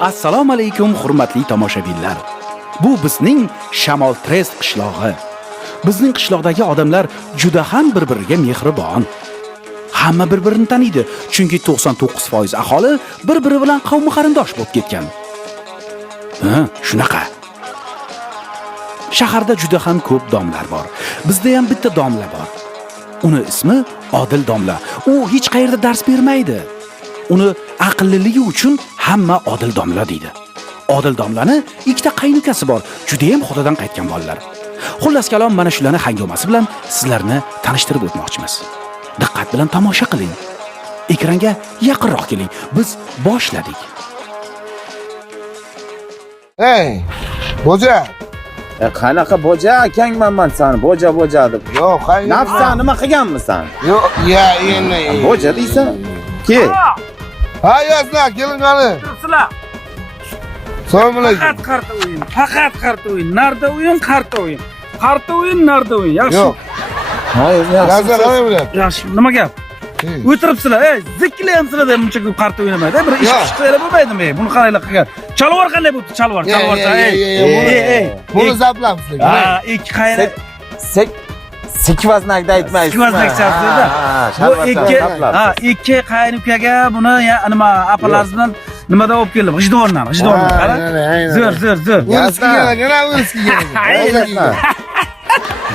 Assalomu alaykum hurmatli tomoshabinlar. Bu bizning Shamol Trest qishlog'i. Bizning qishloqdagi odamlar juda ham bir-biriga mehribon. Hamma bir-birini taniydi, chunki 99% aholi bir-biri bilan qavmi qarindosh bo'lib ketgan. Shunaqa. Shaharda juda ham ko'p domlar bor. Bizda ham bitta domla bor. Uni ismi Odil domla. U hech qayerda dars bermaydi. Uni aqlliligi uchun hamma Odil domla deydi. Odil domlani ikkita qaynukasi bor, juda ham xudodan qaytgan bolalar. Xullas kalom, mana shularni hangomasi bilan sizlarni tanishtirib o'tmoqchimiz. Diqqat bilan tomosha qiling. Ekranga yaqinroq keling. Biz boshladik. Hey, boja. Qanaqa boja akangman men seni boja deb. Yo'q, qayerda? Nafsan nima qilganmisan? Yo'q, endi. Boja deysan? Kel. Ha, yozma, keling qani. Sizlar. Assalomu alaykum. Faqat qarta o'yin. Narda o'yin, qarta o'yin. Qarta o'yin, narda o'yin. Yaxshi. Yo'q. Ha, Yozma, qani bo'lyapti? Yaxshi. Nima gap? O'tiribsizlar, ziklayamsizlar deb buncha ko'p qarta o'ynamaydi. Bir ish qilib bo'lmaydimi? Buni qaranglar qilgan. Chalvar qanday bo'ldi? Chalvar. Buni zaplamsiz. Ha, ikki qayra. Sikvaznakda aytmaysiz. Sikvaznak chaqdi-da. Bu ikki qaynukaga buni nima apalaringiz bilan nimada olib keldim? G'ijdordan. Qara. Zo'r. O'skiga.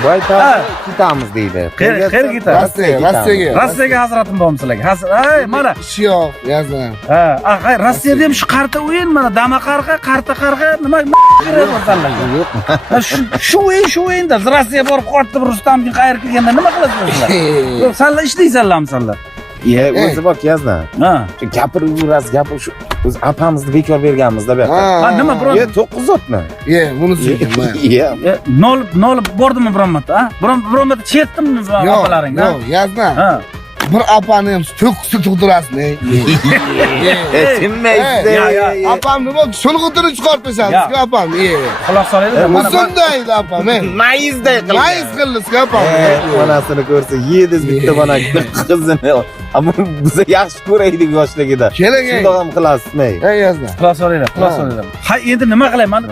Boyta ketamiz deydi. Qayerga ketamiz? Rossiyaga hazratim bormi sizlarga? Hey, mana. Ish yo'q, yozma. Ha, Rossiyada ham shu qarta o'yin, mana Damaqarqa, qarta nima yo'q. Shu o'yinda Rossiya borib qotdi, Rustamga qayerga kelganda nima qilasizlar? Yo'q, senlar ishlaysanlarmi senlar? O'zi bor yozma. Gapiraverasiz, gapir shu o'z apamizni bekor berganmiz-da bu yoqqa. Ha, nima biron? 9 zotmi? Buni suygan. Nol bordimi biron marta, ha? Biron marta chetdimmi apalaring, ha? Yo'q, yozma. Bir apani ham to'qqizta tug'dirasizmi? Tinmaysiz. Apam nima shulg'utini chiqartmaysan, sizga apam. Quloq solaylik. Mana shundaydi apam. Mayizday qilgan. Mayiz qildi sizga apam. Onasini ko'rsa, yediz bitta bonakni qizini. Ammo biz yaxshi ko'raydik yoshligida. Shundoq ham qilasizmi? Yozma. Quloq solaylik. Ha, endi nima qilayman?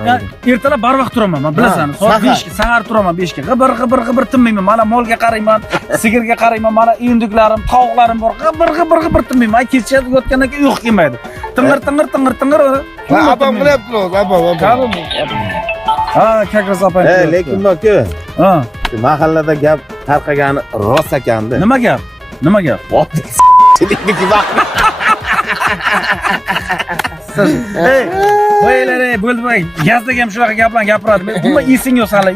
Ertalab barvaqt turaman, men bilasan. Soat 5 ga, sahar turaman 5 ga. G'ibir tinmayman. Mana molga qarayman, sigirga qarayman, mana uyindiklarim, tovuqlarim bor. G'ibir tinmayman. Kecha yotgandan keyin uyqu kelmaydi. Tingir. Apam qilyapti o'zi, apam. Ha, kakras opam. Lekin boku. Ha. Mahallada gap tarqagani rost ekanda. Nima gap? Chilikniki vaqt. Voylar, bo'lmay. Gazdaga ham shunaqa gaplarni gapiradi. Men umuman esing yo'q sanlar.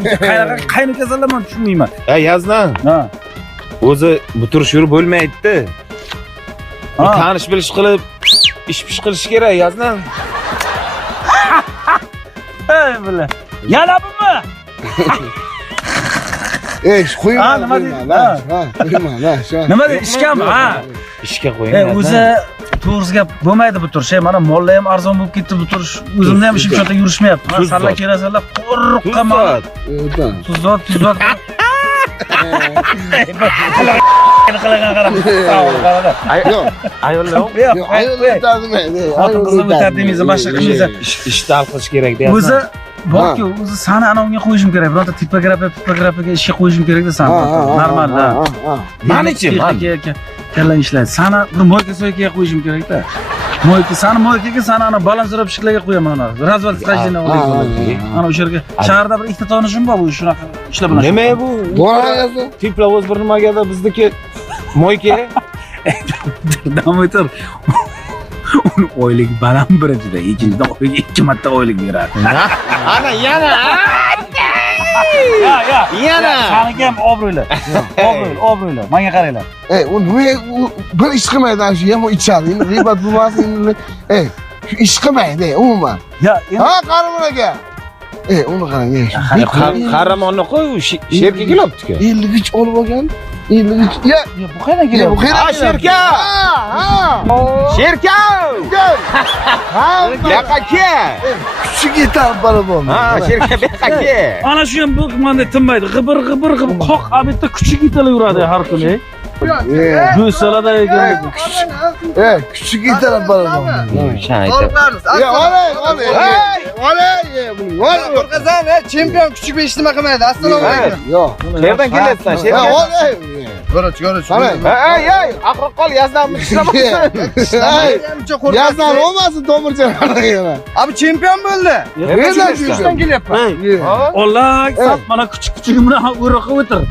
Qaynukasanlar men tushunmayman. Yazna. Ha. O'zi bu turish yurib bo'lmaydi-da. Tanish bilish qilib ish qilish kerak, yazna. Ey bular. Yanabimi? Qo'yma. Nima deydi? Nima deydi? Ishkami? Ha. Ishga qo'ying. O'zi to'g'ri gap bo'lmaydi bu turish. Mana mollar ham arzon bo'lib ketdi bu turish. O'zimda ham ishim chota yurishmayapti. Sanlar kelasanlar, qo'rqqa mana. Tuzot. Ayollar o'tadimiz, boshqa qilmaysan. ishni hal qilish kerak deyapman. O'zi borku, o'zi sani anavga qo'yishim kerak. Bironta tipografiyaga ishga qo'yishim kerak-da sani. Normal, ha. Mani-chi, kallang ishlaydi. Sani bir moyka-soykaga qo'yishim kerak-da. Moykaga sani ana balanzirobshiklarga qo'yaman ana. Razval skajina o'laydi. Ana o'sha yerga shaharda bir ikkita tanishim bor, bu shunaqa ishlar bilan. Nima bu? Borayapti. Teplovoz bir nimagada bizniki moyka. Damotor. Uni oylik baland birinchida, ikkinchida oyiga 2 marta oylik beradi. Ana yana. Yana. Saniki ham obro'lar. Obro'lar. Menga qaranglar. U nima bir ish qilmaydi, shu ham ichadi. Endi g'iybat bo'lmasin. Shu ish qilmaydi umuman. Ha, qaraman aka. Uni qarang. Qaramonni qo'y, sherga kelibdi-ku. 53 olib olgan. 53. Bu qayerdan kelyapti? Bu qayerdan? Sherka. Sherka. Yoqqa kel. Kuchuk yetar barabon. Sherka yoqqa kel. Ana shu ham bu manda tinmaydi. G'ibir qoq, albatta kuchuk yetalayveradi har kuni. Bu salada ekan. Küçük internet var adam. Shayton. Ya olay. Olay. Qo'rqasan, chempion kuchuk besh nima qilmaydi. Assalomu alaykum. Yo'q. Qayerdan kelyapsan? Ya olay. Ko'rich. Ey, aqroq qol, yazdanmi ishlamasin. Yazdan olmasın tomirchalar. Abi chempion bo'ldi. Nereden Kuchukdan kelyapman. Allah, sap mana kuchuk buni o'roqqa o'tir.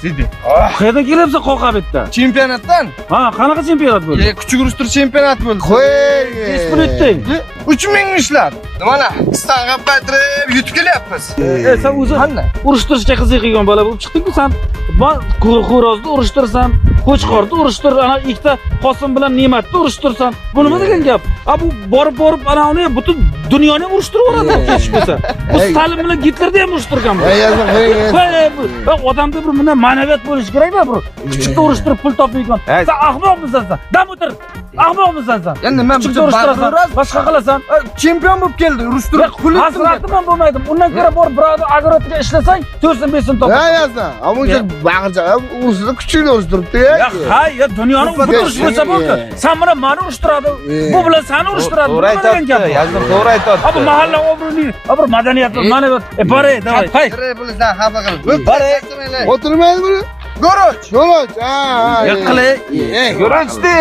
Sidi. Qayerdan kelyapsan qoqa bitta? Chempionatdan? Ha, qanaqa chempionat bo'ldi? Kuchuk urushtirish chempionat bo'ldi. Qo'y. Hech pul o'tding. 3000 ishlab. Nimalar? Instagram qaytirib yutib kelyapmiz. Sen o'zi urushtirishga qiziqgan bola bo'lib chiqding-ku sen. Xo'rozni urishtirsan, qo'chqorni urishtir, ana ikkita Qosim bilan Ne'matni urishtirsan. Bu nima degan gap? Bu borib ana uni butun dunyoni urishtirib yuboradi ketish bo'lsa. Bu Stalin bilan Gitlerni ham urishtirgan bu. Odamda bir bunday ma'naviyat bo'lishi kerak-da, bir kuchukni urishtirib pul topmaydigan. Sen ahmoqmisan sen. Dam o'tir. Ahmoqmisan sen. Endi men kuchukni urishtirsan, boshqa qilasan. Chempion bo'lib keldi, urishtirib pul hasratim ham bo'lmaydi. Undan ko'ra bor birodar agrotiga ishlasang, 4-5 so'm topasan. Ya yazdan. Ammo bag'ircha urishtirib kuchukni urishtiribdi. Ya dunyoni butirish bo'lsa bo'ldi. Sen mana meni urishtiradi. Bu bilan seni urishtiradi. To'g'ri aytibdi. Yazdim, to'g'ri aytibdi. Bu mahalla obro'li, bir madaniyat, ma'naviyat. Boray, davay. Hay. Puldan xafa qilib. O'tirmaydi buni. Go'roch. Yiqili. Guruchdi.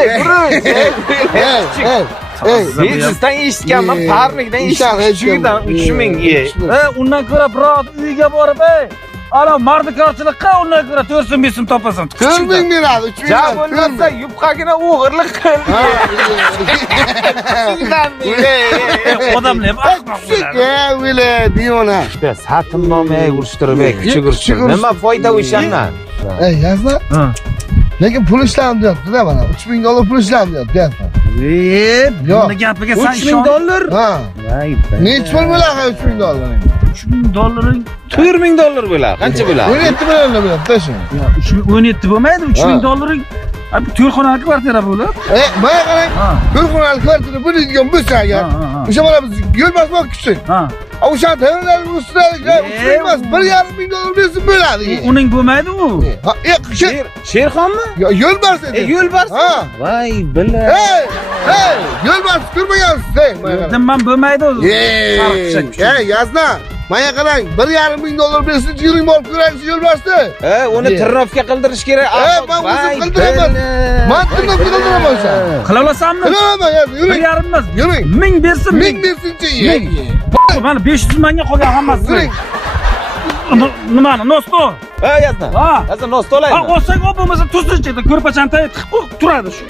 Sizdan eshitganman, parnikdan eshitganman. 3000 ye. Undan ko'ra birod uyga borib, ana mardikorchilikqa undan ko'ra 4-5 so'm topasan. 4000 beradi, 3000. Ja bo'lmasa yupqagina o'g'irlik qil. Odamlar ham ahmoq bo'ladi. Vile diyona. Satimnomay urishtirib, kuchuk urishtirib. Nima foyda o'shandan? Yazma. Lekin pul ishlam deyapti-da mana. $3000 pul ishlam deyapti. Buni gapiga sen ishon. $3000? Ha. Necha pul bo'ladi $3000? $3000 $4000 bo'ladi. Qancha bo'ladi? 17 million bo'ladi-da shu. 17 bo'lmaydi, $3000. Bu to'rxonali kvartira bo'lib. Mana qarang. To'rxonali kvartira bo'ladigan bo'lsa agar, o'sha mana biz yo'lbars bor kuchuk. O'sha tayyorlarni ustidagi emas, $1,5 bersa bo'ladi. Uning bo'lmaydi u. Sherxonmi? Yo'lbars edi. Yo'lbars? Ha. Voy, bila. Yo'lbars ko'rmagansiz, Men bo'lmaydi o'zi. Yazna. Mana qarang, $1,5 bersa yuring borib ko'rasiz yo'lbarsni. Uni tirnovka qildirish kerak. Men o'zim qildiraman. Men tirnovka qildiraman sen. Qila olasanmi? Qilaman, yuring. 1,5 emas. Yuring. 1000 bersin. 1000 bersinchi. Mana 500 mingga qolgan hammasi. Yuring. Nimani? Nosto? Yazma. Yazma, nosto Ha, olaymi? olsak bo'lmasa tuzlichada ko'rpachantay tiqib qo'yib turadi shu.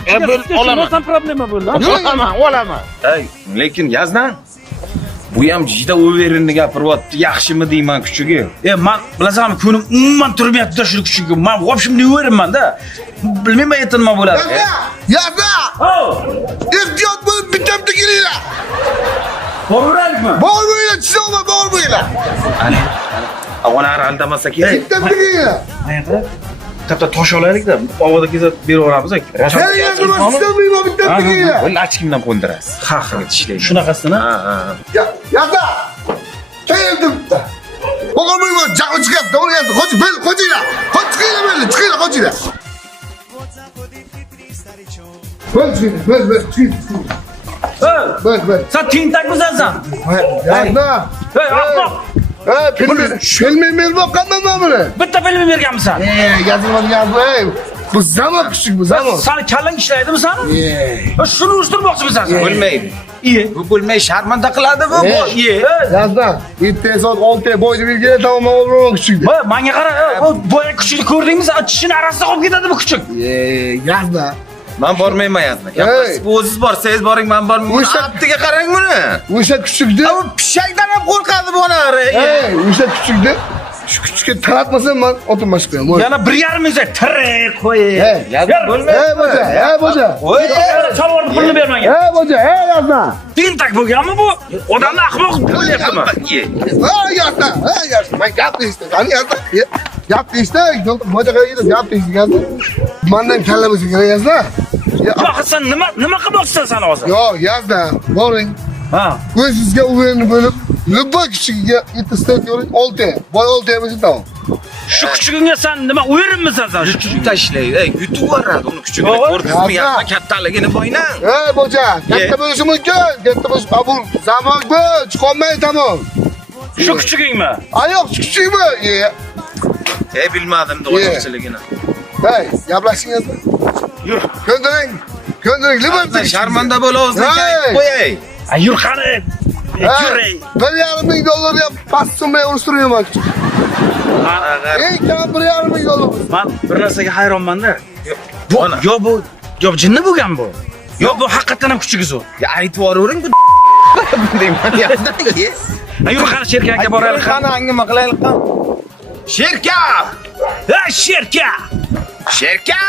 olaman. Olsam problema bo'ldi. Olaman. Lekin yazdan bu ham juda o'verini gapiryapti. Yaxshimi deyman kuchugi. Men bilasanmi, ko'nim umuman turmayapti shu kuchugi. Men vobshim deyverman-da. Bilmayman endi nima bo'ladi. Yazna. Ehtiyot bo'lib bitamda kelinglar. Boruraylikmi? Bormaylar, chisoma bormaylar. Ana. Avvalar aldamasa kerak. Bitamda kelinglar. Qayerda? Katta tosh olaylik-da, ovoda kezib beraveramiz. Sen yazma, chiqmayman bitamda kelinglar. Voy, lachkimdan qo'ndirasiz. Ha, ishlaydi. Shunaqasini. Yazna. Keldim bitta. O'g'ilmayman, jaqo chiqyapti. Uni yazdi. Qo'chinglar. Chiqinglar. Bo'l. Sen tentakmisan sen? Yazna. Ahmoq. Filmi boqqanman buni. Bitta film berganmisan? Yozilmagan bu. Bu zamon kuchuk, bu zamon. Seni kallang ishlaydimi sen? Shuni urishtirmoqchimisan sen? Bo'lmaydi. Bu bo'lmay sharmanda qiladi bu. Yazdan. 7 soat 6 bo'yda belgilar tamom o'g'ron kuchukdi. Menga qara, boya kuchukni ko'rdingmi? Tishini arasida qolib ketadi bu kuchuk. Yazda. Men bormayman yazma. Siz o'zingiz borsangiz boring, men bormayman. O'sha aptiga qarang buni. O'sha kuchukdi. Bu pishakdan ham qo'rqadi buni. O'sha kuchukdi. Shu kuchukka taratmasam men otilmash qo'yaman. Yana 1,5 ming tirik qo'y. Bo'lmaydi. Boja. Chalvorni pulni ber menga. Boja, yazma. Tentak bo'lganmi bu? Odamni ahmoq bo'lyaptimi? Yazma. Men gapni eshitaman. Gapni eshitang. Bojaga yetib gapni eshitgan. Mendan kallamasa kerak yazma. Sen nima qilmoqchisan sen hozir? Yo'q, yazda. Boring. O'zingizga o'yinni bo'lib, любой kishiga 7 stat yo'ring 6. Boy 6 bo'lsa tamom. Shu kuchugingga sen nima o'yinmisan sen? Yutib tashlay. Yutib yuboradi uni kuchugini. Ko'rdingizmi? Yaxshi kattaligini bo'ynan. boja, katta bo'lishi mumkin. Katta bo'lish qabul. Zamon bu, chiqolmay tamom. Shu kuchugingmi? Ayoq kuchugimi? Bilmadim do'stchiligini. Hey, gaplashingizmi? Yur. Ko'ndiring, limonda. Sharmanda bo'la o'zingga aytib qo'yay. Yur qani. Yuray. $1,500 past summaga urishtiryapman. Eng kam $1,500. Men bir narsaga hayronman-da. Yo bu jinni bo'lgan bu. Yo bu haqiqatan ham kuchugiz u. Aytib yuboravering bu deyman yazdan. Yur qani sherkakka boraylik. Qani angima qilaylik qani. Sherka! Sherka! Sherka!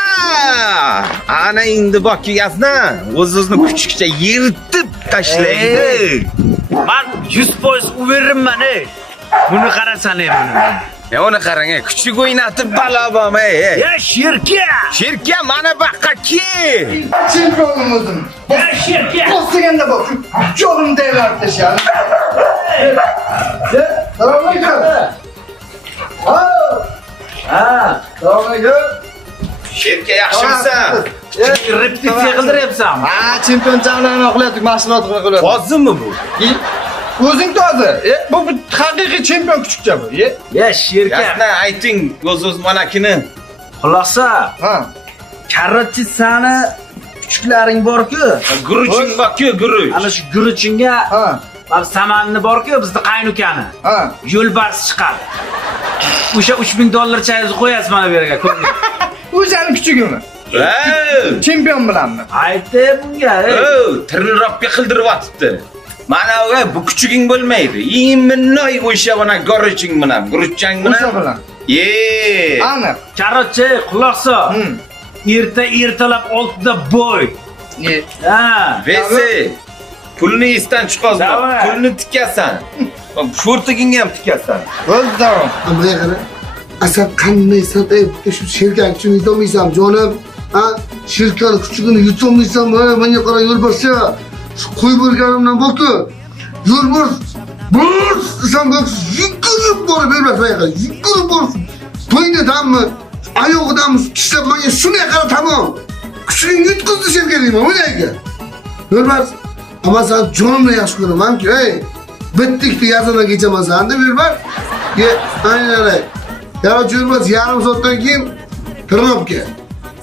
Ana endi bokyapsizda. O'z-o'zini kuchukcha yirtib tashlaydi. Men 100% uverimman ey. Buni qarasan ey buni. Uni qarang, kuchuk o'ynatib balobam ey. Sherka! Sherka mana baqqa kel. Chempionimizim. Sherka! Bosganda bor. Jo'g'im deylardi tashar. Salom alaykum. Salom alaykum. Sherka yaxshimisan? Repetitsiya qildiryapsan. Chempion jamlarni oqlayaptik, mashg'ulot qilyaptik. Tozimi bu? O'zing toza. Bu haqiqiy chempion kuchukcha bu. Sherka. Yana ayting, o'z manakini. Xulosa, Ha. karotitsani kuchuklaring bor-ku. Guruching bor-ku, guruch. Ana shu guruchinga Ha. samanni bor-ku, bizning qaynukani. Ha. Yo'lbars chiqadi. O'sha $3000 chayiz qo'yasiz mana bu yerga, ko'ring. O'zani kuchugimi? Chempion bilanmi? Aytdi bunga. Trenировка qildirib atibdi. Mana bu kuchuging bo'lmaydi. Iminoy o'sha mana guruching bilan, guruchchang bilan. O'sha bilan. Aniq. Karotchi, quloq sol. Ertalab 6 da boy. Ha. Vesi. Pulni isdan chiqazma. Davay. Pulni tikasan. Sho'rtigingga ham tikasan. Bo'ldi davom. Bunga qara. Asab qandaysan ey, shu sherkak uchun yutolmaysan jonim. Ha? Sherkani kuchugini yutolmaysan, menga qara yo'lbarscha. Shu qo'yib o'rganimdan bor-ku. Yo'lbars. Burs, sen bak yugurib borib bermas menga. Yugurib borib. Bo'ynidanmi, oyog'idanmi tishlab menga shunga qara tamom. Kuchugini yutqizdi sherkakni, o'ylayga. Yo'lbars. Ama sen jonimni yaxshi ko'raman-ku, ey. Bittikni yazana kechamasan deb Yo'lbars. Aynan öyle. Ya Yo'lbars yarim soatdan keyin Tirnobga.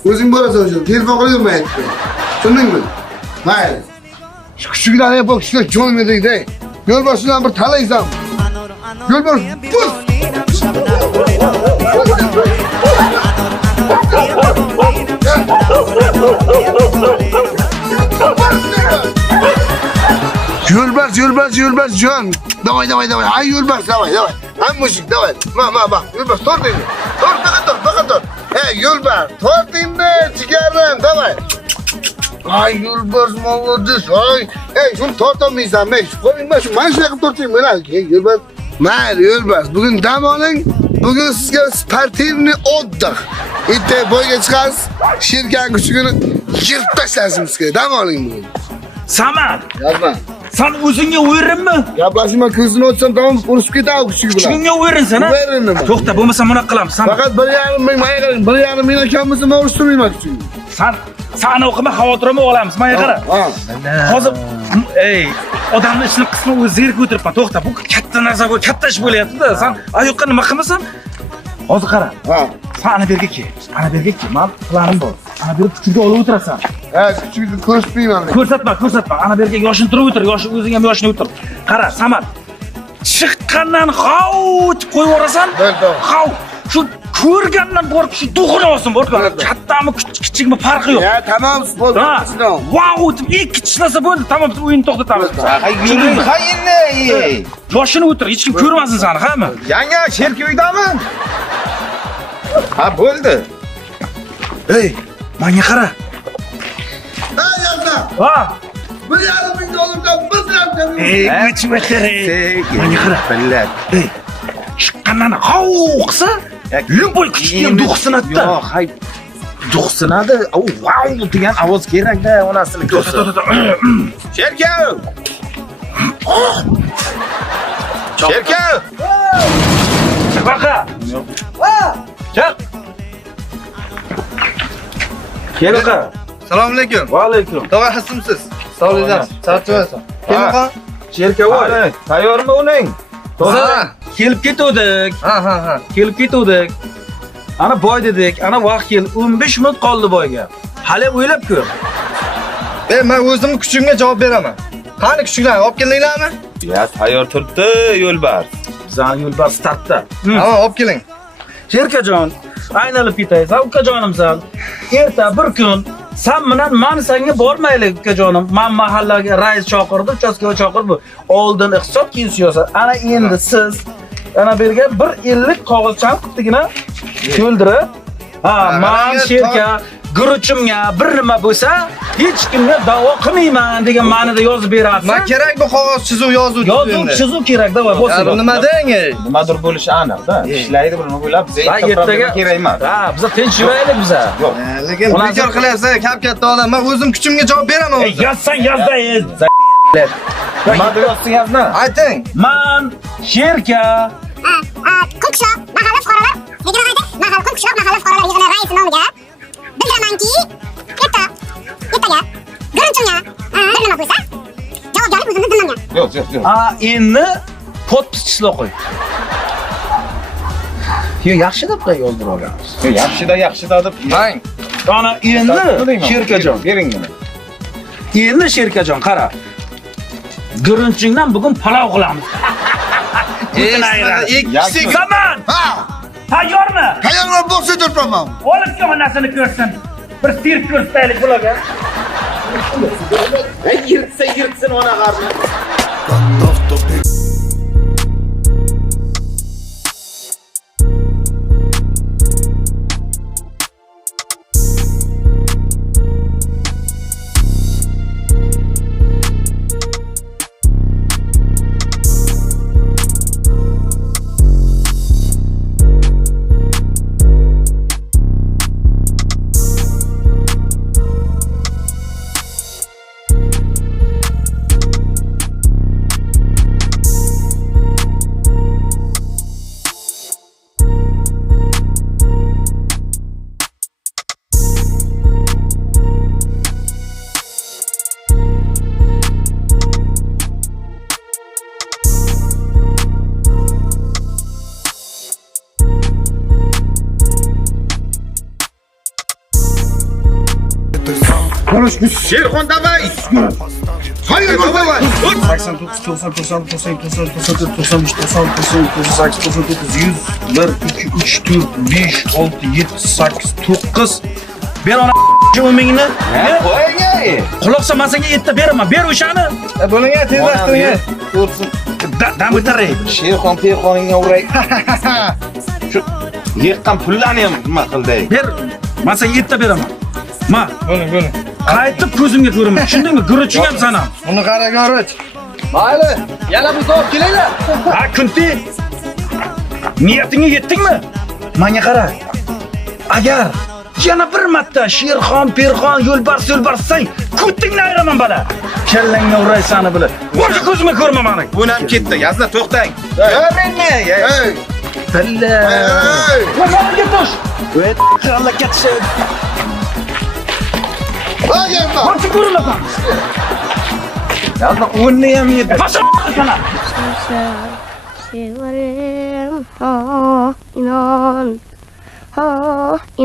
O'zing borasan o'sha. Telefon qilaverma aytdi. Tushundingmi? Mayli. Shu kuchuklarni ham kuchuklar joymi deydi. Yo'lbarsdan bir talaysan. Yo'lbars. Yo'lbars jon. Давай. Ay Yo'lbars, давай. Ay mushuk, давай. Ma. Yo'lbars, torting. Tor. Hey Yo'lbars, tortingni, jigarim, давай. Ay Yo'lbars, молодец. Ay, ey, shuni tortolmaysan, men. Qo'lingga shu mana shunday qilib torting meni. Ey Yo'lbars. Mayli Yo'lbars, bugun dam oling. Bugun sizga sportivniy отдых. Erta boyga chiqasiz, sherkan kuchugini yirib tashlasim sizga. Dam oling bugun. Saman. Yozma. Sen o'zingga o'yrinmi? Gaplashma, ko'zini ochsam tamom urishib ketadi kuchuk bilan. Kuchugingga o'yrinsan ha? O'yrindim. To'xta, bo'lmasa buni qilamiz. Faqat 1,5 ming menga qaring. 1,5 mingdan kam bo'lsa men urishtirmayman kuchuk. Sen o'qima, xavotirimni olamiz. Menga qara. Hozir odamning ishini qismi o'zi zerga o'tiribman. To'xta, bu katta narsa, bu katta ish bo'lyapti-da. Sen ayoqqa nima qilmasan? Hozir qara. Sen ana berga kel. Men planim bor. Ana berib kuchukni olib o'tirasan. Kuchukni ko'rsatmayman. Ko'rsatma. Ana berga yoshini turib o'tir, o'zing ham yoshini o'tir. Qara, Samat. Chiqqandan hav deb qo'yib yuborasan. Hav. Shu ko'rgandan bor shu duxini olsin, bor. Kattami, kichikmi farqi yo'q. Tamam, sport. Wow deb ikki tishlasa bo'ldi, tamom, o'yinni to'xtatamiz. Qayinni. Yoshini o'tir, hech kim ko'rmasin seni, hamma. Yanga sherka uydami? Ha, bo'ldi. Ey, menga qara. Yozma. Ha. $1,5 mingdan bizdan. Menga qara. Billat. Ey, chiqqandan hav qilsa, lumboy kuchukning duxsinadi. Yo'q, hay. Duxsinadi. Wow degan ovoz kerak-da, onasini ko'rsa. Sherka! Sherka! Baqa. Chiq. Kel oqa. Assalomu alaykum. Va alaykum. Tog'a hasimsiz. Sog'lig'ingiz. Charchamaysan. Keling qa. Sherkavoy. Tayyormi uning? Ha. Kelib ketuvdik. Ha. Kelib ketuvdik. Ana boy dedik. Ana vaqt kel. 15 minut qoldi boyga. Hali o'ylab ko'r. Men o'zimning kuchimga javob beraman. Qani kuchinglar, olib keldinglarmi? Ya tayyor turibdi yo'lbars. Bizning yo'lbars startda. Tamam, olib keling. Sherkajon, aynalib ketaysan, ukajonimsan. Erta bir kun sen bilan Mansanga bormaylik ukajonim. Men mahallaga rais chaqirdi, uchastkavoy chaqirdi. Oldin hisob, keyin siyosat. Ana endi siz ana berga 1.50 qog'ozchan qildigina to'ldirib, men Sherka guruchimga bir nima bo'lsa, hech kimga da'vo qilmayman degan ma'noda yozib berasiz. Men kerak bu qog'oz chizuv yozuv. Yozuv chizuv kerak da va bo'lsa. Nima deng? Nimadir bo'lishi aniq-da. Ishlaydi buni o'ylab, biz ertaga kerak emas. Ha, biz tinch yuraylik biz. Yo'q. Lekin bekor qilyapsan, katta odam. Men o'zim kuchimga javob beraman o'zim. Yozsan yozda. Nima deyapsiz yazni? Ayting. Men Sherka Ko'kshop mahalla fuqarolar yig'inida mahalla Ko'kshop mahalla fuqarolar yig'ini raisi nomiga bildiramanki, ertaga guruchimga bir nima bo'lsa, javobgarlik o'zimni zimmamga. Yo'q. endi podpis chislab qo'y. Yo, yaxshi deb yozdirib olganmiz. Yaxshida deb. Mang. Ana endi Sherkajon, bering buni. endi Sherkajon qara. Gurunchingdan bugun palov qilamiz. Ikkisi. Zaman! Tayyormi? Tayyorman bo'lsa turibman. Olib yonasini ko'rsin. Bir sirk ko'rsataylik bularga. Yirtsin ona qarni. Sherxon davay. Hayır baba. 89, 90, 90, 90, 90, 94, 95, 96, 98, 99, 100, 1, 2, 3, 4, 5, 6, 7, 8, 9. Ber ona o'mingni. Qo'ying. Quloq solman senga yetta beraman. Ber o'shani. Bularga tezlashtiring. Ko'rsin. Dam o'taray. Sherxon Perxoningga uray. Shu yiqqan pullarni ham nima qildi? Ber. Men senga yetta beraman. Ma, Bo'ling. qaytib ko'zimga ko'raman. Tushundingmi? Guruching ham sanam. Buni qaragan ro'ch. Mayli, yana bir top kelinglar. Ha, Kunti. Niyatingga yetdingmi? Menga qara. Agar yana bir marta Sherxon, Perxon, yo'lbars sang, kuntingni ayiraman bala. Kallangni uraysan bile. Boshqa ko'zimga ko'rma meni. Buni ham ketdi. Yazda to'xtang. Hey. Balla. Qo'zg'alga tosh. Voy, qiralla ketsa. Hayırma. Boshqa ko'rma. Yazda o'nni ham yedi. Boshqa kana. Sevarim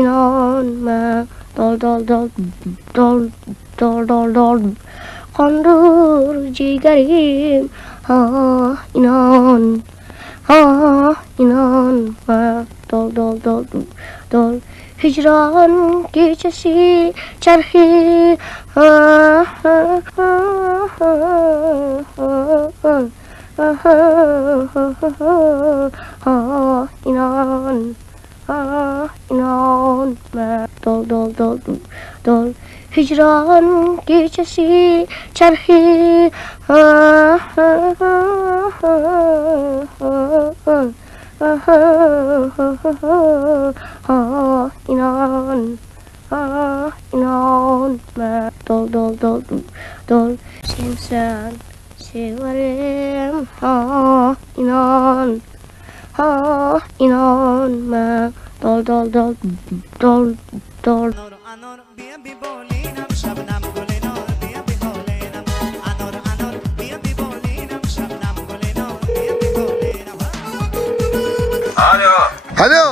inon ma dol qondur jigarim inon ma dol hicran kechasi charxi inon ma dol hicran kechasi charxi inon ma dol sensan sevarim inon inanma. Dol dol dol dol dol. Alo. Alo.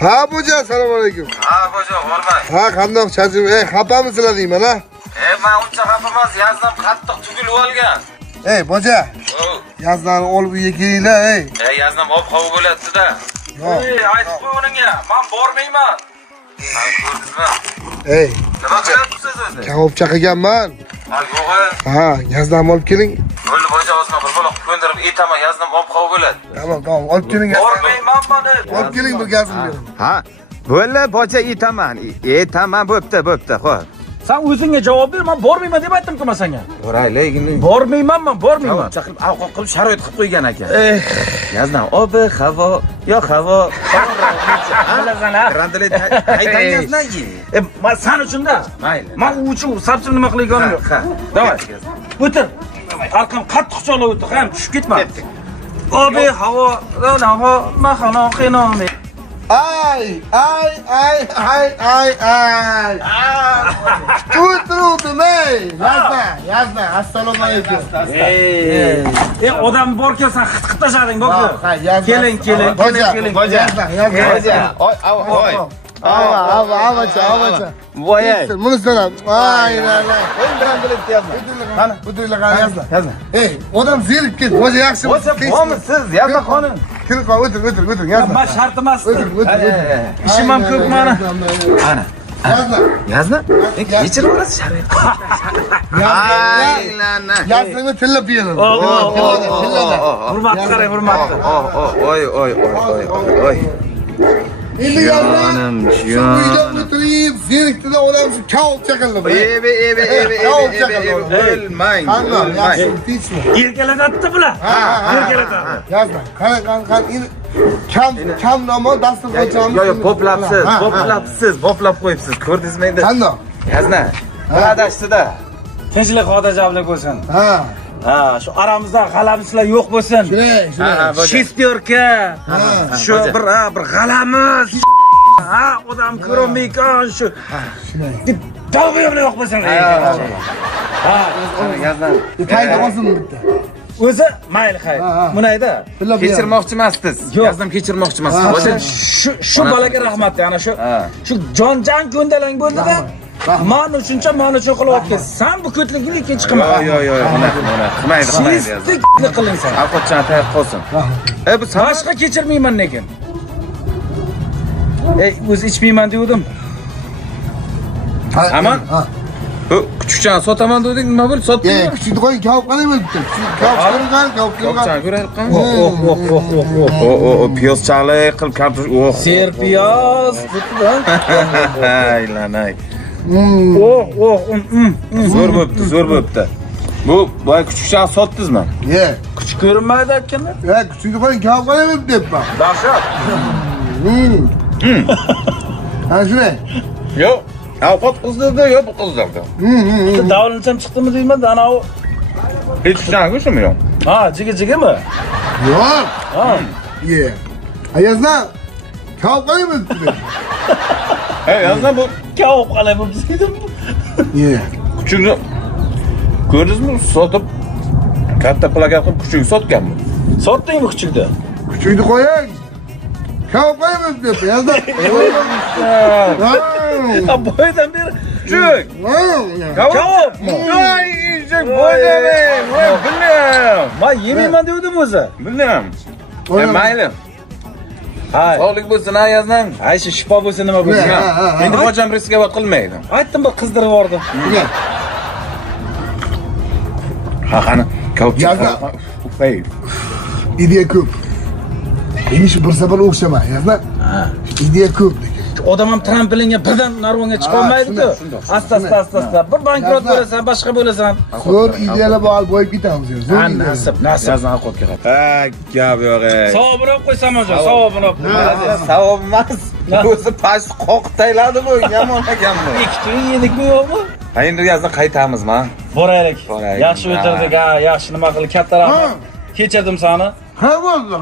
Ha boja, assalomu alaykum. Ha boja, bormay. Ha, qandoq chachim? Xafamisizlar deyman, ha? Men uncha xafa emas, yazdim qattiq tugilib olgan. Boja. Yazlarni olib uyga kelinglar, Yazdim ob-havo bo'ladida. Aytib qo'y uningga, men bormayman. Ko'rdingizmi? Nima qilyapsiz o'zi? Kabob chaqirganman. Ha, yo'q. Ha, yazlarni olib keling. Bo'ldi boja, o'zini bir bola ko'ndirib etaman, yazdim ob-havo bo'ladi. Tamam, olib keling. Bormayman buni. Olib keling, bir gazim bering. Ha, bo'ldi boja etaman. Etaman, bo'pti, xo'p. Sen o'zingga javob ber, men bormayman deb aytdim-ku men senga. Boraylik. Bormayman, men bormayman. Chaqirib avqot qilib sharoit qilib qo'ygan ekan. Yazdan havo, yo havo. Bilasan-a? Randalet aytangiz-ki. Men sen uchun-da. Mayli. Men u uchun sabzini nima qilganim yo'q. Ha. Davay. O'tir. Arqam qattiq quchoqlab o'tir, ham tushib ketma. Havo, mahano qinomi. Ay. Tuturdim, Yazma. Assalomu alaykum. Odam borkan sen xit tashading, bok. Keling. Boja. Oy. Avacha. Voyay. Bunisidan ham. Ay. Randalet yazma. Qani, o'tiringlar, qani yazma. Odam zerikib ketdi. Boja yaxshi. Siz yazma xonim. Kirib qol, o'tir, yazma. Men shart emas. O'tir. Ishim ham ko'p meni. Ana. Yazma. Kechirib olasiz sharoit. Aylana. Yazma tillab beraman. Hurmat qarang, hurmatli. Oy. Endi Jonim. uyda o'tirib, zerikdida odam shu kabob chaqirdi. O'lmang. Yaxshi, tinchmi? Erkalatadi bular. Erkalatadi. Yazma. Qani, kam nomo dasturxonchamiz. Yo'q, poplab qo'yibsiz. Ko'rdingizmi endi? Qandoq? Yazna. Adashdida. Tinchlik, xotirjamlik bo'lsin. Ha, shu aramizda g'alamislar yo'q bo'lsin. shunday. Shesтерка. Shu bir g'alamiz. Odam ko'rmaykan shu. Deb davr yo'q bo'lsin. Yazna. Qayda qolsin bitta. O'zi mayli xayr. Bunayda Kechirmoqchi emassiz. Yazdim kechirmoqchi emassiz. shu bolaga rahmat, ana shu jonjan ko'ndalang bo'ldi-da. Mani uchuncha mani uchun qilyapti. Sen bu ko'tligini ikkinchi qilma. Yo'q, qilmaydi. Shestiklik qiling sen. Avqatchan tayyor qolsin. Bu Boshqa kechirmayman lekin. O'zi ichmayman dedim. Aman. Bu kuchukchani sotaman dedik, nima bo'ldi? Sotdingmi? Kuchukni qo'ying, kabob qanday bo'libdi? Kabob Kuchukchani ko'raylik qani? Piyoz chaqlay qilib kartosh. Serpiyoz debdi-da. Aylanay. Zo'r bo'pti. Bu boy kuchukchani sotdingizmi? Kuchuk ko'rinmaydi aytganda. Kuchukni qo'ying, kabob qanday bo'libdi debman. Dahshat. Ana shunday. Yo'q. Avqat qizdirdi, yo'q bu qizdirdi. Davlancham chiqdimi deyman, ana u. Hech kuchukchani ko'rsinmi yo'q? Jigimi? Yo'q. Yazma. Kabob qanday bo'libdi? Yazma bu Kabob qalay bo'libdi dedim. kuchukni ko'rdingizmi? Sotib katta plakat qilib kuchukni sotganmi? Sotdingmi kuchukni? Kuchukni qo'ying. Kabob qanday bo'libdi? Yazma. Boydan beri kuchuk. Kabob. Voy, ichik bo'ydami? Voy, bilmayman. Men yemayman dedim o'zi. Bilmayman. Mayli. Sog'lik bo'lsin, yazdan. Shu shifo bo'lsin, nima bo'lsin. Endi hojam riskovat qilmaydi. Aytdim, bir qizdirib yubordi. Qani, kabob. Ideya ko'p. Emish bir safar o'xshama, yazma. Ideya ko'p. Odam ham tramplinga birdan narvonga chiqa olmaydi-ku. Asta. Bir bankrot bo'lasan, boshqa bo'lasan. Zo'r ideyalar bor, bo'yib ketamiz. Zo'r nasib. Yazdan ovqatga qat. Gap yo'q. Savobroq qo'ysam o'zim, savobroq. Savob emas. O'zi past qoqib tayladi bu, yomon ekanmi? Ikkita yedikmi yo'qmi? Endi yazdan qaytamizmi? Boraylik. Yaxshi o'tirdik, yaxshi nima qilib katta rahmat. Kechirdim seni. Ha bo'ldi.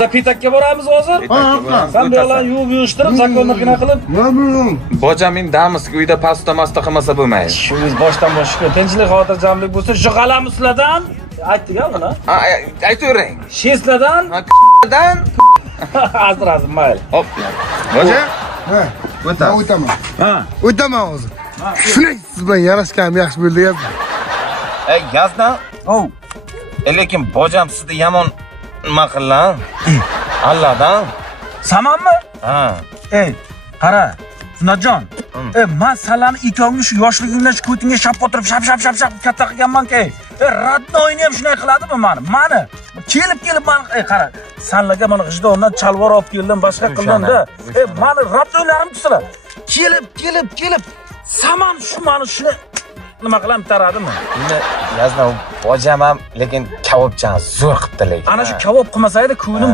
Biz pitakka boramiz hozir. Sen bu yoqlarni yuvib yig'ishtirib, zakonlikina qilib. Nima bilan? Boja men damizga uyda pasta qilmasa bo'lmaydi. Shu biz boshdan boshqa tinchlik, xotirjamlik bo'lsa, shu qalami sizlardan aytdik-a buni. Aytavering. Sheslardan, Dan. azrazim mayli. Hop. Boja. Ha. O'ta. O'taman. Ha. O'taman hozir. Shunday siz bilan yarashganim yaxshi bo'ldi yazma. Gazdan. Oh. Lekin bojam sizni yomon nima qilgan? Allahdan. Samanmi? Ha. Ey, qara. Sunajon. Men salani ikkovni shu yoshligimdan shu ko'tingga shap o'tirib, shap katta qilganman-ku. Radnoyni ham shunday qiladimi meni? Mani kelib meni qara. Sanlarga mana g'ijdondan chalvor olib keldim, boshqa qildim-da. Meni radnoylarim tuslar. Kelib saman shu meni shuni nima qilam taradimi? Endi yazma bojam ham lekin kabobchan zo'r qilibdi lekin. Ana shu kabob qilmasa edi, ko'nglim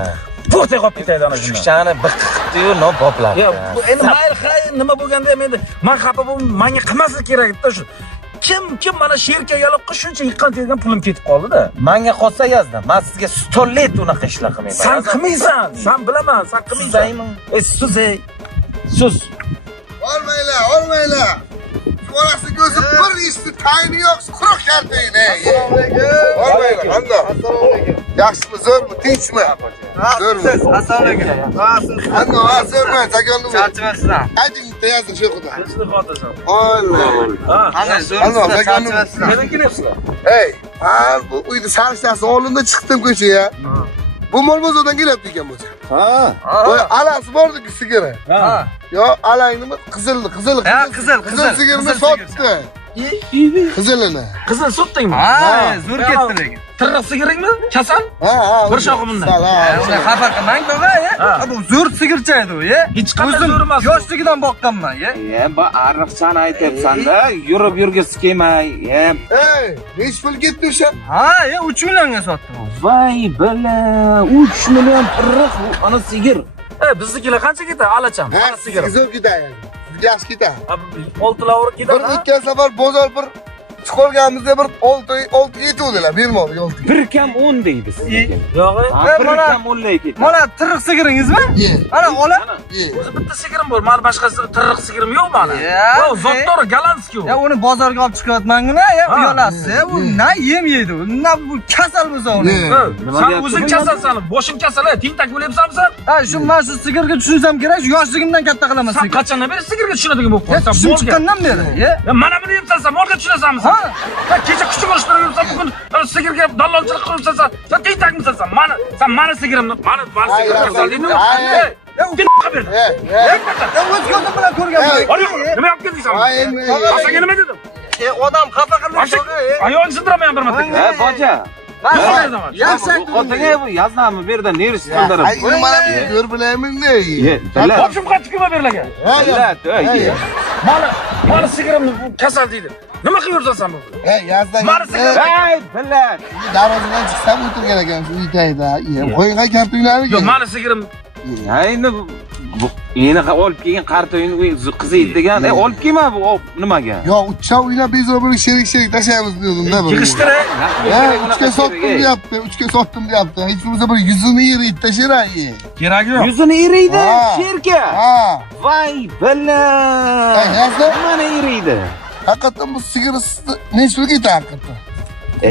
bo'tay qolib ketaydi ana shundan. Kuchani biqqiqdi-yu, no boplab. Yo'q, endi mayli, nima bo'lganda ham endi men xafa bo'lib, menga qilmaslik kerak edi shu. Kim mana sherka yaloqqa shuncha yiqqan tergan pulim ketib qoldi-da. Menga qolsa yazdi. Men sizga 100 let unaqa ishlar qilmayman. Sen qilmaysan, sen bilaman, sen qilmaysan. Sus. Olmaylar. Bolasi ko'zi bir ishni tayini yo'q, quruq kaltayni. Assalomu alaykum. Olmaylar, qanday? Assalomu alaykum. Yaxshimi, zo'rmi, tinchmi? Zo'rmi? Assalomu alaykum. Qanday, zo'rmi? Zakonni. Charchamasizlar. Ayting, yozing shu xudo. Tinchlik xotirjam. Olmaylar. Qanday Qanday, zo'r zakonni. Nima kelyapsizlar? Ey, bu uyda sarishasi oldinda chiqdim ko'chaga. Bu Molbozordan kelyapti ekan bu. Ha. Voy, alasi bordi-ku sigiri. Ha. Yo, alaynimi? Qizil sigirni sotdi. Qizilini. Qizil sotdingmi? Ha, zo'r ketdi lekin. Tirriq sigiringmi? Kasal? Ha. Bir shoxi bundan. Uni xafa qilmang baba, bu zo'r sigircha edi u, Hech qanday zo'r emas. Yoshligidan boqqanman, Bu ariqchani aytyapsan-da, yurib-yurgisi kelmay. Ey, nech pul ketdi o'sha? Ha, 3 millionga sotdim. Voy bala, 3 million tirriq ana sigir. Biznikilar qancha ketadi? Alacham. Ha, Sigir. sigir ketadi. Yaxshi ketadi. 6 lavr ketadi. Bir ikki safar bozor bir chiqolganimizda bir 6 yetuvdilar, bermadi 6. Bir kam 10 deydi sizga. Yo'q, Bir kam 10 ketdi. Mana tirriq sigiringizmi? Ana ola. o'zi bitta sigirim bor. Meni boshqa tirriq sigirim yo'q meni. Yo'q, zotdor Golandskiy u. Uni bozorga olib chiqyapman-gina, uyalasiz. U na yem yeydi. Na bu kasal bo'lsa uni. Sen o'zing kasalsan, boshing kasal, tentak bo'lyapsanmi sen? Ha, shu men shu sigirga tushunsam kerak, yoshligimdan katta qilaman Sen sigir. qachondan beri sigirga tushunadigan bo'lib qolsan? Tushunib chiqqandan beri. Mana buni yeyapsan, sen molga tushunasanmi sen? Sen kecha kuchuk urishtirib bugun sigirga dallolchilik qilibsan sen tentakmisan sen? Mani sigirimni, mani sigirga kasal deydimi? Xabar. O'z ko'zim bilan ko'rganman. Nima olib keldingsan? Senga nima dedim? Odam xafa qilmoqchi. Ayolni sindiraman bir marta. Boja. Yaxshi Xotinga bu yaznami bu yerda nerisi qildirib. Ay, mana ko'r bilaymi-ne? Qo'shim qattiqma berlagan. Mani sigirimni kasal deydi. Nima qilib yursan sen bu? Ey, yazdan. Mani sigirim. Hey, billar. Darvozadan chiqsam o'tirgan ekan shu uyda. Qo'yinga kartoynlarni. Yo'q, mani sigirim. Endi yeni olib kelgan qartoyni qiziydi degan. Olib kelma bu nimaga? Yo'q, uchov uylar bezovir sherik tashlaymiz dedim-da. Yig'ishtir. 3ga sotdim deyapti, 3ga sotdim deyapti. Hech bo'lmasa bir 100 ni yeydi tashiray. Keragi yo'q. Yuzini eriydi, sherka. Ha. Voy bala. Yazda Nimani eriydi? haqiqatan bu sigir nech pul ketadi haqiqatan?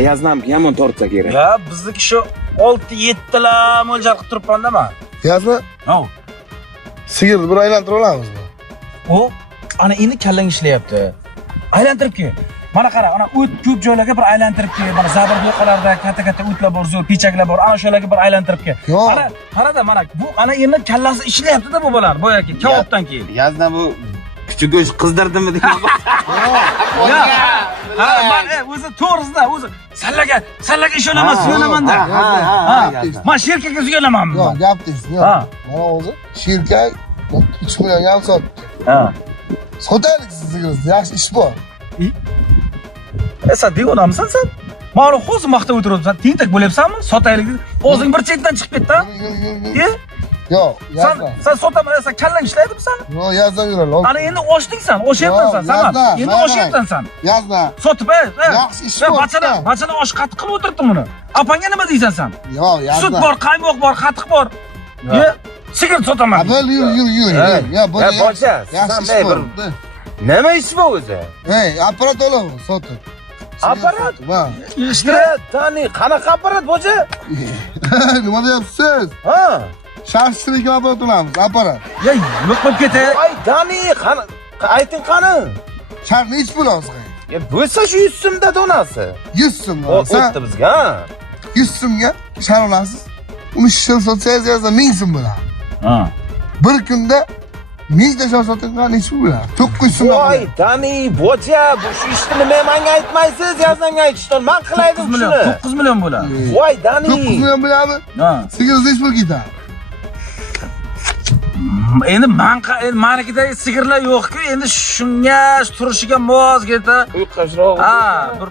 Yaznam yomon tortsa kerak. Ya, bizniki shu 6-7 lar mo'ljal qilib turibman-da men. Yazma. Yo'q. Sigirni bir aylantirib olamizmi? U ana endi kallang ishlayapti. Aylantirib kel. Mana qara, ana o't ko'p joylarga bir aylantirib kel. Mana zabir yo'qalarda katta o'tlar bor, zo'r pechaklar bor. Ana shularga bir aylantirib kel. Ana qarada, mana bu ana endi kallasi ishlayapti-da bu bolar, boyaki kavobdan keyin. Yazna bu kuchuk go'sht qizdirdimi degan. O'zi to'g'risida, o'zi sallaga ishonaman, suyonaman-da. Men sherkaga suyonamanmi? Yo'q, gap deysiz. Yo'q. Mana o'zi sherka 3 millionga ham sotdi. Sotaylik sizingizni, yaxshi ish bor. Sen devonamisan sen? Ma'lum o'zi maqtab o'tiribsan, tentak bo'lyapsanmi? Sotaylik. O'zing bir chetdan chiqib ketdi. Yo'q, yozma. Sen sotaman, sen kallang ishlaydimi sen? Yo'q, yozma yuraver. Ana endi ochding sen, o'shyapsan Yo'q, Samad. yozma, Endi mayli. o'shyapsan sen. Yozma. Sotib, Yaxshi ish bo'pti. bachana osh qatiq qilib o'tiribdi buni. Apangga nima deysan sen? Yo'q, yozma. Sut bor, qaymoq bor, qatiq bor. Ye, sigir sotaman. Bo'l, yur. Ya, bu. bocha, Yaxshi sen ish bir bo'pti. nima ish bu o'zi? Ey, apparat olaver, sotib. Apparat? Va. Tani, qanaqa apparat bocha? Nima deyapsiz? Ha? Shaxschilik apparat olamiz, apparat. Ya, yo'q bo'lib ketay. Voy, Dani, ayting qani? Shartni ich bo'lamiz. Ya bo'lsa shu 100 so'mda donasi. 100 so'm. O'tdi bizga. 100 so'mga shar olasiz. Uni shil sotsangiz yozda 1000 so'm bo'ladi. Ha. Bir kunda 1000 ta shar sotadigan necha bo'ladi? 900 so'm. Voy, Dani, bocha, bu shu ishni nima menga aytmaysiz, yazmanga aytishdan men qilaydim 9 million, shuni. 9 million bo'ladi. Voy, Dani. 9 million bo'ladimi? Ha. Sigiringiz necha pul ketadi? Endi manikida sigirlar yo'q-ku, endi shunga turishiga mos ketadi. Uyqashroq. Ha, bir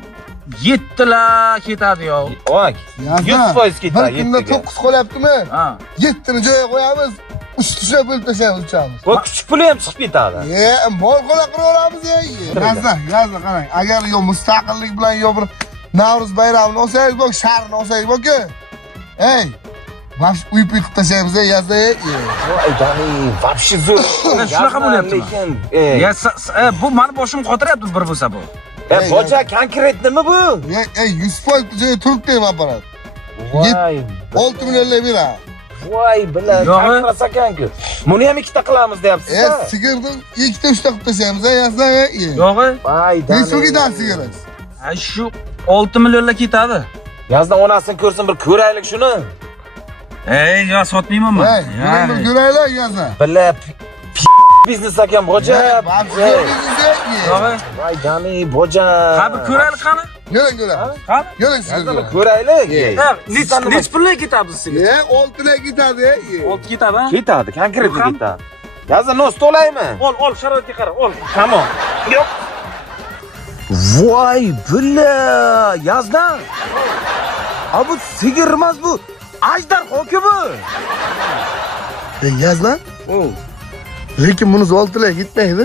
7 la ketadi yo. Voy, 100% ketadi. Bir kunda 9 qolyaptimi? Ha. 7 ni joyiga qo'yamiz. Uch-tushab bo'lib tashlaymiz, uchamiz. Bu kichik puli ham chiqib ketadi. Mol qo'la qiraveramiz ya. Yozda qarang. Agar yo mustaqillik bilan yo bir Navro'z bayramini olsangiz, bak sharni olsangiz, bak-ku. Ey, vash uyib qilib tashlaymiz yozda. Voy, Dani, вообще zo'r. Shunaqa bo'lyapti. Lekin, Ya, bu meni boshim qotiryapti bir bo'lsa bu. bocha konkret nima bu? Ey, 100% joyi turibdi apparat. Voy, 6 millionlar beradi. voy, bilan chaqirasa ekan-ku. Buni ham ikkita qilamiz deyapsiz-a? Sigirni ikkita uchta qilib tashlaymiz, yozda. Yo'g'i? Voy, Dani. Necha ketadi sigiringiz? Shu 6 millionlar ketadi. Yazdan onasini ko'rsin, bir ko'raylik shuni. Ey, yo sotmayman men. Ey, bir ko'raylik yozda. Billa biznes ekan bocha. Yo'g'i? Voy, Dani, bocha. Ha, bir ko'raylik qani? Yo'ling. Qani? Yo'ling Yazdan sigir. ko'raylik. Nech pulga ketadi sizga? 6 lar ketadi. 6 ketadi, ha? Ketadi, konkret ketadi. Yazdan nos to'laymi? Ol, sharoitga qara, ol. Tamam. Yo'q. Voy, billa, yazdan. Bu sigir emas bu. Ajdar hoki bu. Yozdan? Lekin buni 6 lar ketmaydi.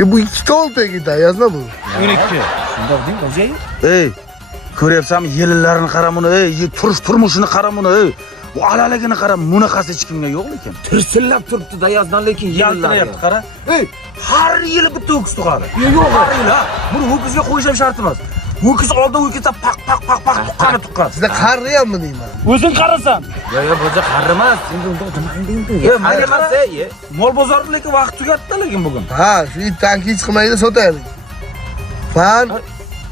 Bu ikkita 6 lar ketadi, yozma bu. 12. Shundoq deng, o'zay. Ey, ko'ryapsanmi, yilillarini qara buni, ey, turmushini qara buni, ey. Bu alaligini qara, bunaqasi hech kimga yo'q lekin. Tirsillab turibdi-da yazdan, lekin Yaltirayapti, qara. Ey, har yili bitta ho'kiz tug'adi. Yo'q, har yili, ha. Buni ho'kizga qo'yish ham shart emas. Ho'kiz oldin ho'kizda paq tuqqani. Sizlar qariyapmi deyman? O'zing qarasan. Yo, bocha qarimas. Mayli Qarimas, ey. Mol bozorida lekin vaqt tugatdi lekin bugun. Ha, shu itdan hech qilmaydi, sotaylik.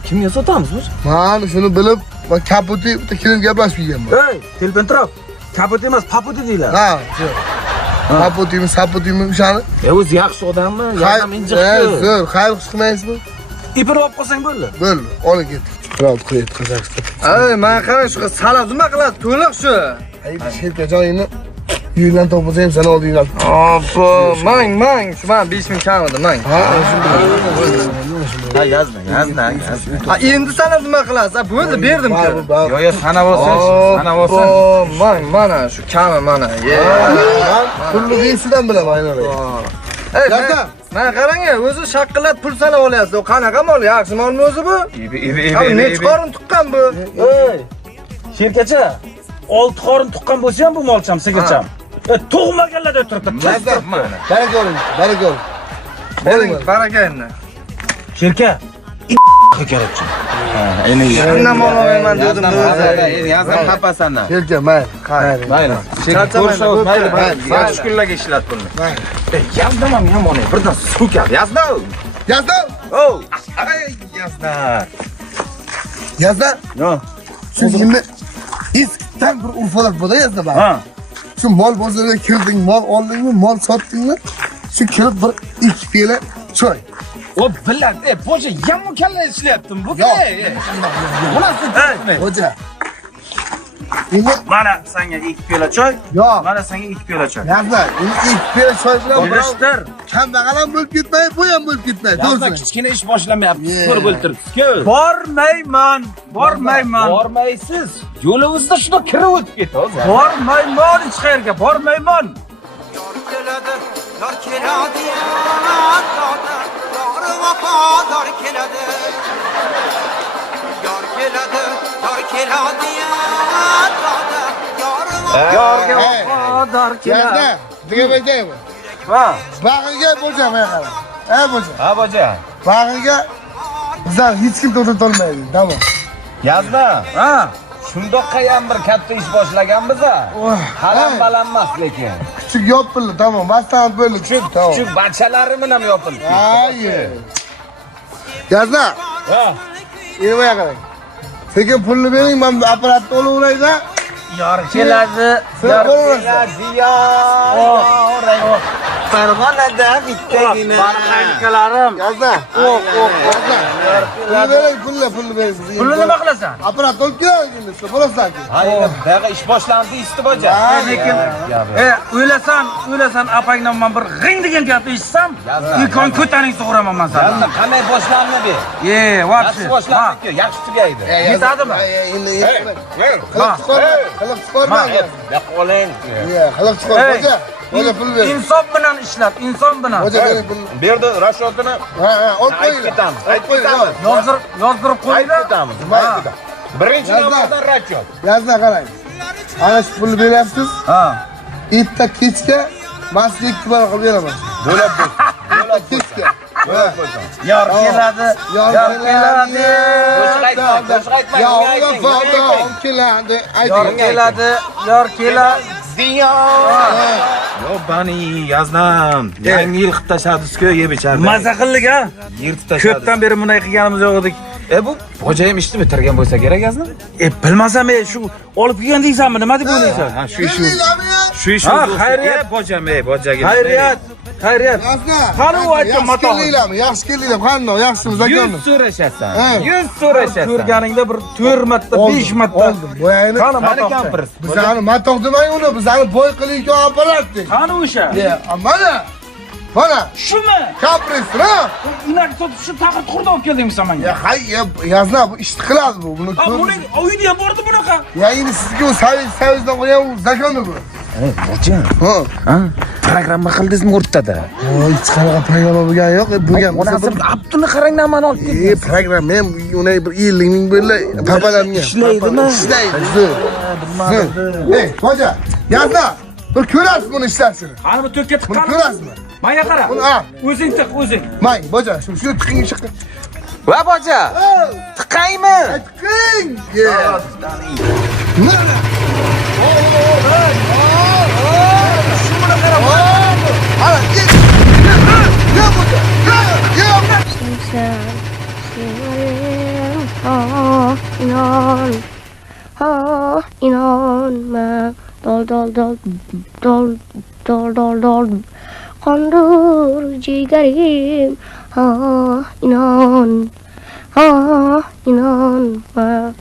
Kimga sotamiz bu? Man shuni bilib, va kaputi bitta kelin gaplashib kelganman. Ey, telpentroq. Kaput emas, paput deylar. Ha, shu. Kaputimi, saputimi o'shani. O'zi yaxshi odammi? Yazdan injiqdi. Zo'r, xayr qilmaysizmi? Ipini olib qolsang bo'ldi. Bo'ldi, olib ketdik. Qirol qo'yib Qozog'iston. Ey, men qarang shu salab nima qiladi? To'liq shu. Ay, sherka joyini uydan topsa ham sana oldinglar. Oppo, mang, shu men 5000 kam edi, mang. Ha, Ha, yozma. Ha, endi sana nima qilasiz? Ha, bo'ldi, berdim-ku. Yo, sanab olsin, sanab olsin. Mang, mana shu kami mana. pulni besidan bilaman aynan. Ey, men qarang, o'zi shaqqillat pul sanab olyapsiz. O qanaqa mol? Yaxshi molmi o'zi bu? Ha, nech qorin tuqqan bu? Ey, sherkacha, 6 qorin tuqqan bo'lsa ham bu molcham, sigircham. Tug'maganlarda o'tiribdi. Baraka oling. Bering, baraka endi. Sherka, kerakchi. Shundan mol olaman dedim o'zi. Yazdan xafasandan. Sherka, mayli. Mayli. Yaxshi kunlarga ishlat pulni. Yazdan ham yomon, birdan so'kadi. Yazdan. Yazdan. Oh, yazdan. Yazdan. Yo. Shu yilni eskidan bir urf-odat bo'ldi yazda bor. Ha. Shu mol bozoriga kirding, mol oldingmi, mol sotdingmi? Shu kirib bir 2 piyala choy. O biladi, boja yomon kalla ishlayaptim bu. Yo'q. Bunasi Hoca. Endi Mana senga 2 piyola choy. yo'q. Mana senga 2 piyola choy. Yazda, endi ikki piyola choy bilan Bo'lishtir. kambag'al ham bo'lib ketmaydi, bu ham bo'lib ketmaydi. Yozda To'g'risi. kichkina ish boshlamayapti. Ko'rib o'ltiribsiz-ku. Bormayman. Bormaysiz. Yo'limizda shuna kirib o'tib ketdi. Bormayman hech qayerga, bormayman. Yar keladi, yar keladi, yar vafodor keladi. Yar keladi, yar keladi, Yorga vafodor keladi. Yazda, nega aytaymi? Ha. Bag'iga bo'lsa men qara. Bo'lsa. Ha, boja. Bag'iga bizlar hech kim to'xtatolmaydi. Tamom. Yozda. Ha. Shundoqqa ham bir katta ish boshlaganmiz-a. Halam balanmas lekin. Kuchuk yopildi, tamom. Masdan bo'ldi. Tamam. Kuchuk bachalari bilan ham yopildi. Ay. Yazda, Ha. endi qarang. Sekin pulni bering, men apparatni olaverayda. Yor keladi. Sen bo'laversan. Farg'onada bittagina. Barqankalarim. Yazda. Yazda. Pulni bering, pulni bering. Pulni nima qilasan? Apparat olib keling, siz bo'lasan-ku. Ha, endi daga ish boshlandi, isti boja. Lekin o'ylasan apangdan men bir g'ing degan gapni eshitsam, ikon ko'taring sug'uraman men Yozda sana. qanday boshlandi bu? Voобще. Yaxshi boshlandi-ku, yaxshi tugaydi. Yetadimi? Endi qilib chiqarma. Qo'ling. Qilib chiqar. Boja pul ber. Insof bilan ishlab, inson bilan. Boja bering pulni. Berdi rashodini. Olib Aytib qo'ying. ketamiz. Aytib Qo'ying. ketamiz. Yozdirib Aytib qo'yinglar. ketamiz. Birinchi Yozda. nomordan rasho. Yazda qarang. Ana shu pulni beryapsiz. Ha. Erta kechga men sizga 2 barobar qilib beraman. Bo'lib bo'lsin. Erta kechga. Bo'lib bo'lsin. Yor keladi. Yor keladi. Qo'shiq aytma. Yor keladi. Yor keladi. Yor keladi. Yo bani yaznam. Yangi yil qilib tashladingiz-ku, yeb ichardi. Maza qildik ha. Yirtib tashladi. Ko'pdan beri bunday qilganimiz yo'q edik. Bu xo'jayim ishni bitirgan bo'lsa kerak yazni? Bilmasam shu olib kelgan deysanmi? Nima deb o'ylaysan? Ha, shu ish. Shu ish. Ha, xayriyat. Bojam, bojaga. Xayriyat. Yazda. Qani u aytgan mato. Yaxshi keldinglar. Qanday? Yaxshimiz akamni. 100 so'rashasan. Ha. 100 so'rashasan. Ko'rganingda bir 4 marta, 5 marta. Oldim. Boyayni. Qani Qani mato. kampir? Bizani matoq demang uni. Bizani boy qilayotgan apparat deng. Qani o'sha? Mana. Mana. Shumi? Kapris, ha? Inak sotib shu taqir qurda olib keldingmi sen menga? Hay, yazna bu ishni qiladi bu. Buni Ha, buni uyda ham bordi bunaqa. Ya endi sizga u savizdan qo'ygan u zakonni bu. Boja. Ha. Programma qildingizmi o'rtada? Voy, hech qanaqa programma bo'lgani yo'q. Bo'lgan Onasi Abdulni qarangdan mana olib keldi. Programma ham uni bir 50 ming bo'ldi. Papalarga. Ishlaydimi? Ishlaydi. Ey, hoja, yazda. Bir ko'rasiz buni ishlashini. Qani bu to'kka Buni tiqqan. ko'rasizmi? Menga qara. Buni ha. O'zing tiq, o'zing. May, boja, shu tiqing chiqdi. Va boja. Tiqaymi? Tiqing. Mana. Shuni qara. Ana, ya boja. Ya. Sen severim. Ah inan. Ah inanma. Dol. Kandır ciğerim. Ah inan. Ah inanma.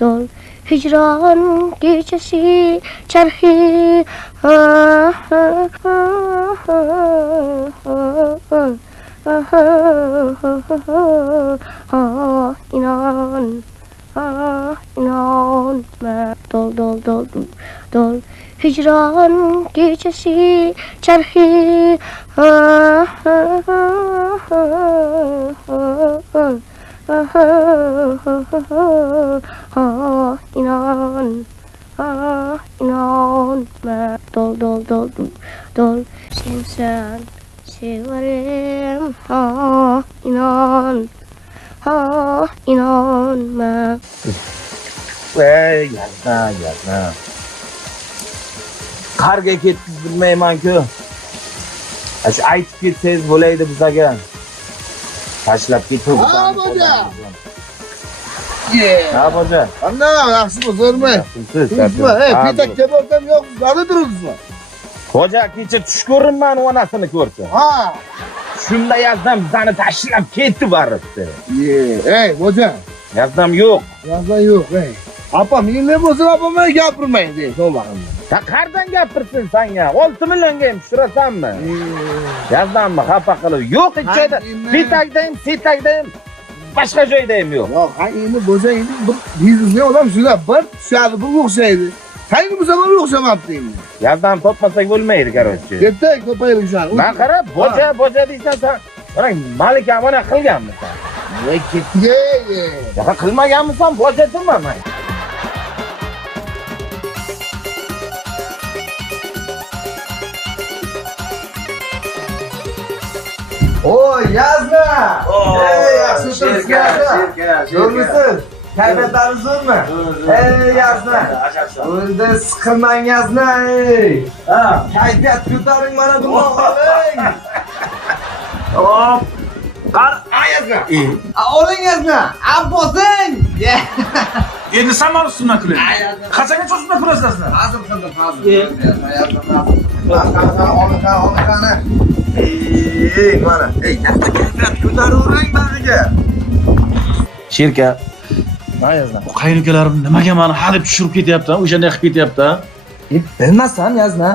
Dol. Hicran gecesi çarhi. İnan. İnanma. Dol. Hicran gecesi çarhi. İnan. İnanma. Dol. Sen severim. İnan. İnanma. Ey, yazna. Qarga ketdik bilmayman-ku. Shu aytib ketsangiz bo'laydi bizga. Tashlab ketib. Ha, boja. Ha, boja. Ana, yaxshi zo'rmi? Ey, pitak kebobdan yo'q, qani turibsizmi? Xo'ja kecha tush ko'rinmani onasini ko'rdi. Ha. Shunda yazdam bizani tashlab ketdi baribdi. Ey, boja. Yazdam yo'q. Yazda yo'q, ey. Apam, yine bo'lsa apamga gapirmang deydi. To'g'ri. Sen qayerdan gapirsin sen ya? 6 millionga ham tushirasanmi? Yazdanmi xafa qilib? Yo'q ichida. Bitagdayim, setagdayim. Boshqa joyda ham yo'q. Yo'q, endi bo'lsa endi bir biznesmen odam shunday bir tushadi, bir o'xshaydi. Sanki bu safar o'xshamabdi endi. Yazdan topmasak bo'lmaydi, короче. Ketdik, ko'paylik shar. Men qarab, boja deysan sen. Qarang, Malika mana qilganmisan. Voy ketdik. Yo'q, qilmaganmisan, boja demaman. Oy, yazma. Ey, yaxshi o'tiribsiz. Yo'qmisiz? Kayfiyatlaringiz zo'rmi? Ey, yazma. O'ldi, siqilmang yazma. Ha, kayfiyat ko'taring mana bundoq qiling. Hop. Qar, Yazma. Oling yazma. Bosing. endi samar ustidan kuling. Qachongacha ustidan kurasizlar? Hazır qildim, hazır. Yazma. Oling. Ey, mana. Ey, yaxshi kayfiyat ko'taravering bag'iga. Shirka. Qaynukalarim nimaga meni hadeb tushirib ketyapti, o'shanda qilib ketyapti? Bilmasam yazma.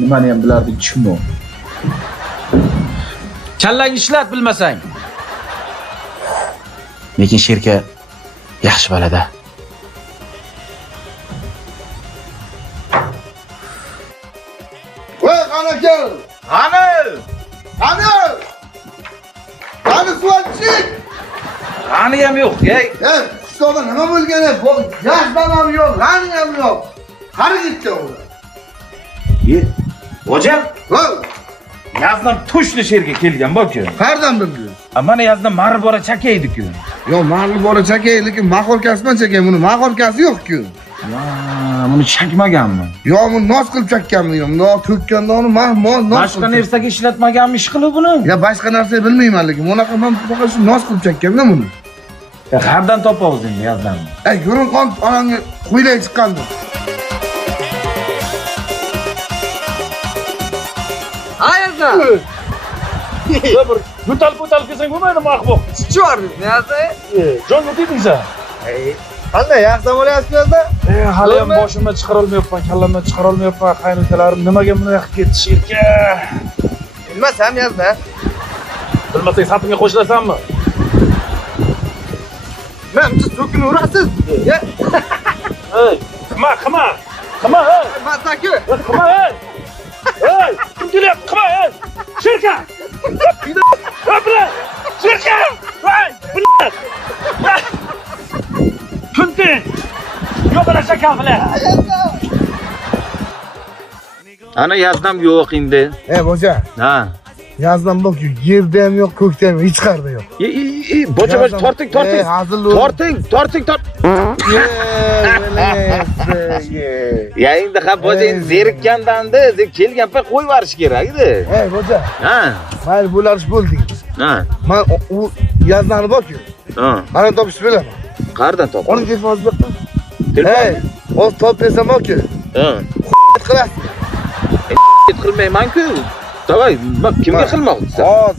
Nimani ham bilardik, tushundim. Kallang ishlat bilmasang. Lekin Sherka yaxshi balada. Voy, qani kel. Qani suvatchik. Qani ham yo'q, ey. Ey, qishloqda nima bo'lgani? Yoshdan ham yo'q, qani ham yo'q. Qani ketdi u. Hojam, Voy, yazdan tushli Sherga kelgan bo'ku. qayerdan bildingiz? Mana yazdan mari bora chakaydi-ku. Yo, ma'lum bola chakay, lekin mahorkasidan chakay, buni mahorkasi yo'q-ku. Buni chakmaganmi? Yo, buni nos qilib chakkanmi? Yo, to'kkanda uni nos. Boshqa narsaga ishlatmaganmi ish qilib buni? Ya boshqa narsa bilmayman, lekin bunaqa men faqat shu nos qilib chakkanman buni. Qayerdan topamiz endi yazdan? Ey, yo'rin qon onamga qo'ylay chiqqandi. Yazma. Bir butal kesang bo'lmaydi mahbub. Chiqardiz, yazma. Jon o'tding sen. Qanday yaxshi bo'lyapsiz yazma? Hali ham boshimdan chiqara olmayapman, kallamdan chiqara olmayapman. Qaynukalarim nimaga bunday qilib ketdi Sherka? Bilmasam yazma. Bilmasang satimga qo'shilasanmi? Men siz to'kini urasiz. Ey, qima, ey. Masaki. Qima, ey. Ey, kim kelyapti? Qima, ey. Sherka. Qapla. Sherka. Voy, bular. Kuntin. Yo bala shakal bilan. Ana yazdam yo'q endi. Ey, boja. Ha. Yazdan bak, yerda ham yo'q, ko'kda ham yo'q, hech qayerda yo'q. Bocha torting. Torting. Ya endi ha bocha endi zerikkandanda kelgan pay qo'yib yuborish kerak edi. Ey, boja. Ha. Mayli, bo'larish bo'lding. Ha. Men u yazdani bak-ku. Ha. Qani topishni bilaman. Qayerdan top? Uni telefonni berib. Telefon. Ey, o'z topsam bak-ku. Ha. Qilasiz. Qilmayman-ku. Davay, bak kimga qilmoqchisan? Oz.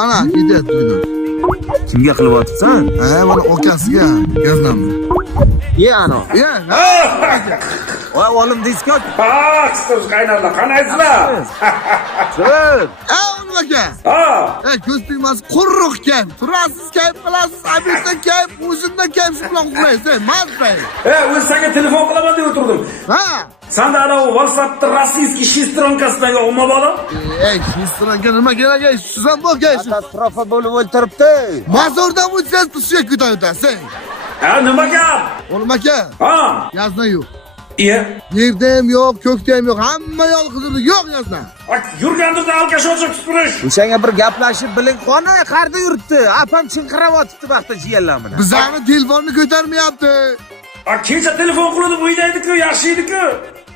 Ana, ketyapti uydan. Kimga qilyapsan? Ha, mana ukasiga yaznamni. Ye ana. Ya, Voy olim diskot. Siz qaynarlar, qanaysizlar? Chiq. olim aka. Ha. Ey, ko'z tegmasi qurruq kayf. Turasiz, kayf qilasiz, abidda kayf, o'zinda kayf shu bilan uxlaysiz. Mazbay. O'zi senga telefon qilaman deb o'tirdim. Ha? Sanda ana WhatsAppda rossiyskiy shestronkasidan yo'qmi bola? Ey, shestranka nima kerak? Ey, sizam bok ey. Katastrofa bo'lib o'tiribdi. Mazordan o'tsangiz tushga ko'tarasiz. Ha, nima gap? Olim aka, Ha. yazdan yo'q. Iya. Yerda ham yo'q, ko'kda ham yo'q. Hamma yolg'izida yo'q yazdan. Yurganda alkash ochib turish. O'shanga bir gaplashib biling, qoni qayerda yuribdi? Apam chinqirab o'tibdi vaqtda jiyanlar bilan. Bizlarni telefonni ko'tarmayapti. Kecha telefon qilib o'ynaydi-ku, yaxshi edi-ku.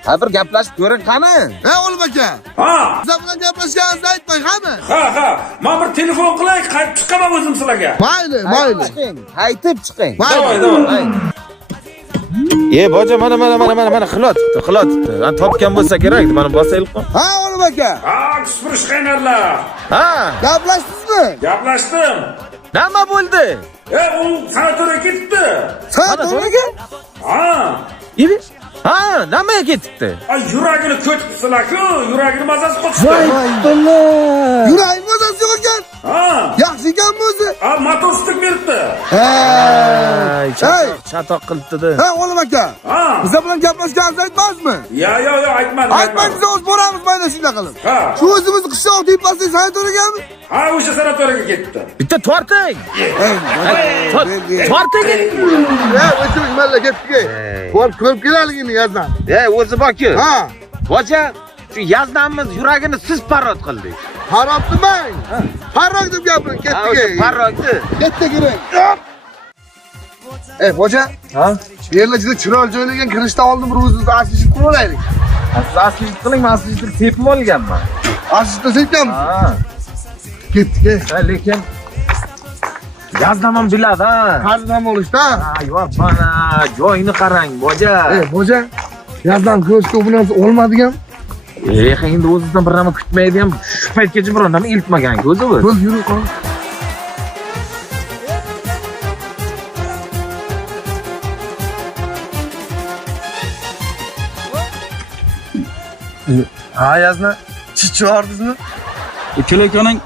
Ha bir gaplashib ko'ring qani. Ey, olim aka. Ha. Sizlar bilan gaplashganingizni aytmang, hamma. Ha. Men bir telefon qilay, qaytib chiqaman o'zim sizlarga. Mayli. Aytib chiqing. Davay. Boja mana qilyapti. Men topgan bo'lsa kerak, mana bosaylik qo'y. Ha, olim aka. Ha, supurish qaynarlar. Ha, Gaplashdingizmi? Gaplashdim. nima bo'ldi? U sanatoriya ketibdi. Sanatoriyaga? Ha. Evi? Ha, nimaga ketibdi? Ay, yuragini ko'tibdilar-ku, yuragini mazasi qochdi. Billah. Yuragi mazasi yo'q ekan. Ha. Yaxshi ekanmi o'zi? Ha, motosiklga beribdi. Hey. Chatoq qilibdi-da. Ha, o'g'lim aka. Ha. Bizlar bilan gaplashganingizni aytmasmi? Yo, aytmadim. Aytmang, biz o'z boramiz mayda shunday qilib. Ha. Shu o'zimiz qishloq tepasida sanatoriyagami? Ha, o'sha sanatoriyaga ketdi. Bitta torting. Torting. O'chib malla ketdik. Ko'rib kelayligini yazdan. O'zi bor-ku. Ha. Bocha, shu yaznamiz yuragini siz parrot qildik. Parrot demang. Parrot deb gapiring, ketdik. Parrotni. Ketdik giring. Bocha. Ha? Yerlar juda chiroyli joylangan, kirishdan oldin bir o'zimizni aslilik qilib olaylik. Aslilik qiling, aslilikni tepib olganman. Aslilikda sepganmiz. Ha. Ketdik. Lekin yaznamam biladi, ha. Qarzdam olishda. Ha, yo'q, mana joyini qarang, boja. Bocha. Yazdan ko'rishga bu narsa olmadigan. Endi o'zidan bir nima kutmaydi ham, shu paytgacha biror nima iltmagan-ku o'zi bu. Bo'l, yurib qol. Ha, yazna. Chichordingizmi? Kelayotganing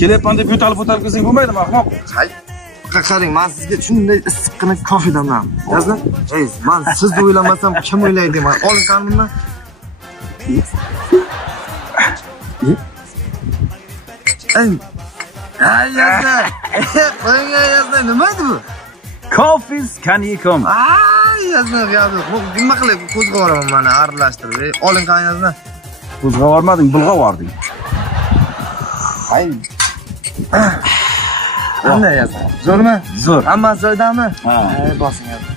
kelyapman deb yo'talib qilsang bo'lmaydimi, ahmoq? Hay. Qarang, men sizga shunday issiqqina kofe damlam. Yazna. Men sizni o'ylamasam kim o'ylaydi men? Oling qanimni. Ay, yazna. Qo'ying yazna, nima edi bu? Coffees can you come? Ay, yazna, yo'q. Nima qilib ko'zga boraman mana aralashtirib. Oling qan yazna. Ko'zga bormading, bulg'a bording. Hay. Qanday yazna? Zo'rmi? Zo'r. Hammasi joydami? Ha. Bosing yazna.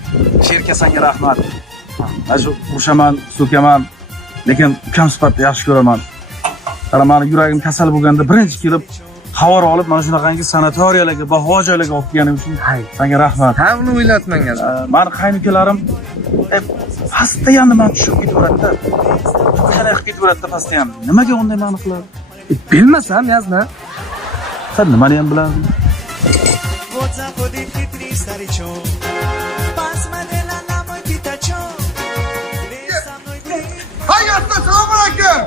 Sherkasanga rahmat. Shu urushaman, so'kaman, lekin ukam sifatida yaxshi ko'raman. Qara, meni yuragim kasal bo'lganda birinchi kelib xabar olib, mana shunaqangi sanatoriyalarga, baho joylarga olib kelganing uchun senga rahmat. Ha, uni o'ylatmang yazna. Meni qaynukalarim pastda ham nima tushib ketaveradi-da. Qanaqa ketaveradi pastda ham. Nimaga unday ma'ni qiladi? Bilmasam yazna. Sen nimani ham bilarding? Hay yazda, assalomu alaykum.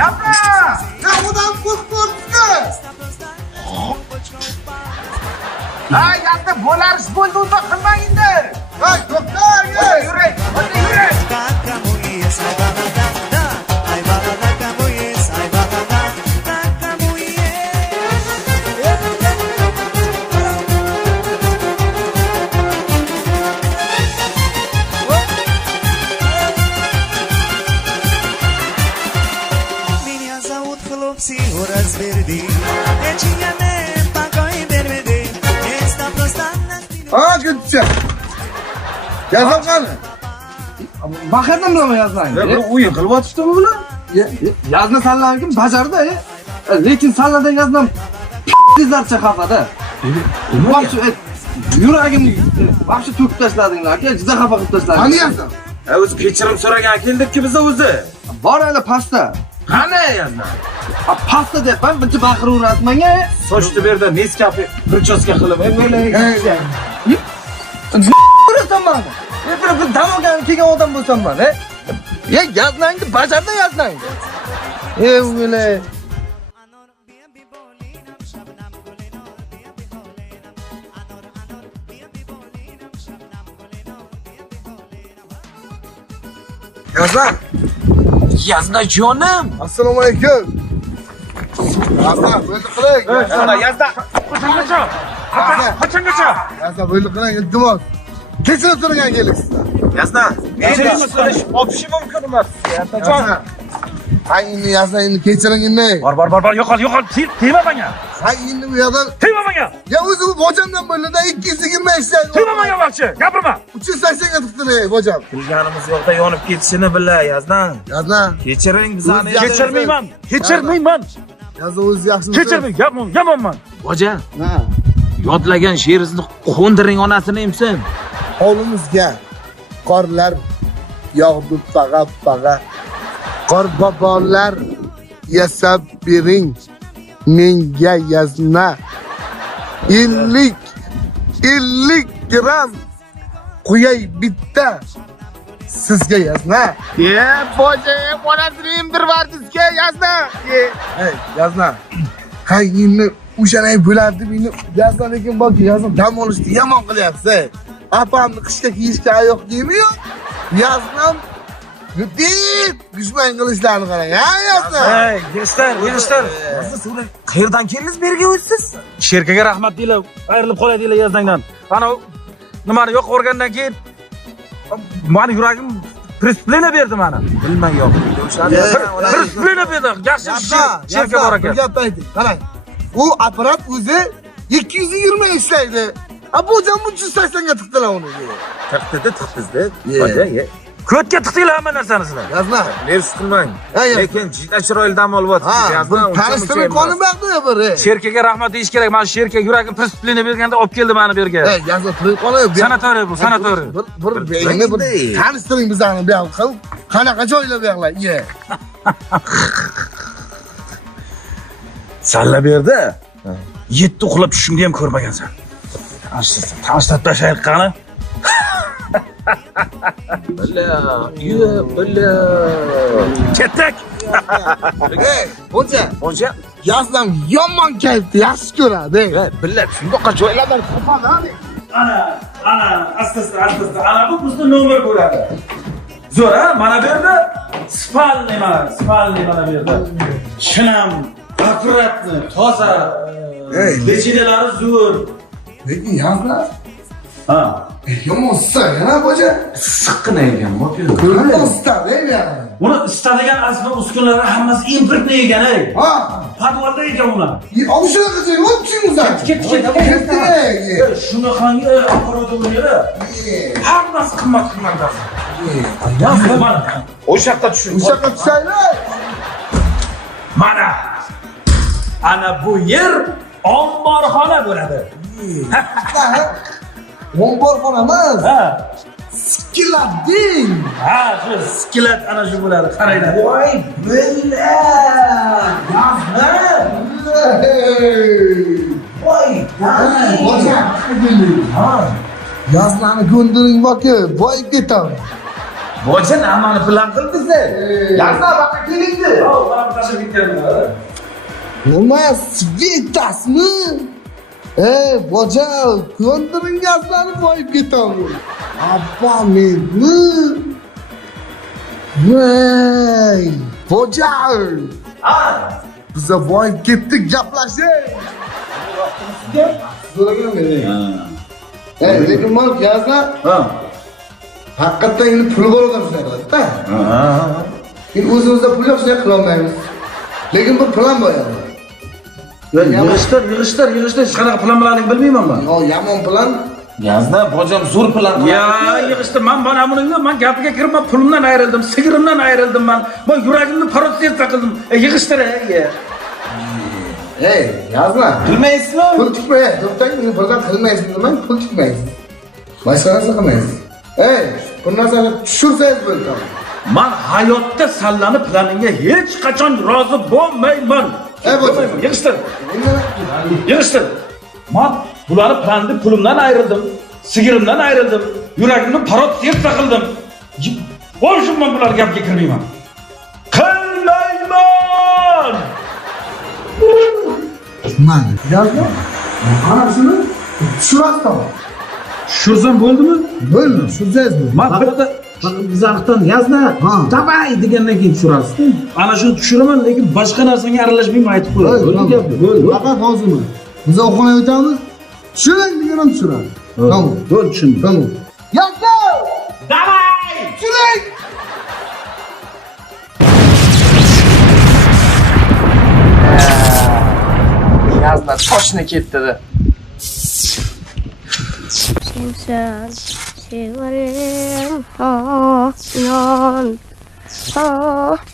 Yapma! Ya odam qo'rqibdi. Ha, yazda bo'larish bo'ldi, unda qilmang endi. Hay, to'xta, Yuring, yuring. Ha, ketdi. Yazam qani? Baxardan bilaman yazmang. Bir o'yin qilib o'tibdimi bular? Yazma sanlarkim bajardi. Lekin sanlardan yaznam sizlarcha xafada. Vaqti yuragimni vaqti to'kib tashladinglar aka, juda xafa qilib tashladingiz. Qani yazam? O'zi kechirim so'ragan keldik-ku biz o'zi. Bor hali pastda. Qani yazma? Pastda deyapman, bitta baqiraverasiz menga. Sochni berdi, Nescafe prichoska qilib, Bo'lasan mana. Bir damogan kelgan odam bo'lsam man, yaznangni bajarda yaznangni. O'yle. Yazam. Yazda jonim. Assalomu alaykum. Yazam, bo'ldi qiling. Yazda. Qachongacha? Yazam, bo'ldi qiling, iltimos. Kechirib turgan kelik sizlar. Yazda. Opishi mumkin emas. Yazam. Hay, endi yazam, endi kechiring endi. Bor, yo'qol, tegma menga. Hay, endi bu yerdan Tegma menga. ya o'zi bu bojamdan bo'ldi-da 220 ishlaydi. Tegma menga vaqchi, gapirma. 380 ga tutdi bojam. Bilganimiz yo'qda yonib ketishini bila yazdan. Yazam. Kechiring bizani. Kechirmayman. Yazam o'zi yaxshi. Kechirmang, yamonman. Boja, Ha. yodlagan she'ringizni qo'ndiring onasini emsin. Hovlimizga qorlar yog'di pag'a. Qor bobolar yasab bering menga yazna. Ellik 50 gram qo'yay bitta sizga yazna. Boja, onasini emdirvardizga yazna. Hey, yazna. Hay, endi o'shanay bo'lardi meni yazna, lekin bak yazna dam olishni yomon qilyapsiz. Apamni qishga kiyishga oyoq kiyimi yo'q. Yaznam deb dushman qilishlarini qarang. Ha, yazna. Hey, yig'ishlar. Siz qayerdan keldingiz bu yerga o'zsiz? Sherkaga rahmat deylar. Ayrilib qolay deylar yazdangdan. Ana nimani yo'q o'rgandan keyin meni yuragim prisplena berdi mana. Bilmay yo'q. Prisplena berdi. Yaxshi sherka bor ekan. Gap ayting. Qarang. U apparat o'zi 220 ishlaydi. Bu jam 380 ga tiqdilar uni. Tiqdizda. Ko'tga tiqdinglar hamma narsani sizlar. Yazma. Nersiz qilmang. Lekin juda chiroyli dam olyapsiz. Yazma. Tanishtirib qo'nim yo'qdi bir. Sherkaga rahmat deyish kerak. Mana sherka yuragim prisplena berganda olib keldi meni bu yerga. Yazma turib qolib. Sanatoriy bu, sanatoriy. Bir tanishtiring bizlarni bu yoqqa. Qanaqa joylar bu yoqlar? Iye. Salla berdi. 7 uxlab tushimda ham ko'rmagansan. Tanishtirib tashlaylik qani. Billa. Ketdik. Boja. Yazdan yomon kayfni yaxshi ko'radi. Billa, shundoqa joylardan qopadi. Ana, asta. Ana bu bizning nomer bo'ladi. Zo'r, ha? Mana bu yerda spalni mana bu yerda. Shinam, akkuratni, toza. Bejinalari zo'r. Lekin yazlar. Ha. Yomon usta, yana boja. Siqqina ekan, bo'pti. Yomon usta, deymi? Buni istadigan asli uskunalari hammasi importni ekan, ey. Ha. Podvalda ekan ular. Shunaqa o'tishingizdan. Ketdi. Shunaqangi apparaturalar. Hammasi qimmat narsa. Mana o'sha yoqqa tushing. O'sha yoqqa tushaylik. Mana. Ana bu yer omborxona bo'ladi. Omborxona emas. Ha. Skilading. Ha, shu skilad ana shu bo'ladi. Qaranglar. Voy, billa. Voy, Boja. ha. Yazlarni ko'ndiring boki, boyib ketaman. Boja, nimani plan qildingiz? Yazna baqa kelingdi. Mana bu tashlab ketganlar. Nima svitasmi? Boja, ko'ndiring yazlarni boyib ketaman. Abba menni. Voy, boja. Biz boyib ketdik, gaplashing. So'ragan meni. Lekin men yazlar. Haqiqatdan endi pul bor odam shunday qiladi-da. Endi o'zimizda pul yo'q, shunday qila olmaymiz. Lekin bir plan bor yani. Yig'ishtir, hech qanaqa plan bilaning bilmayman men. Yo, yomon plan. Yazna, bojam zo'r plan qiladi. Ya, yig'ishtir, men mana buningni men gapiga kirib, men pulimdan ayrildim, sigirimdan ayrildim men. Men yuragimni parotsetsa qildim. Yig'ishtir, Ey, yazma. Bilmaysizmi? Pul tikmay, to'xtang, meni birdan qilmaysiz demang, pul tikmaysiz. Boshqa narsa qilmaysiz. Bu narsani tushirsangiz bo'ldi. Men hayotda sallani planingga hech qachon rozi bo'lmayman. Yig'ishtir. Men bularni planni pulimdan ayrildim, sigirimdan ayrildim, yuragimni parotsetsa qildim. Bo'lishim men bular gapga kirmayman. Qilmayman. Man, yazma. Ana shuni tushirasizmi? Tushursam bo'ldimi? Bo'ldi, tushirsangiz. Men bitta bizardan yazna, davay degandan keyin tushirasiz. Ana shuni tushiraman, lekin boshqa narsaga aralashmayman, aytib qo'yaman. Bo'ldi. Faqat hozirmi? Biz o'qishga o'tamiz. Tushiring deganim tushiradi. Tamam. Bo'ldi, tushundim. Tamam. Yazma! Davay! Tushiring! Yazma toshni ketdi. Sen severim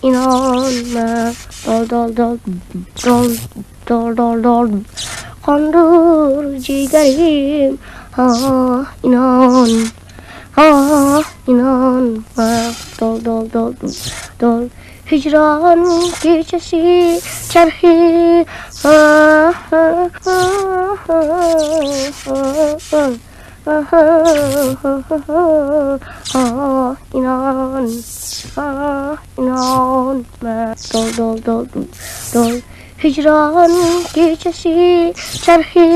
inanma dol kondur ciğerim inanma dol hicran gecesi çarhi inan dol hicran gecesi çarhi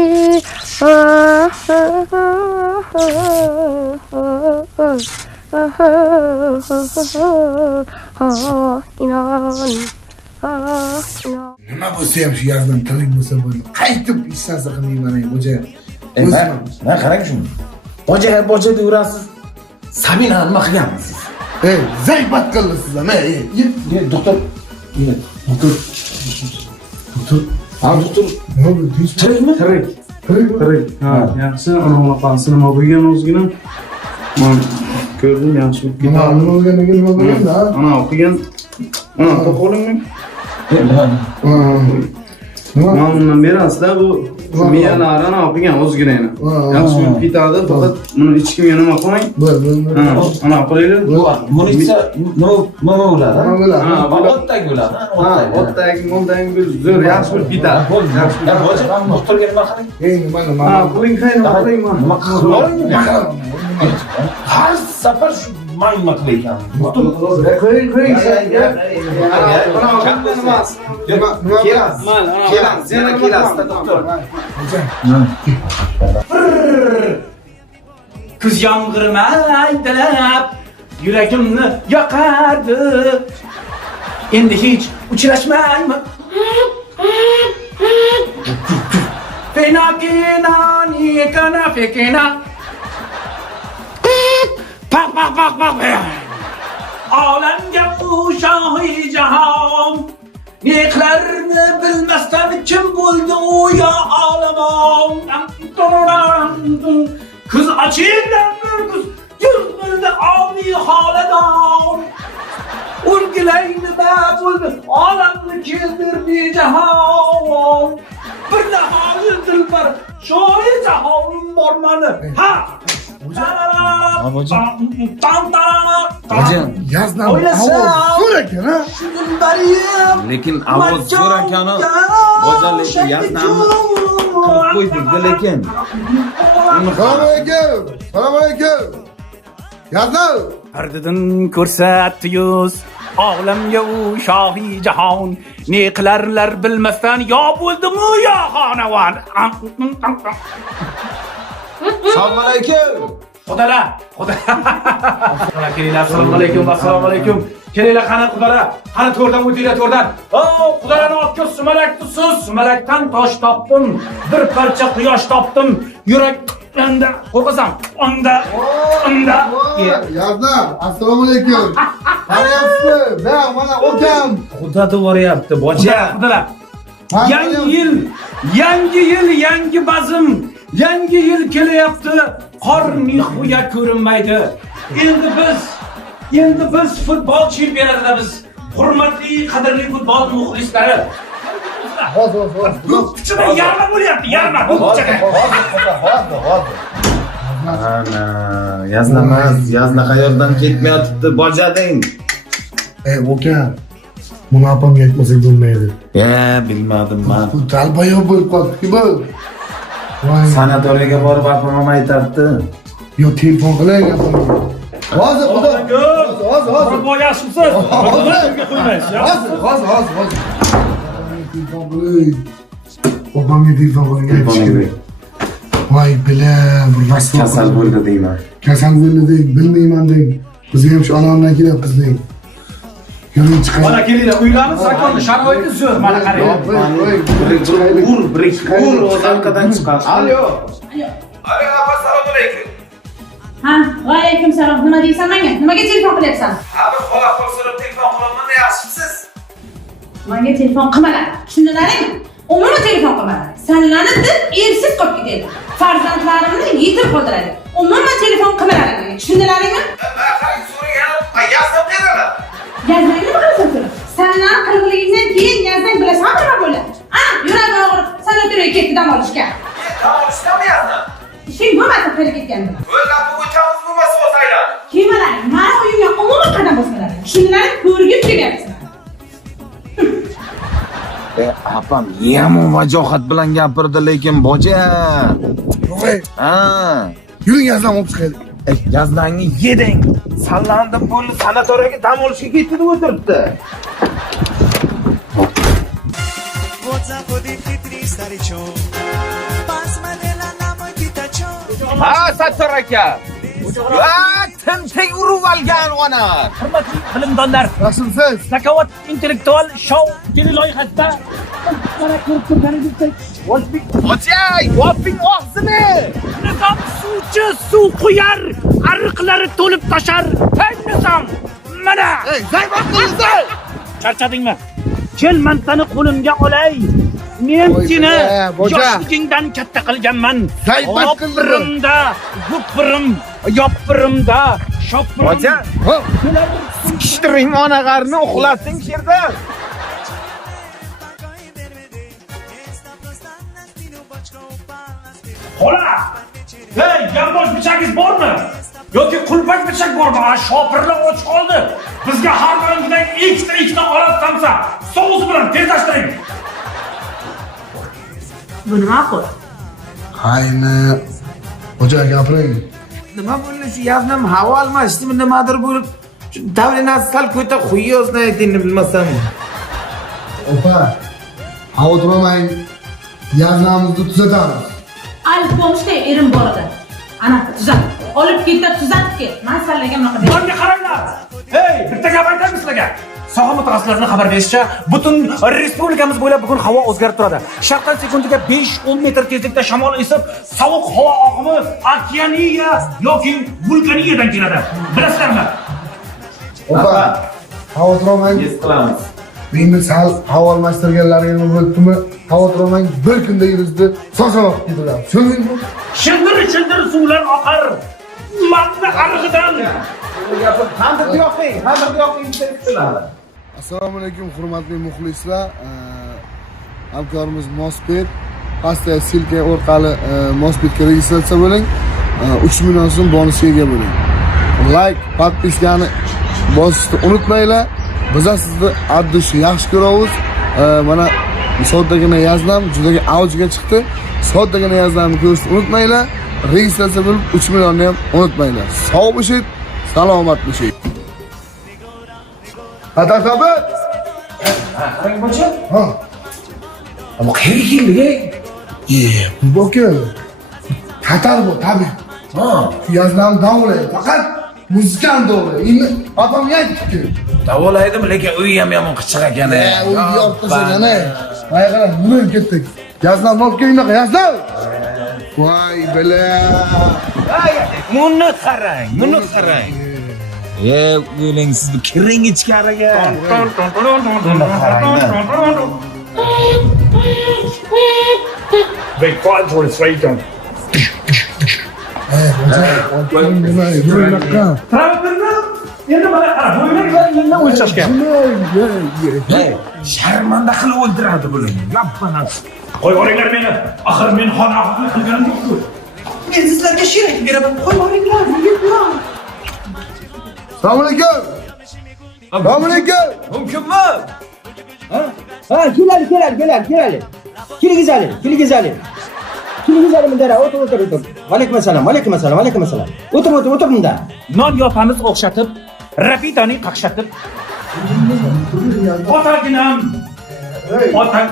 inan nima bo'lsa ham shu yazdan tirik bo'lsa bo'ldi. Qaytib ishsasa qilmayman ey xo'ja. Men qarang shuni. Boja deyurasiz. Sabina nima qilgansiz? Ey, zaybat qildisiz ham ey. Doktor. Doktor. Ha, doktor. Nima bo'ldi? Tirikmi? Tirik. Ha, yaxshi. Ana unaqasi nima bo'lgan o'zgina? Men ko'rdim, yaxshi bo'lib ketdi. Nima bo'lganiga nima bo'lganda? Ana o'qigan. Ana qo'lingni. Mana bundan berasizlar bu miyalarini o'qigan o'zginani. Yaxshi bo'lib ketadi, faqat buni hech kimga nima qilmang. Ana qo'yinglar. Buni esa nima bo'ladi? Ha, Otdagi bo'ladi. Otdagi, moldagi zo'r yaxshi bo'lib ketadi. Boja doktorga nima qiling? Ey, nima? Ha, qiling, qiling. Nima qiling? Har safar shu nima qilaykan? Qo'ying. Kelamiz, yana kelasiz doktor. Kuz yomg'irma aytilab yuragimni yoqardi. Endi hech uchrashmayman. Fena nikana fekena. Pak. Olamga bu shohi jahon. Neklarni bilmasdan kim bo'ldi u yo olamon. Kuz ochilgan kuz yuzimda oliy xoladon. Urgilayni bo'ldi olamni keltirdi jahon. Bir naholi dilbar shohi jahon bormani. Ha! Yazdan ovoz zo'r ekan, ha? Lekin ovoz zo'r ekan. Boja lekin yaznamni qilib qo'ydik lekin. Assalomu alaykum. Yazdan Ardidan ko'rsatdi yuz olamga u shohi jahon. Ne qilarlar bilmasdan yo bo'ldimi yo xonavon. Assalomu alaykum. Xudolar. Assalomu alaykum. Kelinglar qani xudolar. Qani to'rdan o'tinglar to'rdan. Xudolarni otga sumalak tusiz. Sumalakdan tosh topdim. Bir parcha quyosh topdim. Yurak unda qo'rqasan. Unda. Yazdan, assalomu alaykum. Qarayapsiz? Men mana o'kam. Xudo boryapti, boja. Xudolar. Yangi yil, yangi bazm. Yangi yil kelyapti. Qor nixuya ko'rinmaydi. Endi biz futbol chempionatidamiz. Hurmatli, qadrli futbol muxlislari. Kuchida yarma bo'lyapti, yarma. Ana, yazna qayerdan ketmayapti, bojading. Ey, o'kam. Buni opamga aytmasak bo'lmaydi. Bilmadim men. Bu talbayoq bo'lib qoldi-ku bu. Sanatoriyaga borib opam aytibdi. Yo, telefon qiling opamga. Hozir, xudo. Hozir. Bu yaxshimisiz? Hozir. Telefon qiling. Opamga telefon qiling aytishga. Voy, bilan, bir rasvo. Kasal bo'ldi deyman. Kasal bo'ldi deng, bilmayman deng. Bizi ham shu onamdan kelyapmiz deng. Yuring chiqaylik. Mana kelinglar, uylarimiz sakonni, sharoiti zo'r. Mana qarang. Ur, o'zalqadan chiqar. Alo, apa assalomu alaykum. Ha, va alaykum salom. Nima deysan menga? Nimaga telefon qilyapsan? Bir xola qo'lsirib telefon qilaman, yaxshimisiz? Menga telefon qilmalar. Tushundilaringmi? Umuman telefon qilmalar. Sanlarni deb ersiz qolib ketadi. Farzandlarimni yetim qoldiradi. Umuman telefon qilmalar menga. Tushundilaringmi? Qarang, so'ragan, yazib beraman. Yazmangni nima qilasan sen? Sanlar qirg'ligingdan keyin yazmang bilasanmi nima bo'ladi? Yuragim og'rib, sanatoriyaga ketdi dam olishga. Dam olishdami yazdin? Ishing bo'lmasa qilib ketgandim. O'ylab o'tamiz bo'lmasa o'taylar. Kemalar, meni uyimga umuman qadam bosmalar. Tushundilaring? Ko'rgib kelyapsizlar. Apam yomon vajohat bilan gapirdi, lekin boja. Voy, Ha. yuring yazdan olib chiqaylik. Gaznangni yeding. Sallandim bo'ldi, sanatoriyaga dam olishga ketdi deb o'tiribdi. Ha, Sattor aka. Tinchlik urib olgan ona. Hurmatli bilimdonlar, Yaxshimisiz? Zakovat intellektual show teleloyihasida mana ko'rib turganingizdek Boja, yoping og'zini. nizom suvchi suv quyar, ariqlari to'lib toshar. Hey nizom, mana Ey, zaybot qilsan! charchadingmi? Kel mantani qo'limga olay. Men Voy seni boja, boja. yoshligingdan katta qilganman. Zaybot qilding. Oppirimda, guppirim, yoppirimda, shoppirim. Boja, Hop. kishtiring ona g'arni uxlating yerda. Xola! Hey, gambosh bichangiz bormi? Yoki qulpak bichak bormi? Shopirlar och qoldi. Bizga har biringidan ikkita olib tamsa, sous bilan tezlashtiring. Buni ma'qul. Hayni. Hoca gapiring. Nima bo'ldi shu yaznam havo almashdimi, nimadir bo'lib, shu davlenasi sal ko'ta xuyozni aytini bilmasam. Opa, xavotir olmang. Yaznamizni tuzatamiz. Alpomishda erim bor edi. Ana tuzat. Olib ketib tuzatib ket. Men sallagan unaqa deyman. Menga qaranglar. Hey, bitta gap aytaymi sizlarga? Soha mutaxassislarining xabar berishicha, butun respublikamiz bo'ylab bugun havo o'zgarib turadi. Sharqdan sekundiga 5-10 metr tezlikda shamol esib, sovuq havo oqimi okeaniya yoki vulkaniyadan keladi. Bilasizlarmi? Opa, xavotir olmang. Yes qilamiz. Meni sal havo almashtirganlaringni bo'libdimi? Xavotir olmang, bir kunda yurizni sosamoq ketadi. Tushundingmi? Shildir suvlar oqar. Manni arig'idan. Hamdir yoqing, deb Assalomu alaykum hurmatli muxlislar. Hamkorimiz Mospet pastda silka orqali Mospetga registratsiya bo'ling. 3 million so'm bonusga ega bo'ling. Like, podpiskani bosishni unutmanglar. Biz sizni addush yaxshi ko'ramiz. Mana soddagina yaznam juda avjiga chiqdi. Soddagina yaznamni ko'rishni unutmanglar. Registratsiya bo'lib 3 millionni ham unutmanglar. Sog' bo'lishing, salomat bo'lishing. Atasobit. Qarang bocha. Ha. Ammo qayerga keldik? Bu aka. Qatar bu tabii. Ha, Yaznam davlat. Faqat muzikani davlat. Endi opam aytdi. davolaydimi, lekin uy ham yomon qichiq ekan. U yo'qtasagana. Voy qarang, nima ketdik. Yaznam olib kelinglar, yaznam. Voy bala. Buni qarang. O'ling sizni kiring ichkariga. Big fight for its right on. Travelni endi mana qara, bo'ynaklaringni o'lchashgan. Sharmanda qilib o'ldiradi bular. Yappanas. Qo'y yuboringlar meni. Axir men xonaqohlik qilganim yo'q-ku. Men sizlarga she'r aytib beraman. Qo'yvoringlar, yigitlar. Assalomu alaykum. Assalomu alaykum. Mumkinmi? Ha, keladi. Kelingiz ali. Mundara, o'tir. Alaykum assalom. O'tir bunda. non yopamiz o'xshatib, rapidani qaqshatib. Otaginam. Ota.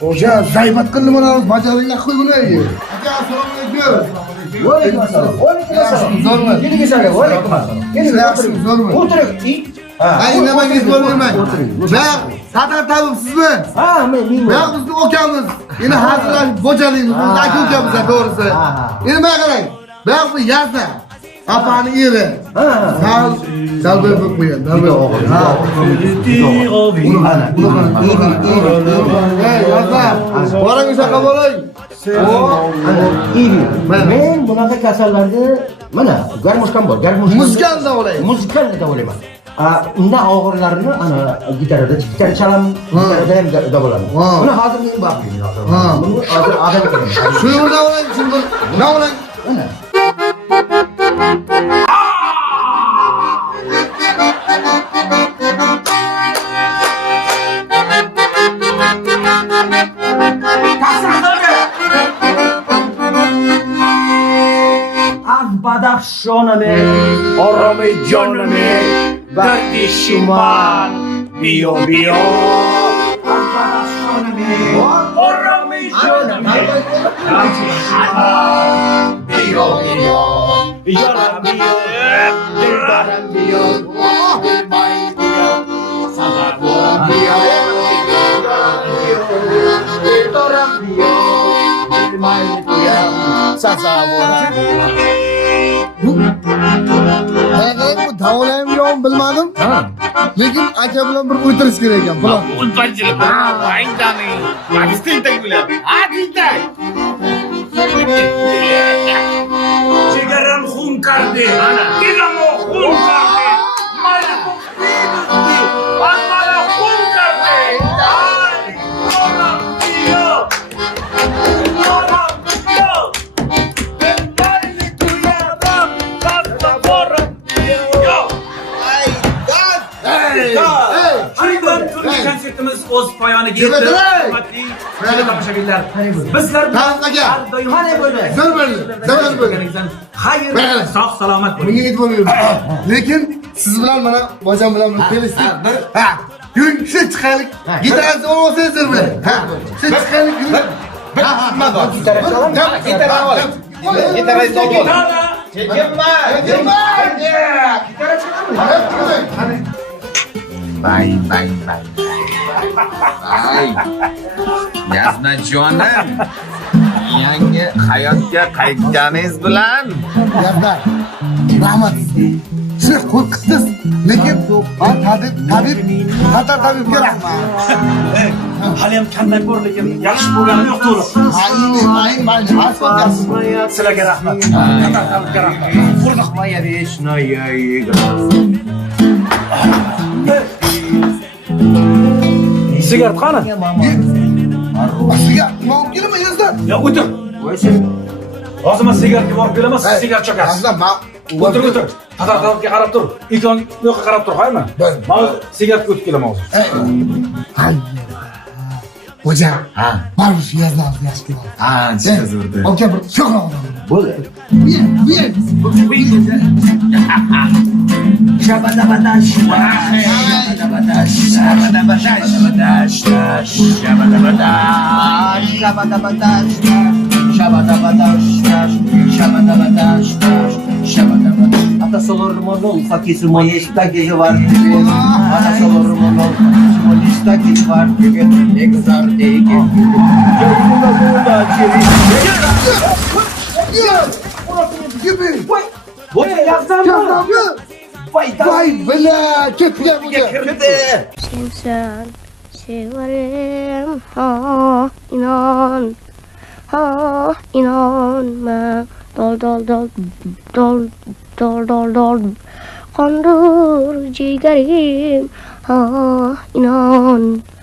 Hoca zaybat qildi mana bajaringlar qo'y bularga. Aka assalomu alaykum. Va alaykum assalom. Zo'rmi? Kelingiz ali. Va alaykum assalom. Yaxshimi, zo'rmi? O'tiring. Ay, nimangiz bo'lmayman. Men Sadar tabibsizmi? Ha, men Men bizni ukamiz. Endi hazırlanib bojalaymiz. Biz aka ukamiz to'g'risi. Endi men qarang. Men bu yazda apani eri. Dalbay bo'lib qo'ygan. Dalbay o'g'il. Ha. Ey, yazda. Borangiz aka bo'ling. Men bunaqa kasallarni mana garmoshkam bor. Muzikal davolayman. Muzikal davolayman. Unda og'irlarini ana gitarada chalaman, gitarada ham davolaman. Buni hozir men baqlayman. Buni hozir adam kerak. Shuni davolang, davolang. Mana. Baxshoname, orome joname, dardi shiman, biyo biyo. Baxshoname, orome joname, dardi shiman, biyo biyo. Yoram biyo, dilbaram biyo, dilbaram biyo, sadakoram biyo, dilbaram biyo, dilbaram biyo, sadakoram biyo. Bu davolayim yo'q bilmadim. Lekin aka bilan bir o'tirish kerak ekan. Bilan. Ulpanchilik. Aytdami. Magistintak bilan. Adintak. Chegaram xun kardi. Ana, dinamo xun kardi. Mana Mana xun kardi. Ay, ona biyo. Ona biyo. Bengali tuyaram. Tasavoram biyo. Aydan turli konsertimiz o'z poyoniga yetdi. Hurmatli tomoshabinlar, bizlar har doim xayr, sog' salomat bo'ling. Menga yetib bo'lmaydi. Lekin siz bilan mana bojam bilan bir kelishdik. Ha. Yuring, siz chiqaylik. Gitarani olsangiz bilan. Ha. Siz chiqaylik. Nima bor? Gitara chalaman. Gitara oling. Gitarangizni olib. Chekimma. Gitara chalaman. Bang bang bang. Ay. Yazma jonim. Yangi hayotga qaytganingiz bilan Yazda. Rahmat. Siz qo'rqitdingiz. Lekin tabibga rahmat. Hali ham kamdan ko'r, lekin yaxshi bo'lgani yo'q to'liq. Mayli. Sizlarga rahmat. Tabibga rahmat. Sigaret qani? Sigaret olib kelma Yazda. Ya o'tir. Hozir sigaretga borib kelaman, siz sigaret chaqasiz. Yazda, O'tir. Tarafga qarab tur. Ekran yo'qqa qarab tur, qo'yma. Men sigaretga o'tib kelaman hozir. Hocam. Barış Yazda yaxshi keladi. chiqazurdi. Aka bir ko'proq odam. Bo'ldi. Shabadabadash. Atasolar romanol, fakir moyesta gece var. Atasolar romanol, moyesta gece var. Egzar dege. Bu yazdan mı? Vay bela ketgan bu. Sen severim inanma dol kondur ciğerim inanma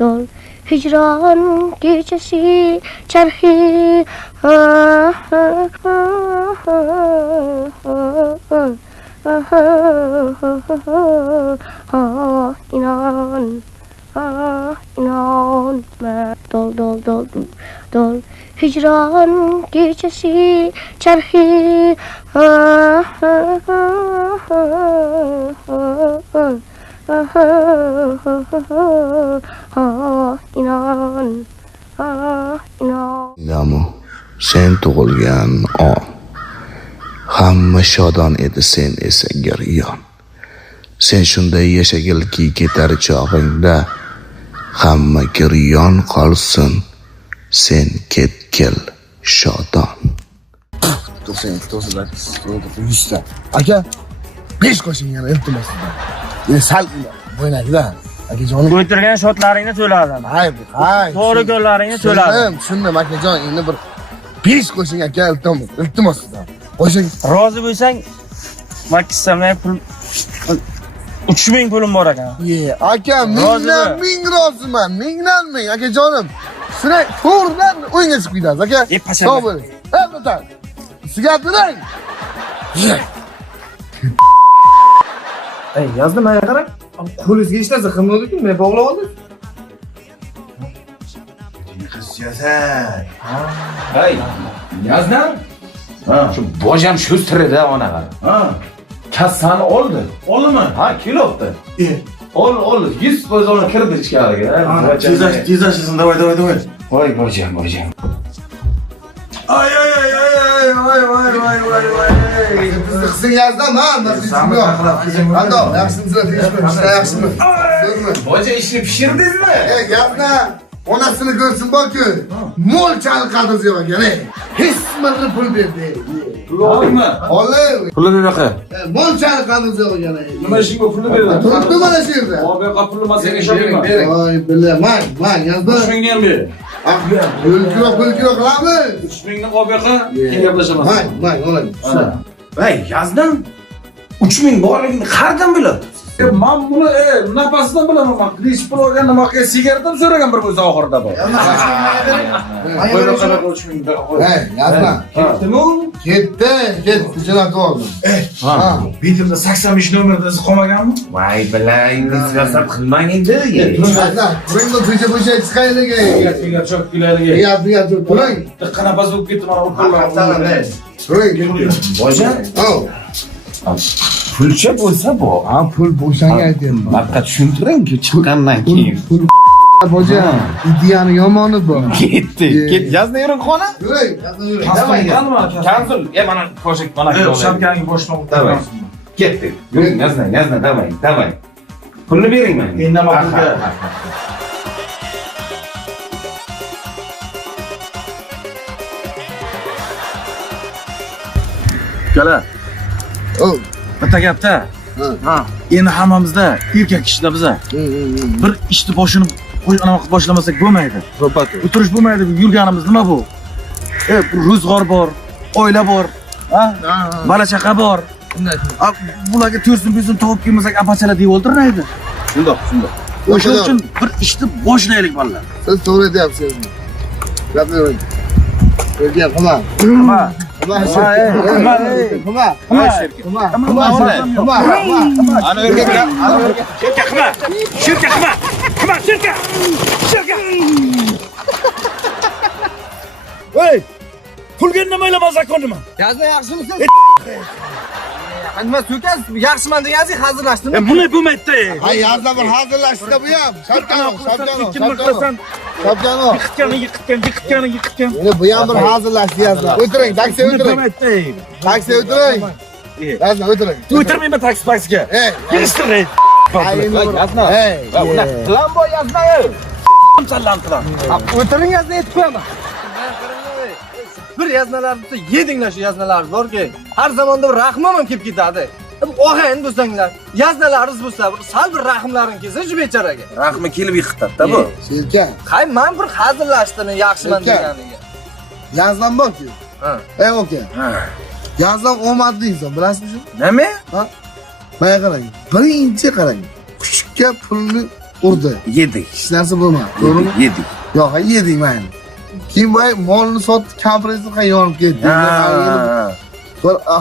dol hicran gecesi çarhi inanma dol hicran gecesi çarhi inan Damo, sen tug'ilgan on. Hamma shodon edi, sen esa giryon. Sen shunday yashagilki ketar chog'ingda hamma giryon qolsin. Sen ketgil shodon. To'singlar. 100 ta. Aka, 5 qo'shing yana iltimos. Sal o'ynaydi-da. Akajonim. O'tirgan shotlaringni to'ladim. Hay. To'g'ri go'llaringni to'ladim. Tushundim akajon, endi bir 5 qo'shing aka, iltimos. Qo'shing. Rozi bo'lsang, maksimum pul 3000 pulim bor ekan. Aka, ming roziman. Mingdan ming akajonim. Sizlar to'g'ridan o'yinga chiqib ketasiz aka. Sog' bo'ling. Albatta. Sigaret bering. Ey, yazdim menga qarang. Qo'lingizga hech narsa qilmadi-ku, men bog'lab oldim. jasad. Hey, Yazdan? Shu bojam shu tirida ona qara. Kassani oldi. Oldimi? Ha, kelibdi. Ol, 100 bozorni kirdi ichkariga. Tezlashsin, davay. Voy bojam. Ay. Qizing yazdan man, nafsim yo'q. Qandoq, yaxshimisiz, yaxshimi? Boja ishni pishirdingizmi? Gapna, onasini ko'rsin boku. Mo'l chalqadingiz yo'q ekan. Hech mirni pul berdi. Oldingmi? Olib. Pulni buyoqqa. Mo'l chalqadingiz yo'q ekan. Nima ishingga pulni berdi? Turibdi mana shu yerda. Bu yoqqa pulni men senga sho'mayman. Voy, bilaman, yazdan. 3 mingni ham ber. Pul kiro qilamiz. 3 mingni qo'yib buyoqqa, keyin gaplashamiz. Mang, oling. Voy, Yazdan 3 ming borligini qayerdan biladi? Men buni napasidan bilaman. Men qilich pul olgan nimaga sigaretam so'ragan bir bo'lsa oxirida bor. Hey, yazma. Ketdimi? Ketdi, jo'natib oldim. Betimda 85 nomerda izi qolmaganmi? Voy, bilagingiz g'azab qilmang endi. Turingda bo'sha chiqayliga. Gap chop kulayliga. Gap, turing. Diqqana bas bo'lib ketdi mana o'qillar. Turing. Boja? Pulcha bo'lsa bu. Pul bo'lsang aytdim. Faqat tushuntiring-ku chiqqandan keyin. Pul boja, ideyani yomoni bu. Ketdi. Yazda yuring xona. Yuring. Davay. Kansul. Mana koshik mana. Shapkaning boshdan Davay. Ketdik. Yuring, yazna, davay. Pulni bering menga. Endi nima pulga? Kala. Bitta gapda. Endi hammamizda erkak kishida biza bir ishni boshini anaqa qilib boshlamasak bo'lmaydi. O'tirish bo'lmaydi. Yurganimiz nima bu? Ro'zg'or bor, oila bor, bola chaqa bor. Bularga to'sin topib kelmasak apachalar deb o'ldirmaydi. Shundoq. O'sha uchun bir ishni boshlaylik bolalar. Siz to'g'ri deyapsiz. Gapiring. O'rgan, qilma. Ana o'rgatga. Shirka qilma. Voy! Pulga nimalar mazakonnimi? Yazma yaxshimisiz? Nima so'kasiz? Yaxshiman deganingiz hazırlashdimi? Buni bo'lmaydi. Hay, yazda bir hazırlaştı bu ham. Shabjano. Yiqitgan. Bu ham bir hazırlaştı yazda. O'tiring, taksi o'tiring. Taksi o'tiring. Yazma o'tiring. O'tirmayman taksiga. Kelishtiring. Yazma. Plan boy yazma. Sallantiram. O'tiring yazma aytib qo'yaman. Bir yaznalarni yedinglar shu yaznalar borki, har zamonda bir rahmim kelib ketadi. Og'ayin bo'lsanglar, yaznalaringiz bo'lsa, sal bir rahmlaring kelsa shu bechoraga. Rahmi kelib yiqitadi-da bu. Sherka. Hay, men bir hazırlashdini yaxshiman deganiga. Yazdan bor-ku. Oka. Yazdan omadli inson, bilasizmi shu? Nima? Mana qarang. Birinchi qarang. Kuchukka pulni urdi. Yedik. Hech narsa bo'lmadi. To'g'rimi? Yedik. Yo'q, yedik men. Keyin voy molni sotdi, kompressor yonib ketdi.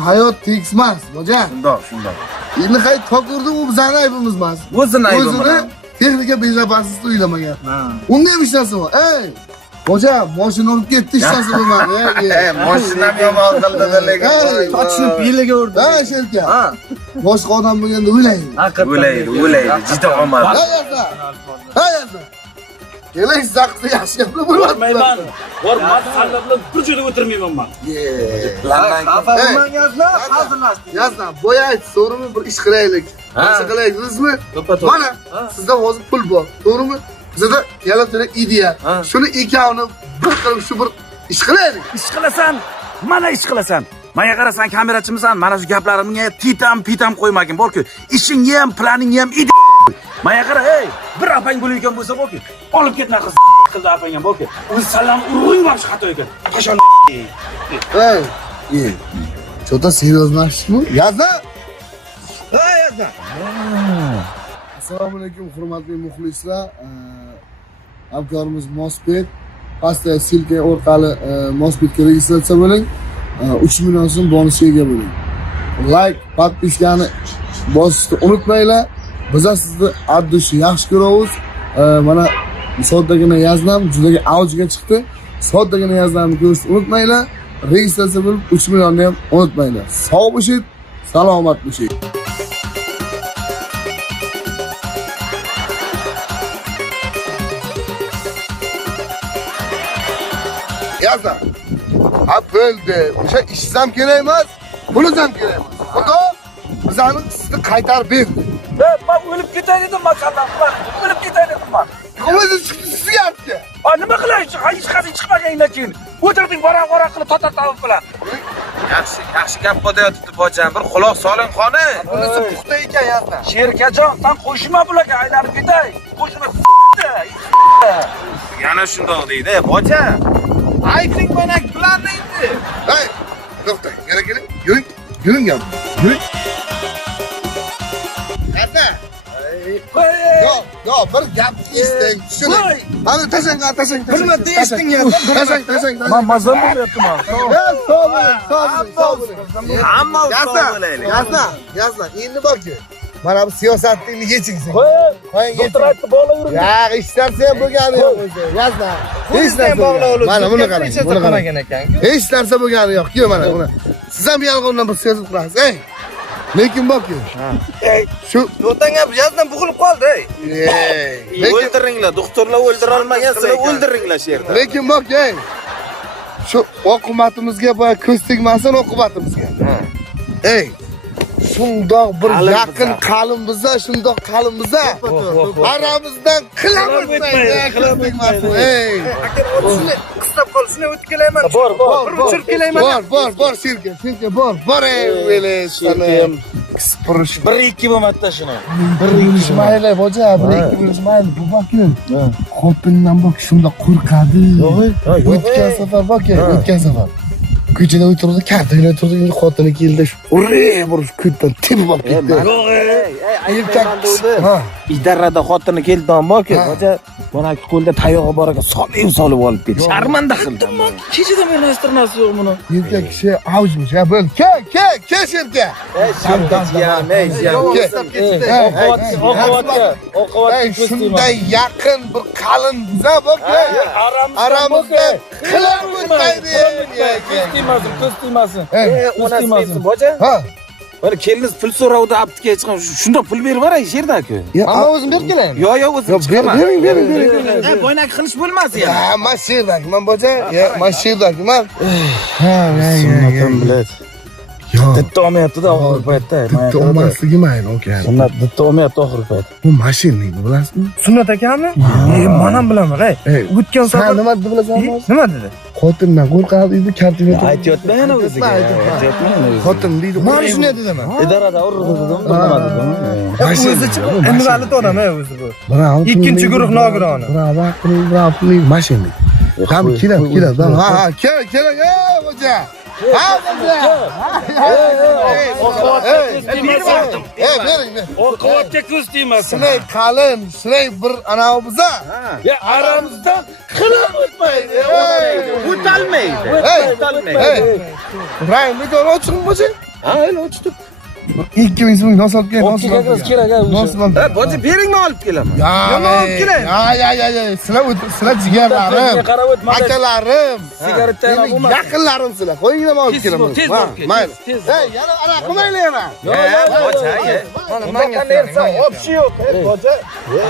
Hayot tekis emas, boja. Shundoq. Endi hay tokurdi, u bizning aybimiz emas. O'zini aybi. O'zini texnika bezopasizlik o'ylamagan. Unda ham hech narsa bor. Boja, mashina urib ketdi, hech narsa bo'lmadi. Mashinam yomon qildi lekin. Sochini beliga urdi. Sherka. Boshqa odam bo'lganda o'ylaydi. O'ylaydi. Juda omad. Hayazda. Keling, zaqni yaxshi gaplar bo'ladi. Bilmayman. Bor, masalla bilan bir joyda o'tirmayman men. Xafaman yazlar, hazırlashdik. Yazdan, boya ayt, to'g'rimi? Bir ish qilaylik. Nima qilaylik, sizmi? Mana, sizda hozir pul bor, to'g'rimi? Bizda yalatgan ideya. Shuni ikkovini bir qilib shu bir ish qilaylik. Ish qilasan, mana ish qilasan. Menga qarasan, kamerachimisan, mana shu gaplarimga pitam qo'ymagin, borku. Ishingga ham, planingga ham Menga qara, bir apang bo'layotgan bo'lsa borku. Olib ketma qiz qildi apang ham borku. O'zi sallam urg'ing ham shu xato ekan. Qachon Что-то серьезно Yazda. Yazda. Assalomu alaykum, hurmatli muxlislar. Hamkorimiz Mospet. Pastda silka orqali Mospetga registratsiya bo'ling. 3 million so'm bonusga ega bo'ling. Like, podpiskani bosishni unutmanglar. Biz sizni addushi yaxshi ko'ramiz. Mana soddagina yaznam juda avjiga chiqdi. Soddagina yaznamni ko'rishni unutmanglar. Registratsiya bo'lib 3 millionni ham unutmanglar. Sog' bo'lishing, salomat bo'lishing. Yazdan. Ha bo'ldi. O'sha ishsam kerak emas, pulimiz ham kerak emas. Xudo bizani sizni qaytarib berdi. Men o'lib ketay dedim, masallan qilib. O'lib ketay dedim men. O'zi chiqdi sizga. Nima qilay? Hech qanday chiqmagandan keyin o'tirding bora qilib totar tavib bilan. Yaxshi gap qo'yayotibdi bojam. Bir quloq soling qoni. Bunisi puxta ekan yazdan. Sherkajon, sen qo'shma bularga aylanib ketay. Qo'shma. Yana shundoq deydi, bojam. Ayting mana planni endi. Hey, to'xta, yana keling. Yuring ham. Yuring. Yazdan. Yo, bir gap eslang, tushuning. Mana tashang. Bir marta eshiting yazdan. Tashang. Men mazam bo'lyapti men. Sog' bo'ling. Hamma sog' bo'laylik. Yazdan. Endi borki. Mana bu siyosatni yechingsiz. Qo'ying, g'iltiratni bog'lab yuring. Ya, ishlarsa ham bo'lgani yo'q o'zi. Yazdan. Hech narsa bog'lab olasiz. Mana buni qarang. Hech narsa bo'lgani yo'q. Ku mana buni. Siz ham yolg'ondan bir siyosat qilasiz. Ey. Lekin borki. Shu To'tang ham yazdan bug'ilib qoldi. O'ldiringlar, doktorlar o'ldira olmagan, sizlar o'ldiringlar shu yerda. Lekin borki, shu oqibatimizga boya ko'z tegmasin oqibatimizga. Ey, shundoq bir yaqin qalin biza, aramizdan qilamiz. Ey, Qistab qolishni o'tib kelayman. Bor. Bir uchirib kelayman. Bor, Sirka, bor. Ey, vele sana. Kıspırış. 1-2 bo'lmadi shuni. Mayli, boja, 1-2 bo'lish mayli. Bu bakın. Xotindan bak shunda qo'rqadi. O'tgan safar ko'chada o'tirdi, kartaga o'tirdi, endi xotini keldi. Bir ko'tdan tepib olib ketdi. Erkak ha. Idarada xotini keldi boki, boja, bunaki qo'lda tayog'i bor ekan, solib olib ketdi. Sharmanda qildi. Kechida men nastirnasi yo'q buni. Erkak kishi avjmish. Ha, bo'l. Ke sherka. Oqibatga shunday yaqin bir qalin biza boki. Aramizda qilib o'tmaydi. Ko'z tegmasin. Onasi boja. Ha. Mana keliniz pul so'rovda aptga chiqqan. Shunda pul berib yuboray sherdaku. Amma o'zim berib kelaman. Yo'q, o'zim chiqaman. Bering. Bo'ynak qilish bo'lmas ya. Ha, men sherdaki, men boja. Men sherdaki, men. Ha, Sunnatim biladi. Yo'q. Ditta olmayapti-da oxirgi paytda. Ditta olmasligi mayli, okey. Sunnat ditta olmayapti oxirgi paytda. Bu mashinning bilasizmi? Sunnat ekanmi? Men ham bilaman. O'tgan Sen safar nima deb bilasanmi? nima dedi? Xotindan qo'rqadi edi, kartaga. Aytayotman o'ziga. Xotin deydi. Mana shunday dedim. Idorada urdi dedim, nima dedim. O'zichi invalid odam o'zi bu. Bravo. Ikkinchi guruh nogironi. Bravo, mashinning. Ham keladi. Ha, kerak. Ey, boja. Ha, boja. Bering. Oqibatga ko'z tegmasin. Sinay qalin, sinay bir anavi biza. Ya aramizdan qilib o'tmaydi. O'talmaydi. Rang midor ochiqmi boja? Ha, ochdim. 2000 so'm nos olib kel, nos olib kel. Kerak Ha, boja beringni olib kelaman. Ya. Sizlar jigarlarim, akalarim, sigaretani bo'lmadi. yaqinlarim sizlar. Qo'yinglar olib kelaman. Mayli. Ey, yana ana qilmaylar yana. Boja, Mana menga opsi yo'q, boja.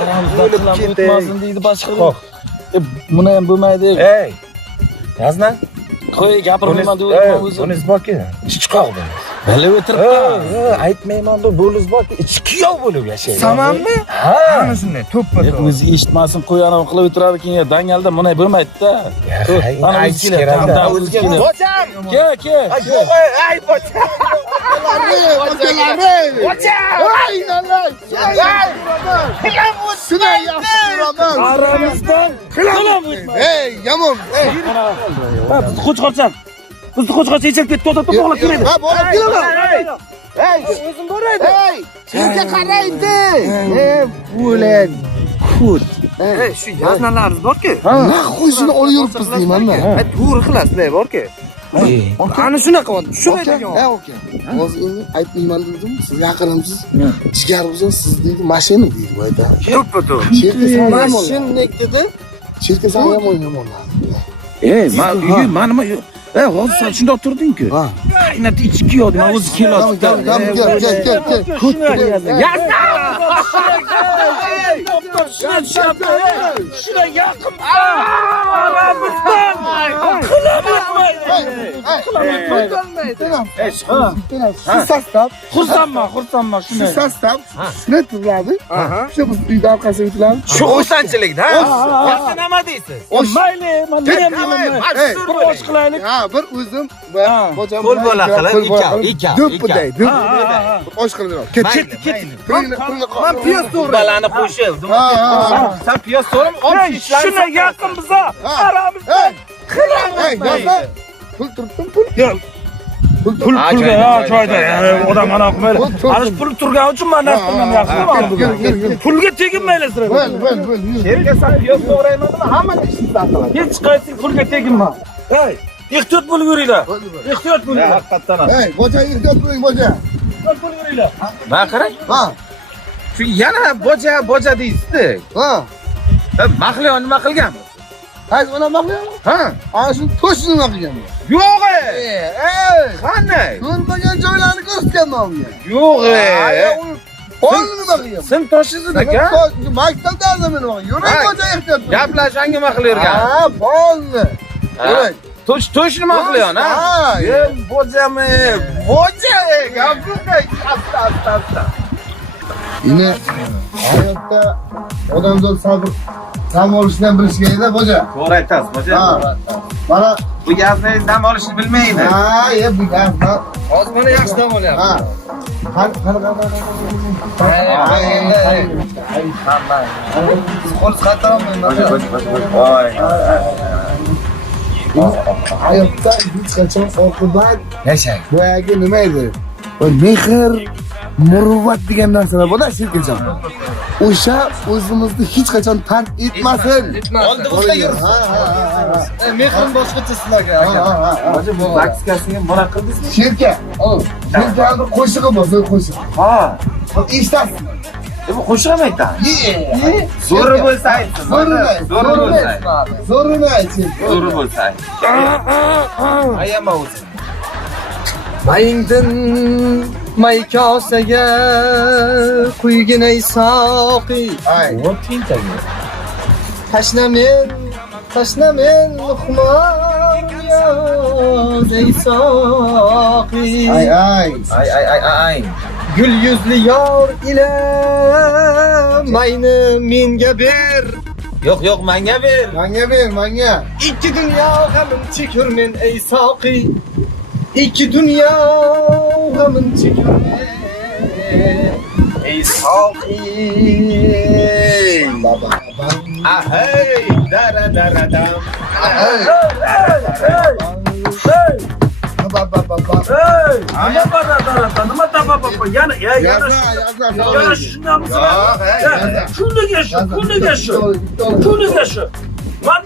Aramizdan o'tmasin deydi boshqa. Buni ham bo'lmaydi. Ey. Yazna. Qo'y gapirmayman deb o'zim. Buni borki, chiqoq bu. Bilib o'tiribman. Aytmayman deb bo'liz borki, ichki kuyov bo'lib yashaydi. Samanmi? Mana shunday to'ppa. O'zi eshitmasin, qo'yanav qilib o'tiradi keyin dangalda bunday bo'lmaydi-da. Ana o'zi kerak. Bojam! Ke. Ay, boja. Aramizdan qilib o'tmaydi. Ey, yomon. Bizni qo'chqorsan. Yechib ketdi, to'xtatib bog'lab keladi. Ha, bog'lab kelaman. Ey, o'zim boraydi. Ey, senga qaraydi. Bo'lat. Kut. Shu yaznalarimiz bor-ku. Nahvoy shuni olib yuribmiz deyman-da. To'g'ri qilasizlar bor-ku. Ana shunaqa bo'ldi. Shunday degan. Okey. Hozir endi aytmayman dedim. Siz yaqinimsiz. Jigarimiz siz deydi, mashina deydi bu ayta. To'ppa to'g'ri. Shirka sanam mashinnik dedi. Shirka sanam o'ynamonlar. Men nima hozir sen shundoq turding-ku. Ha. Qaynata ichki yo'q, men o'zi keladi. Shuna yaqin. Xursandman shunday. Sastab, shuni turadi. Shu biz uyda orqasiga o'tiramiz. Shu xursandchilikda. Yaxshi nima deysiz? Mayli, men nima bir osh qilaylik. Ha, bir o'zim va bojam qo'l bola qilib ikki. Do'ppiday. Osh qilib. Ket. Men piyoz to'g'ri. Balani qo'shib. Sen piyoz to'g'rim, olib ishlar. Shuna yaqin biza. Aramizdan. Pul turibdim, pul. Pulga joyda odam ana qilmaydi. Ana pul turgani uchun men narsa qilmam yaxshi. Pulga teginmaylar. Bo'l. Yerga sen piyoz to'g'raymadimi? Hammani ishni qiladi. Hech qaysi pulga teginma. Hey, ehtiyot bo'lib yuringlar. Ehtiyot bo'linglar. Haqiqatdan. Hey, boja ehtiyot bo'ling, boja. Ehtiyot bo'lib yuringlar. Ma qarang. Ha. Shu yana boja deysiz-da. Ha. Mahliyo nima qilgan? Qaysi ona mahliyo? Ha. Ana shu to'shni nima qilgan? Yo'q. Qanday? Ko'rmagan joylarni ko'rsatganman unga. Yo'q. Polni nima qilgan? Sen toshizdek-a? Maktabda men nima? Yuring boja ehtiyot. Gaplashang nima qilavergan? Ha, polni. Yuring. To'sh nima qilayon, ha? Men bojami? Boja, gapirmay. Asta. Yine hayotda odamzod sabr dam olishdan bilish kerak-da, boja. To'g'ri aytasiz, boja. Mana bu gazni dam olishni bilmaydi. Ha, bu gapni. Hozir mana yaxshi dam olyapti. Ha. Qo'l qataraman. Voy. Hayotda hech qachon oqibat yashang. Boyagi nima edi? Mehr, muruvvat degan narsalar bor-da, shirkajon. O'sha o'zimizni hech qachon tark etmasin. Oldimizda yur. Mehrim boshqacha sizlarga. Hozir bu vaksinasiga mana qildingizmi? Shirka. Shirkani qo'shig'i bor, qo'shiq. Ha. Eshitasiz. Bu qo'shiq ham aytadi. Zo'ri bo'lsa aytsin. Zo'rini aytsin. Zo'ri bo'lsa aytsin. Ayama o'zi. Mayingdin may kosaga quygin ey soqi. O'tinchagi. Tashlamen luqmon yoz ey soqi. Ay. Gul yuzli yor ile mayni menga ber. Yo'q, menga ber. Menga. İki dünya g'amin chekurmen ey soqi. İki dünya g'amin chekurmen ey soqi. Baba. Hey, dara. Yana shunday gashi. Ben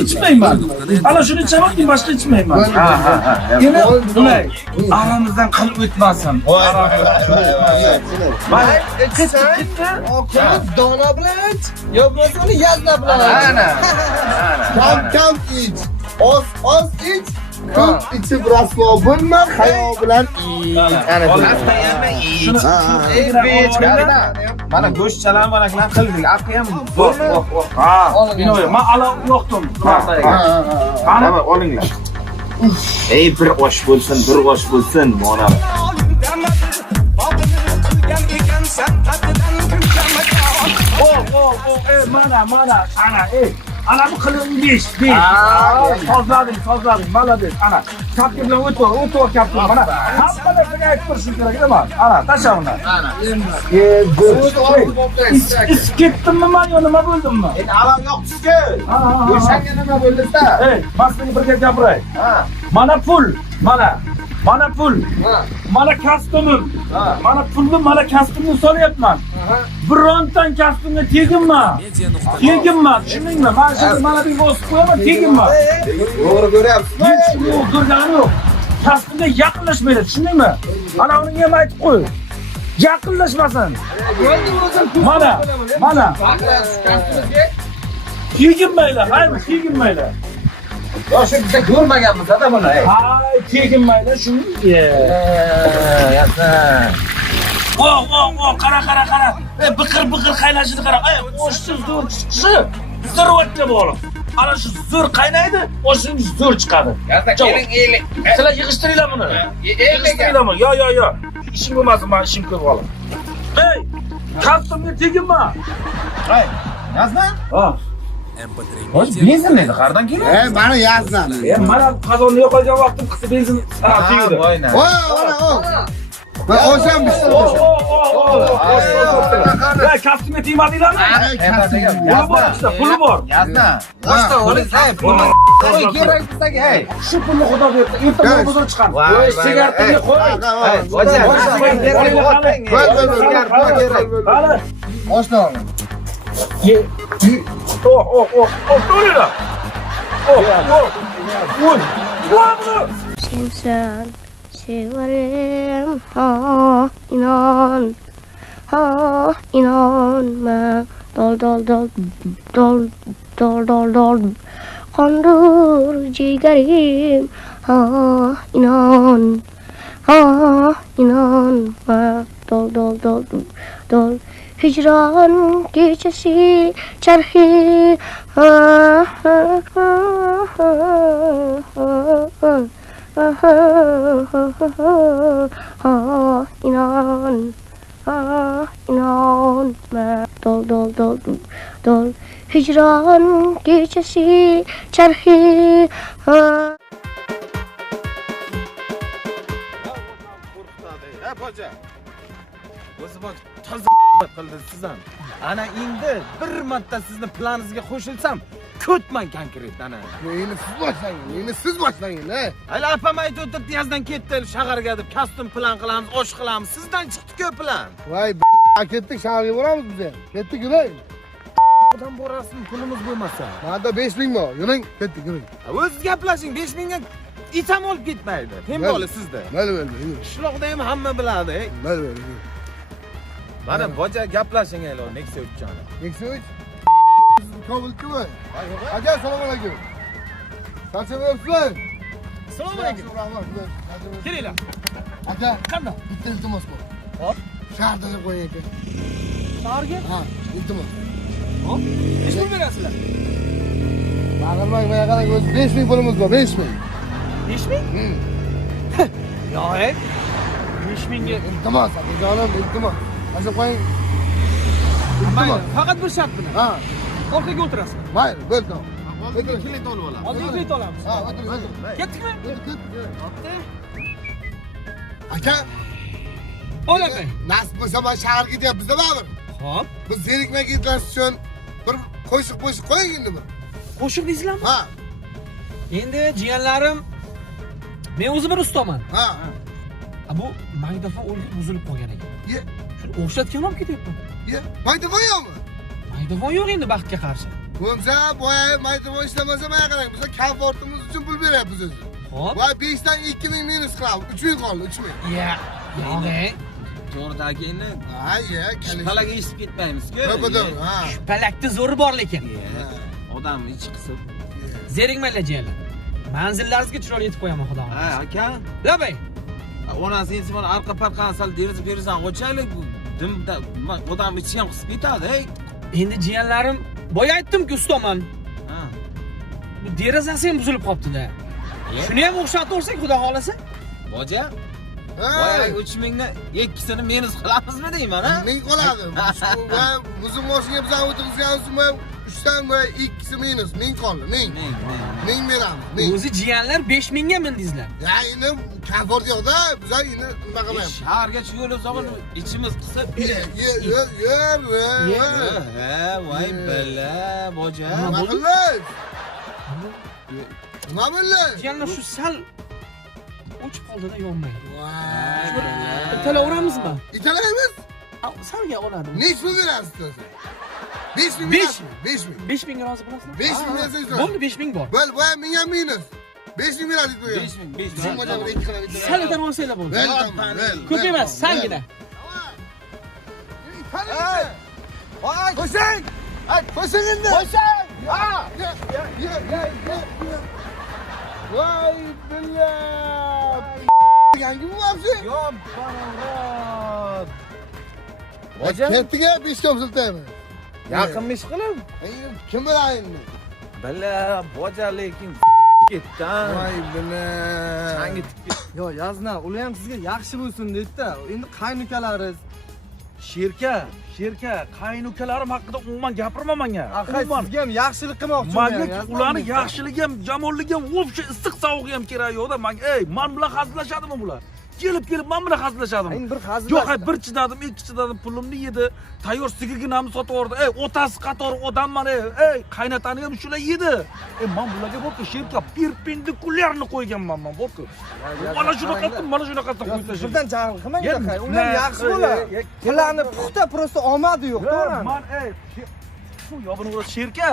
içmeyman. Ana şunu içemem, başka içmeyman. Yine bunay. Aramızdan kalıp ötmezsin. Dona bilan yo bo'lsa yazna bilan. Ana. Kam iç. Oz iç. Ko'p ichib rasvo bo'lma, hayo bilan iç. Ana asta yana iç. Mana go'sht chalan mana qildik. Aqi ham zo'rmi? Ha. Men ala yo'qdim. Ana olinglar. Ey bir osh bo'lsin, mana. Mana, ana bu kılığın beş. Tozladım, maladır, ana. Kapı bilen otur kapı, ana. Hamma da sana ettirsin gerek değil mi? Ana, taşa onlar. Ana. İskettin mi man, nima bo'ldin mi? Alam yo'q sizga. O'shanga nima bo'ldingda? Ben seni bir gap gapiray. Mana pul, mana pul. Mana kostyumim. Mana pulni, mana kostyumni so'rayapman. Birontan kostyumga teginma. Tushundingmi? Men shuni mana bir bosib qo'yaman, teginma. To'g'ri ko'ryapsiz. Hech yo'q, ko'rgani yo'q. kasbimga yaqinlashmaydi, tushundingmi? Ana uni ham aytib qo'y. Yaqinlashmasin. Mana. Teginmaydi, haymi, teginmaydi. Yoshi biza ko'rmaganmiz-da buni. Hay, teginmaydi shuni. Yasan. Qara. Biqir qaynashini qara. O'shsiz zo'r chiqishi zarvatga bog'liq. Ana shu zo'r qaynaydi, o'shin zo'r chiqadi. Keling. Sizlar yig'ishtiringlar buni. Yig'ishtiringlarmi? Yo. Ishing bo'lmasin, men ishim ko'p hali. Ey, kasbimga teginma. Hay, yazma? Ha. Ho'sh, benzin neydi? Qayerdan keladi? Mana yazdan. Mana qozonni yo'qolgan vaqtim qilsa benzin tegdi. Ben o'shanmiz. Kasbimga tegmadinglarmi? Puli bor. Yazma. Boshqa o'liz, pul. Qo'y kerak bizga, hey. Shu pulni xudo berdi. Ertaga bozor chiqadi. Voy, sigaretni qo'y. Boshqa. Sensen severim inanma dol kondur ciğerim inanma dol hicran gecesi çarhi inanma dol hicran gecesi çarhi Hoca. O'zi bor toza qildi sizdan. Ana endi bir marta sizni planingizga qo'shilsam, ko'tman konkret ana. Endi siz boshlang, Hali apam aytib o'tirdi, yazdan ketdi shaharga deb, kostyum plan qilamiz, osh qilamiz. Sizdan chiqdi-ku plan. Voy, ketdik shaharga boramiz biz ham. Ketdik, yuring. Odam borasizmi, pulimiz bo'lmasa. Manda 5000 bor. Yuring, ketdik, yuring. O'zingiz gaplashing, 5000 ga itam olib ketmaydi. Temdoli sizda. Mayli, Qishloqda ham hamma biladi. mayli. Mana boja gaplashing aylo, Nexia 3 chani. Nexia 3. Kabulkimi? Aka, assalomu alaykum. Qancha Assalomu alaykum. Kelinglar. Aka, qanday? bitta iltimos bor. Hop. Shaharda deb qo'ying aka. Shaharga? Ha, iltimos. Hop. Necha pul berasizlar? Bag'irmang, mana qarang, o'zi 5000 pulimiz bor, 5000. 5000? Yo'q, 5000 ga iltimos, akajonim, iltimos. Mana qo'ying. Mayli, faqat bir shart bilan. Ha. Orqaga o'tirasiz. Mayli, bo'ldi. Hozirga kilit olib olamiz. Hozir kilit olamiz. Ha, o'tiring. Ketdikmi? Ketdik. Aka, Olamay. nasib bo'lsa men shaharga ketyapmiz-da baribir. Xo'p. Biz zerikmay ketlash uchun bir qo'shiq qo'ying endi bir. Qo'shiq deysizlarmi? Ha. Endi jiyanlarim, men o'zi bir ustoman. Ha. Bu magnitofon o'lib buzilib qolgan ekan. Ye. Shuni o'xshatgan olib ketyapman. Ye, magnitofon yo'qmi? Magnitofon yo'q endi baxtga qarshi. Bo'lsa, boya magnitofon ishlamasa, mana qarang, biz komfortimiz uchun pul beryapmiz o'zi. Xo'p. Va 5 dan 2000 minus qilamiz. 3000 qoldi, 3000. Ya, yo'q. To'g'ridagi endi Ha, ye, palaga eshitib ketmaymiz-ku. To'g'ri, ha. Palakda zo'ri bor lekin. Odam ichi qisib. Zerikmanglar jiyanlar. Manzillaringizga chiroyli yetib qo'yaman xudo xohlasa. Ha, aka. Labay. Onasi endi mana arqa parqani sal deraza berizan qo'ychaylik. Dimda odam ichi ham qisib ketadi, ey. Endi jiyanlarim, boya aytdim-ku ustoman. Ha. Bu derazasi ham buzilib qopti-da. Shuni ham o'xshatib o'rsak xudo xohlasa. Boja? Boya 3000 ni ikkisini minus qilamizmi deyman, ha? Ming qoladi. Va bizning mashinaga bizdan o'tirgizganimiz 3 dan va 2 minus 1000 qoldi. 1000 beramiz. O'zi jiyanlar 5000 ga mindingizlar. Ya endi komfort yo'q-da, biz endi nima qilamiz? Shaharga yo'l zaman ichimiz qisib. Ha, voy bala, boja. Nima qilasiz? Nima bo'ldi? Jiyanlar shu sal o'chib qoldi-da, yonmaydi. Voy. Italaveramizmi? Italaymiz? Salga oladi. Nech pul berasiz siz? 5000 5000 ga rozi bo'lasizmi? 5000 bersangiz. Bo'ldi, 5000 bor. Bo'l, bu ham menga minus. 5000 beradi qo'ying. 5000. Hammaga bir 2 qilib bitta. Salidan olsanglar bo'ldi. Ko'p emas, salgina. Hey! Ay, qo'shing! Ay, qo'shing endi. Qo'shing! Ha! Voy billah! Yangi bo'psiz? Yo'q, baronrod. Boja ketdiga 5 kom siltaymi? Yaqinmish qilib. Kim biladi endi? Bala, boja lekin ketdi. Voy billah. Changi tikib. Yo, yazna, ular ham sizga yaxshi bo'lsin dedi-da. Endi qaynukalaringiz. Sherka, qaynukalarim haqida umuman gapirma menga. Axir sizga ham yaxshilik qilmoqchiman. Menga ularni yaxshiligi ham, jamolligi ham, o'sha issiq sovug'i ham kerak yo'qda. Men bilan hazillashadimi bular? Kelib men bilan hazillashadimi? Endi bir hazil. Yo'q, bir chidadim, ikki chidadim, pulimni yedi. Tayyor sigirginamni sotib yubordi. Otasi qatori odamman, qaynotani ham shular yedi. Men bularga bo'pti, Sherka perpendikulyarni qo'yganman men, bo'pti. Mana shunaqa qo'yib tashladim. Birdan jahl qilmang, ular yaxshi bo'ladi. Ularni puxta prosta omadi yo'q, to'g'rimi? Shu yobini o'zi Sherka.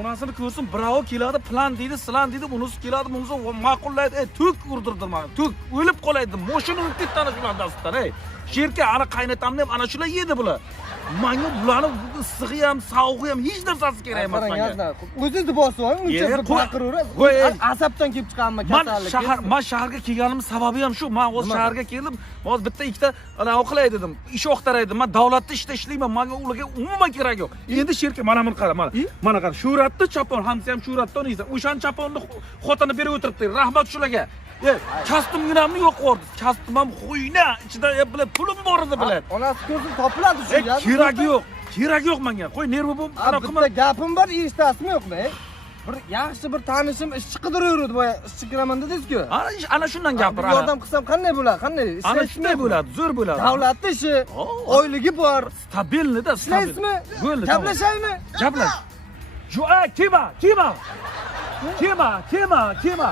Onasini ko'rsin, bravo keladi, plan deydi, silan deydi, bunisi keladi, bunisi ma'qullaydi. Tuk urdirdim men. Tuk o'lib qolaydi. Mashina urib ketdi ana shular dastidan, Sherka, ana qaynatamni ham ana shular yedi bular. Menga bularni issig'i ham, sovug'i ham hech narsasi kerak emas menga. O'zingizni bosib oling, uncha bir baqiraverasiz. Asabdan kelib chiqqanman kasallik. Men shaharga kelganim sababi ham shu. Men o'z shaharga keldim, hozir bitta ikkita ana o'qilay dedim. Ish o'qtaray dedim. Men davlatda ishda ishlayman. Menga ularga umuman kerak yo'q. Endi Sherka mana buni qara, mana qara. Shuhratni chapon, hamsi ham Shuhratda o'ynaysan. O'shan chaponni xotini berib o'tiribdi. Rahmat shularga. Kastimginamni yo'q qo'ydi. Kastim ham qo'yna, ichida bilan pulim bor edi bilan. Onasi ko'zim topiladi shu. Kerak yo'q menga. Qo'y, nervi bo'lib, ana bitta gapim bor, eshitasizmi yo'qmi? Bir yaxshi bir tanishim ishchi qidirayverdi, boya ishchi kiraman dedingiz-ku. Ana shundan gapir. Yordam qilsam qanday bo'ladi? Qanday? Ana shunday bo'ladi, zo'r bo'ladi. Davlatda ishi, oyligi bor. Stabilni-da, ishlaysizmi? Bo'ldi. Gaplashaymi? Gaplash. Kema.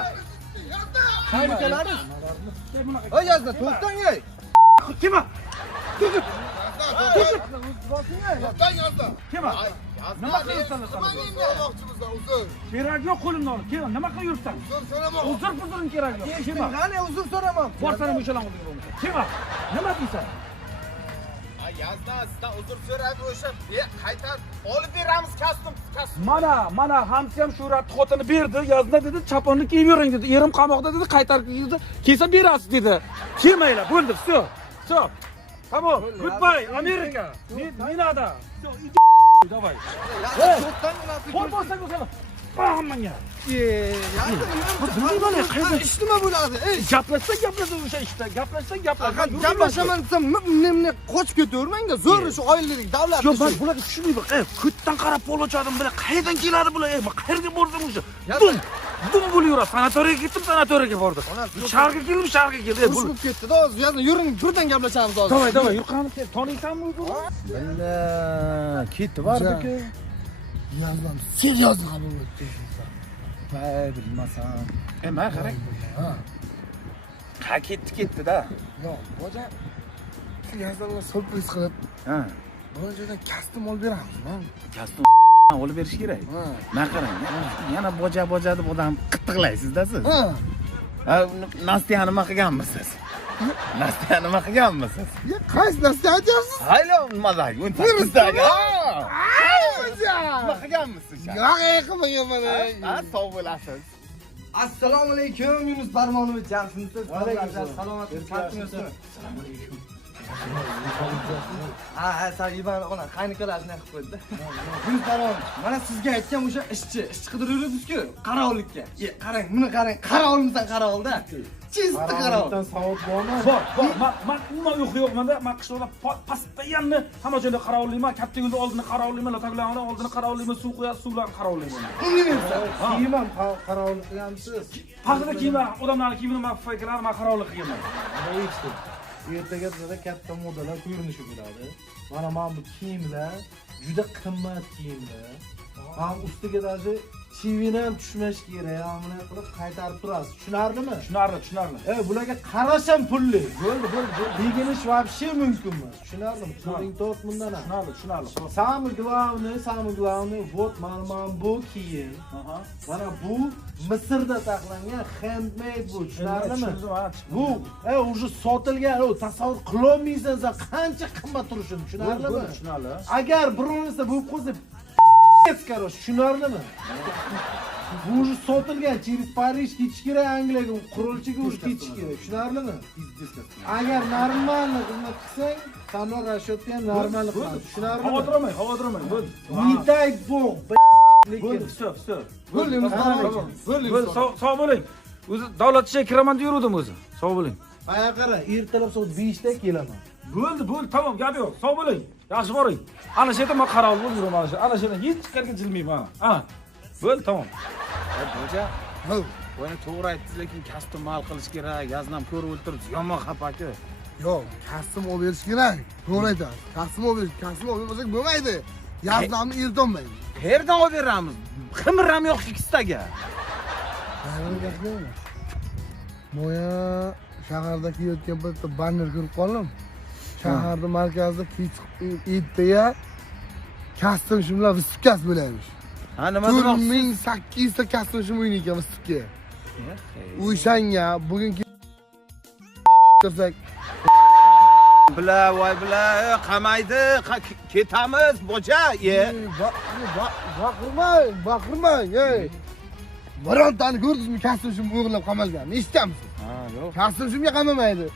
Qaynukalaringiz. Oy, yazda, to'xtang, ey. Kema. Nima qilyapsan? Kerak yo'q qo'limni ol. Kema, nima qilib yuribsan? Uzr kerak yo'q. Kema. Qani uzr so'raman. Borsani o'shalarga o'ldiraman. Kema. Nima deysan? Yazda, sizdan uzr so'rab o'sha qaytar olib beramiz kastim. Mana hamsi ham Shuhratni xotini berdi, yazda dedi, chaponni kiyib yuring dedi. Erim qamoqda dedi, qaytarib keldi. Kelsa berasiz dedi. Kelmaylar, bo'ldi, всё. Tamam, goodbye, Amerika. Не надо. Всё, давай. Qo'rqmasang o'sha. Hammaga. Nima qayda Nima bo'ladi? Gaplashsang o'sha ishda. Gaplashsang. Gaplashaman desam, nimni qochib ketavermang-da. Zo'r shu oilaning davlat. Yo'q, men bularga tushunmayman. Ko'tdan qarab polochadim bular. Qayerdan keladi bular? Men qayerga borsam o'sha. Dum bo'laveradi. Sanatoriyaga ketdim, sanatoriyaga bordim. Shaharga keldim. Bo'lib ketdi-da, hozir yana yuring, birdan gaplashamiz hozir. Davay, yur qani. Taniysanmi o'zi? Billa, ketdi bordi-ku. Yazmam. Seryozni qabul etdi. Bilmasam. Men qarang. Ketdi-da. Yo'q, boja. Yazlarni surpriz qilib, bojadan kastim olib beramiz, Kastim olib berish kerak. Men qarang, yana boja deb odam qittiqlaysiz-da siz. Nastya nima qilganmisiz? Qaysi Nastya aytyapsiz? Haylo, nimadagi? O'ntaqdagi. Nima qilganmisiz? Yo'q, qilmaganman. Sog' bo'lasiz. Assalomu alaykum, Yunus Barmonovich, yaxshimisiz? Salomatlik, farqingizmi? Assalomu alaykum. Sagiban ona qaynukalarini qilib qo'ydi. Yunus Barmonovich, mana sizga aytgan o'sha ishchi qidirayapsiz-ku, qarovlikka. Qarang, buni qarang, qarovimizdan qarovda. Chizdi qarov. Savod bormi? Bor. Men umuman yo'q-yo'qmanda, men qishloqda postoyanni hamma joyda qarovlayman, katta yo'lda oldini qarovlayman, lotaglarni oldini qarovlayman, suv qo'yasiz, suvlarni qarovlayman. Kiyim ham qarovlik qilgansiz. Hozirda kiyimlar, odamlarning kiyimini men foydalanib, men qarovlik qilganman. Ertaga bizda katta modalar ko'rinishi bo'ladi. Mana bu kiyimlar juda qimmat kiyimlar. Ham ustiga даже chivini ham tushmash kerak. Mana qilib qaytarib turasiz. Tushunardimi? Tushunarli. Bularga qarash ham pulli. Bo'ldi. Beginish вообще mumkin emas. Tushunardimi? Puling to'rt bundan ham. Tushunarli. Самый главный, вот mana bu kiyim. Mana bu Misrda saqlangan handmade bu. Tushunarlimi? Bu уже sotilgan, tasavvur qilolmaysiz, qancha qimmat turishini. Tushunarlimi? Tushunarli. Agar birovnisi bu qo'zi Скорош, tushunarlimi? Bu уже sotilgan, через Parij ketish kerak, Angliyaga, qurolchiga уже ketish kerak, tushunarlimi? Agar normalni xizmat qilsang, qanor rashodga ham normalni qiladi, tushunarlimi? Xavotirmang. Не дай bog, Bo'ldi, stop. Bo'limiz Sog' bo'ling. O'zi davlat ishiga kiraman deyurdim o'zi. Sog' bo'ling. Aya qara, ertalab soat 5 da kelaman. Bo'ldi, tamom, gap yo'q. Sog' bo'ling. Yaxshi boring. Ana shu yerda men qarovul bo'lib yuraman. Ana shu yerda hech qayerga jilmayman. Bo'ldi, tamom. Xo'ja, buni to'g'ri aytdingiz, lekin kasbni mal qilish kerak. Yaznam ko'rib o'tiribsiz, yomon xafa-ku. Yo'q, kasbim olib berish kerak. To'g'ri aytasiz. Kasbim olib bersak bo'lmaydi. Yaznamni erdolmaydi. Qayerdan olib beramiz? Ximir ham yo'q shu ikkitaga. Moya shaharda kelayotgan paytda banner ko'rib qoldim. Shaharda markazda ertaga kastim shimlar viskas bo'laymiz. Nima demoqchisiz? 4800 ta kastim shim o'yin ekan vistka. O'shanga bugun kirsak voy qamaydi, ketamiz, boja. Baqirmang, ey. Birontani ko'rdingizmi kastim shim o'g'irlab qamalgan? Eshitganmisiz? Yo'q. Kastim shimga qamamaydi.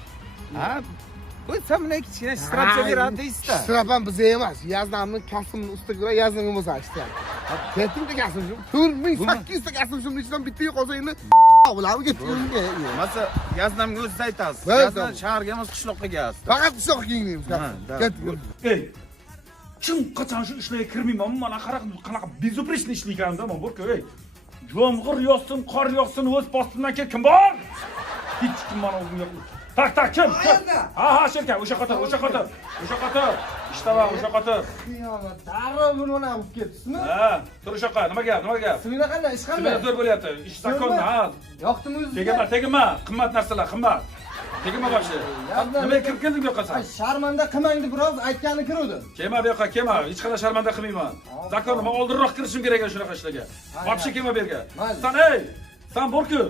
Bu samina kichkina shtrapcha beradi deysiz-da. Shtrap ham bizga emas. Yaznamni kastimni ustiga ko'ra yaznamga bo'lsa shtrap. Ketdingda kastim shim. 4800 ta kastim shimning ichidan bitta yo'qolsa endi ularni ketdingga. Masa yaznamga o'zingiz aytasiz. Yazdan shaharga emas, qishloqqa kelasiz. Faqat qishloqqa kiyinamiz. Ketdik. Ey, kim qachon shu ishlarga kirmayman, mana qanaqa безупречно ishlayganimda men borku, ey. Yomg'ir yog'sin, qor yog'sin, o'z postimdan kel kim bor? Hech kim mana o'zim yo'q. Tak, kim? Ha, sherka, o'sha qotir. Ishtavan, o'sha qotir. Qiyomat, darrov buni mana olib ketdingizmi? Ha, tur o'sha qotir. Nima gap? Sizlar qanday, ish qanday? Sizlar zo'r bo'lyapti. Ish zakonni, ha. Yoqdimi o'zi? Tegma, qimmat narsalar, qimmat. Tegma boshi. Nima kirib kelding bu yoqqa sen? Sharmanda qilmang deb biroz aytgani kiruvdim. Kelma bu yoqqa, Hech qanday sharmanda qilmayman. Zakonni men oldinroq kirishim kerak edi shunaqa ishlarga. Вообще kelma bu yerga. Sen borku,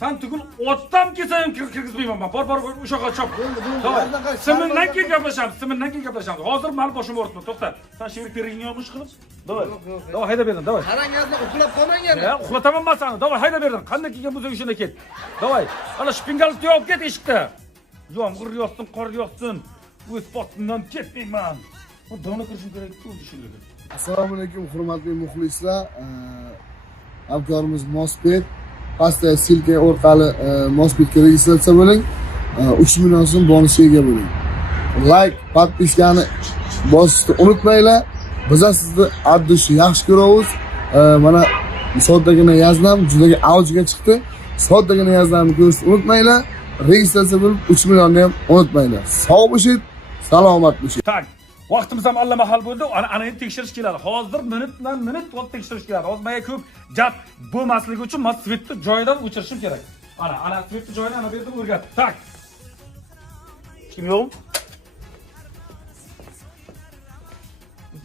sen tugul otdan kelsa ham kirgizmayman men. Bor, o'sha yoqqa chop. Simindan keyin gaplashamiz. Hozir mali boshim o'rtma, to'xta. Sen sherik peringni yo'qmish qilib. Davay, hayda berdim, davay. Qarangizlar, uxlab qolmang yana. Uxlataman men seni. Davay, hayda berdim. Qanday kelgan bo'lsa o'shana ket. Davay, ana shpingalni yo'q ket eshikda. Yomg'ir yog'sin, qor yog'sin, o'z postimdan ketmayman. Bu dona kirishim kerak o'zi shunday. Assalomu alaykum, hurmatli muxlislar. Hamkorimiz Mospet pastda silka orqali Mospetga registratsiya bo'ling. 3 million so'm bonusga ega bo'ling. Like, podpiskani bosishni unutmanglar. Biz sizni addushi yaxshi ko'ramiz. Mana soddagina yaznam juda avjiga chiqdi. Soddagina yaznamni ko'rishni unutmanglar. Registratsiya bo'lib 3 millionni ham unutmanglar. Sog' bo'lishing, salomat bo'lishing. Tak. Vaqtimiz ham allamahal bo'ldi. Ana endi tekshirish keladi. Hozir minut qolib tekshirish keladi. Hozir menga ko'p gap bo'lmasligi uchun men svetni joyidan o'chirishim kerak. Ana svetni joyini ana bu yerda o'rgat. Tak. Kim yo'q?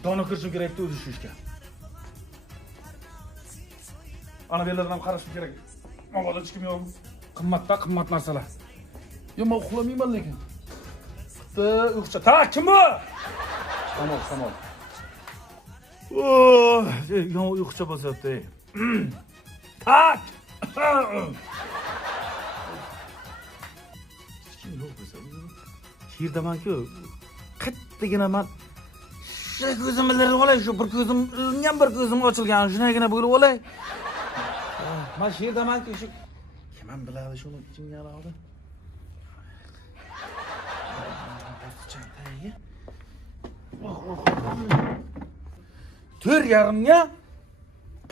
Dona kirishim kerak o'zi shu ishga. Ana bu yerlardan ham qarashim kerak. Mavada hech kim yo'q. Qimmat narsalar. Yo'q, men uxlamayman lekin. O'qcha. Tak, kim bu? Shamol. Yomon uyqucha bosyapti. Tak! Kim yo'q bo'lsa, yerdaman-ku. Qattigina men shu ko'zimni bildirib olay, shu bir ko'zim ochilgan, shunagina bo'lib olay. Men shu yerdaman-ku, shu kim ham biladi shuni kimga oladi? Tör yarımga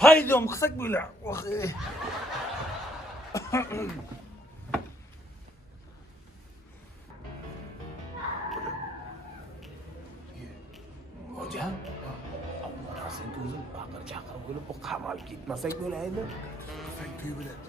paydom qilsak bo'lar. Hoca, sen ko'zim baqir chaqir bo'lib bu qamalib ketmasak bo'laydi. Sen to'y bo'ladi.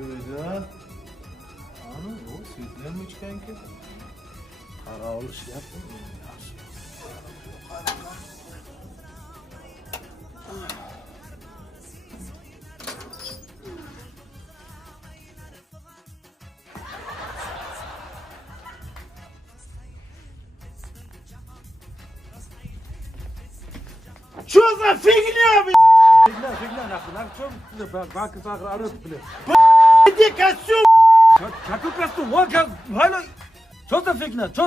Joyda. Ana, o suyuklanma chiqanki. Qara olishyapti. Yaxshi. Что за фигня, блядь? Фигня, нахуй. Нам что, банк сахара орёт, блядь? Иди костюм! Какой костюм? Вот как, что за фигня? Что,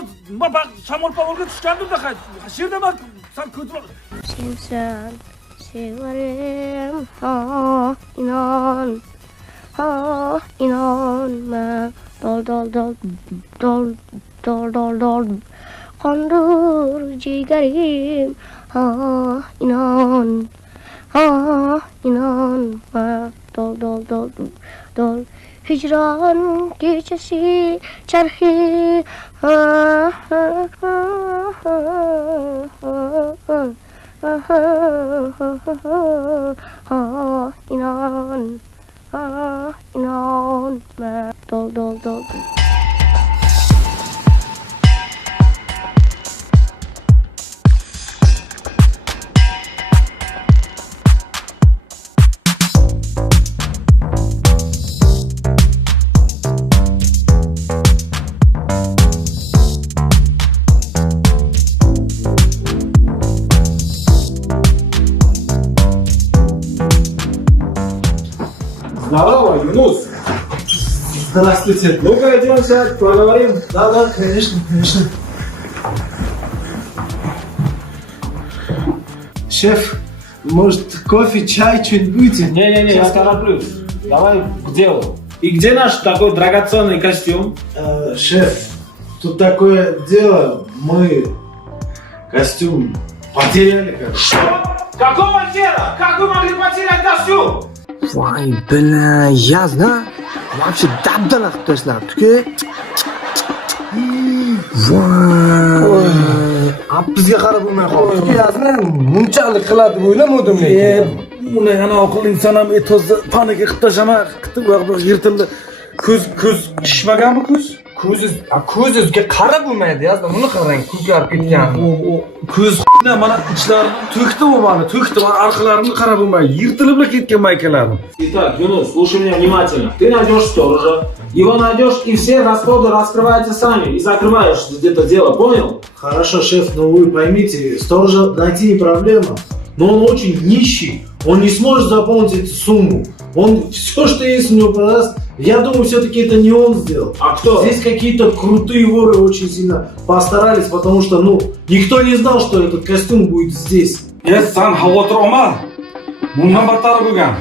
шамол поволга tushgandim da yerda men sen ko'zim. Sensan sevarim, inon, inonma. Dol. Qondur jigarim, inon, inonma. Dol. Hicran gecesi çarhi inan dol. Здорово, Юнус. Здравствуйте. Ну-ка, идем сядь, поговорим. Да, конечно. Шеф, может, кофе, чай, что-нибудь будете? Не, я тороплюсь. Давай к делу. И где наш такой драгоценный костюм? Шеф, тут такое дело, мы костюм потеряли, короче. Что? Какого дела? Как вы могли потерять костюм? Voy bilan yazna вообще dabdala qilib tashlabdi-ku. Voy. Bizga qarab bo'lmay qoldi. Yazna bunchalik qiladi deb o'ylamadim lekin. Uni ana aql inson ham eto'zni panika qilib tashlama, qitib yirtildi. Ko'z shishmaganmi ko'z? ko'zingizga qarab bo'lmaydi, yazda. Buni qarang, ko'karib ketgan. Ko'z mana ichlarini to'kdi u mana, to'kdi. Mana orqalarimni qarab bo'lmaydi. Yirtilib ketgan maykalarim. Итак, Юнус, слушай меня внимательно. Ты найдешь сторожа, его найдешь и все расходы раскрываете сами и закрываешь это дело, понял? Хорошо, шеф, но вы поймите, сторожа найти не проблема, но он очень нищий, он не сможет заполнить эту сумму. Он все, что есть у него, продаст. Я думаю, все-таки это не он сделал. А кто? Здесь какие-то крутые воры очень сильно постарались, потому что, никто не знал, что этот костюм будет здесь. Sen xavotir olma. Bundan battar bo'lgan.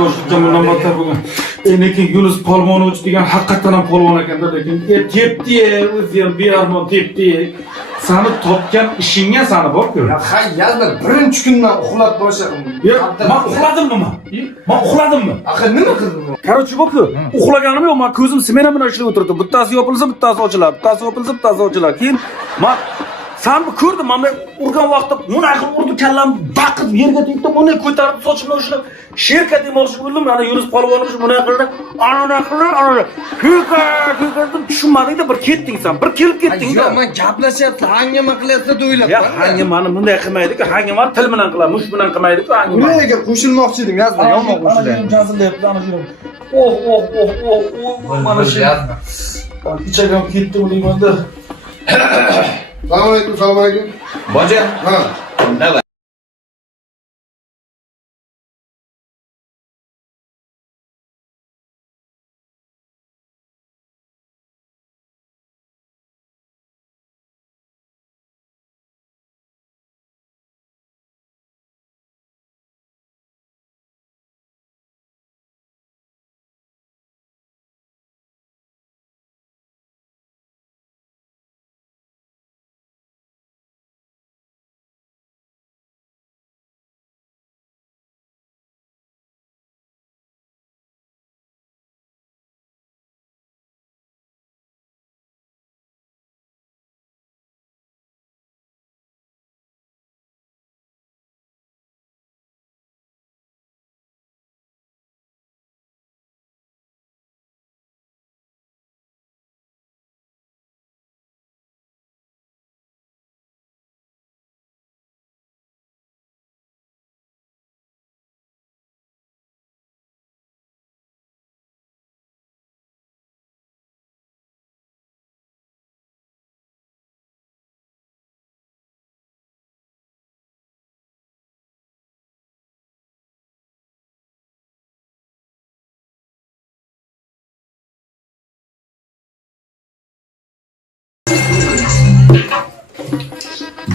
Yoshlikka bundan battar bo'lgan. Lekin Yunus Polmonovich degan haqiqatan ham polvon ekan-da, lekin tepdi, o'zi ham bearmon tepdi. Seni topgan ishingga seni bor-ku. Hay, yazda birinchi kundan uxlab boshladim. Men uxladimmi? Men uxladimmi? Axir nima qildim? Короче, bak-ku, uxlaganim yo'q. Men ko'zim smena bilan ishlab o'tirdi. Bittasi yopilsa, bittasi ochiladi. Bittasi yopilsa, bittasi ochiladi. Keyin men sen ko'rdim, men urgan vaqtda bunaqa urdi, kallam baqib yerga tegdi, buni ko'tarib sochimni ushlab sherka demoqchi bo'ldim. Mana Yunus polvonimiz bunaqa qildi. Ana qildi. Ko'kardim, tushunmading-da, bir ketding sen. Bir kelib ketding-da. Yo'q, men gaplashyapti, hangama qilyapti deb o'ylab. Ya, hangimani bunday qilmaydi-ku, hangimani til bilan qiladi, mush bilan qilmaydi-ku, hangimani. Nega qo'shilmoqchi edim, yazda, yomon qo'shilyapti. Jazillayapti, ana shu. Mana shu. Ichagam ketdi uning-da. Assalomu alaykum. Boja. Ha. Давай.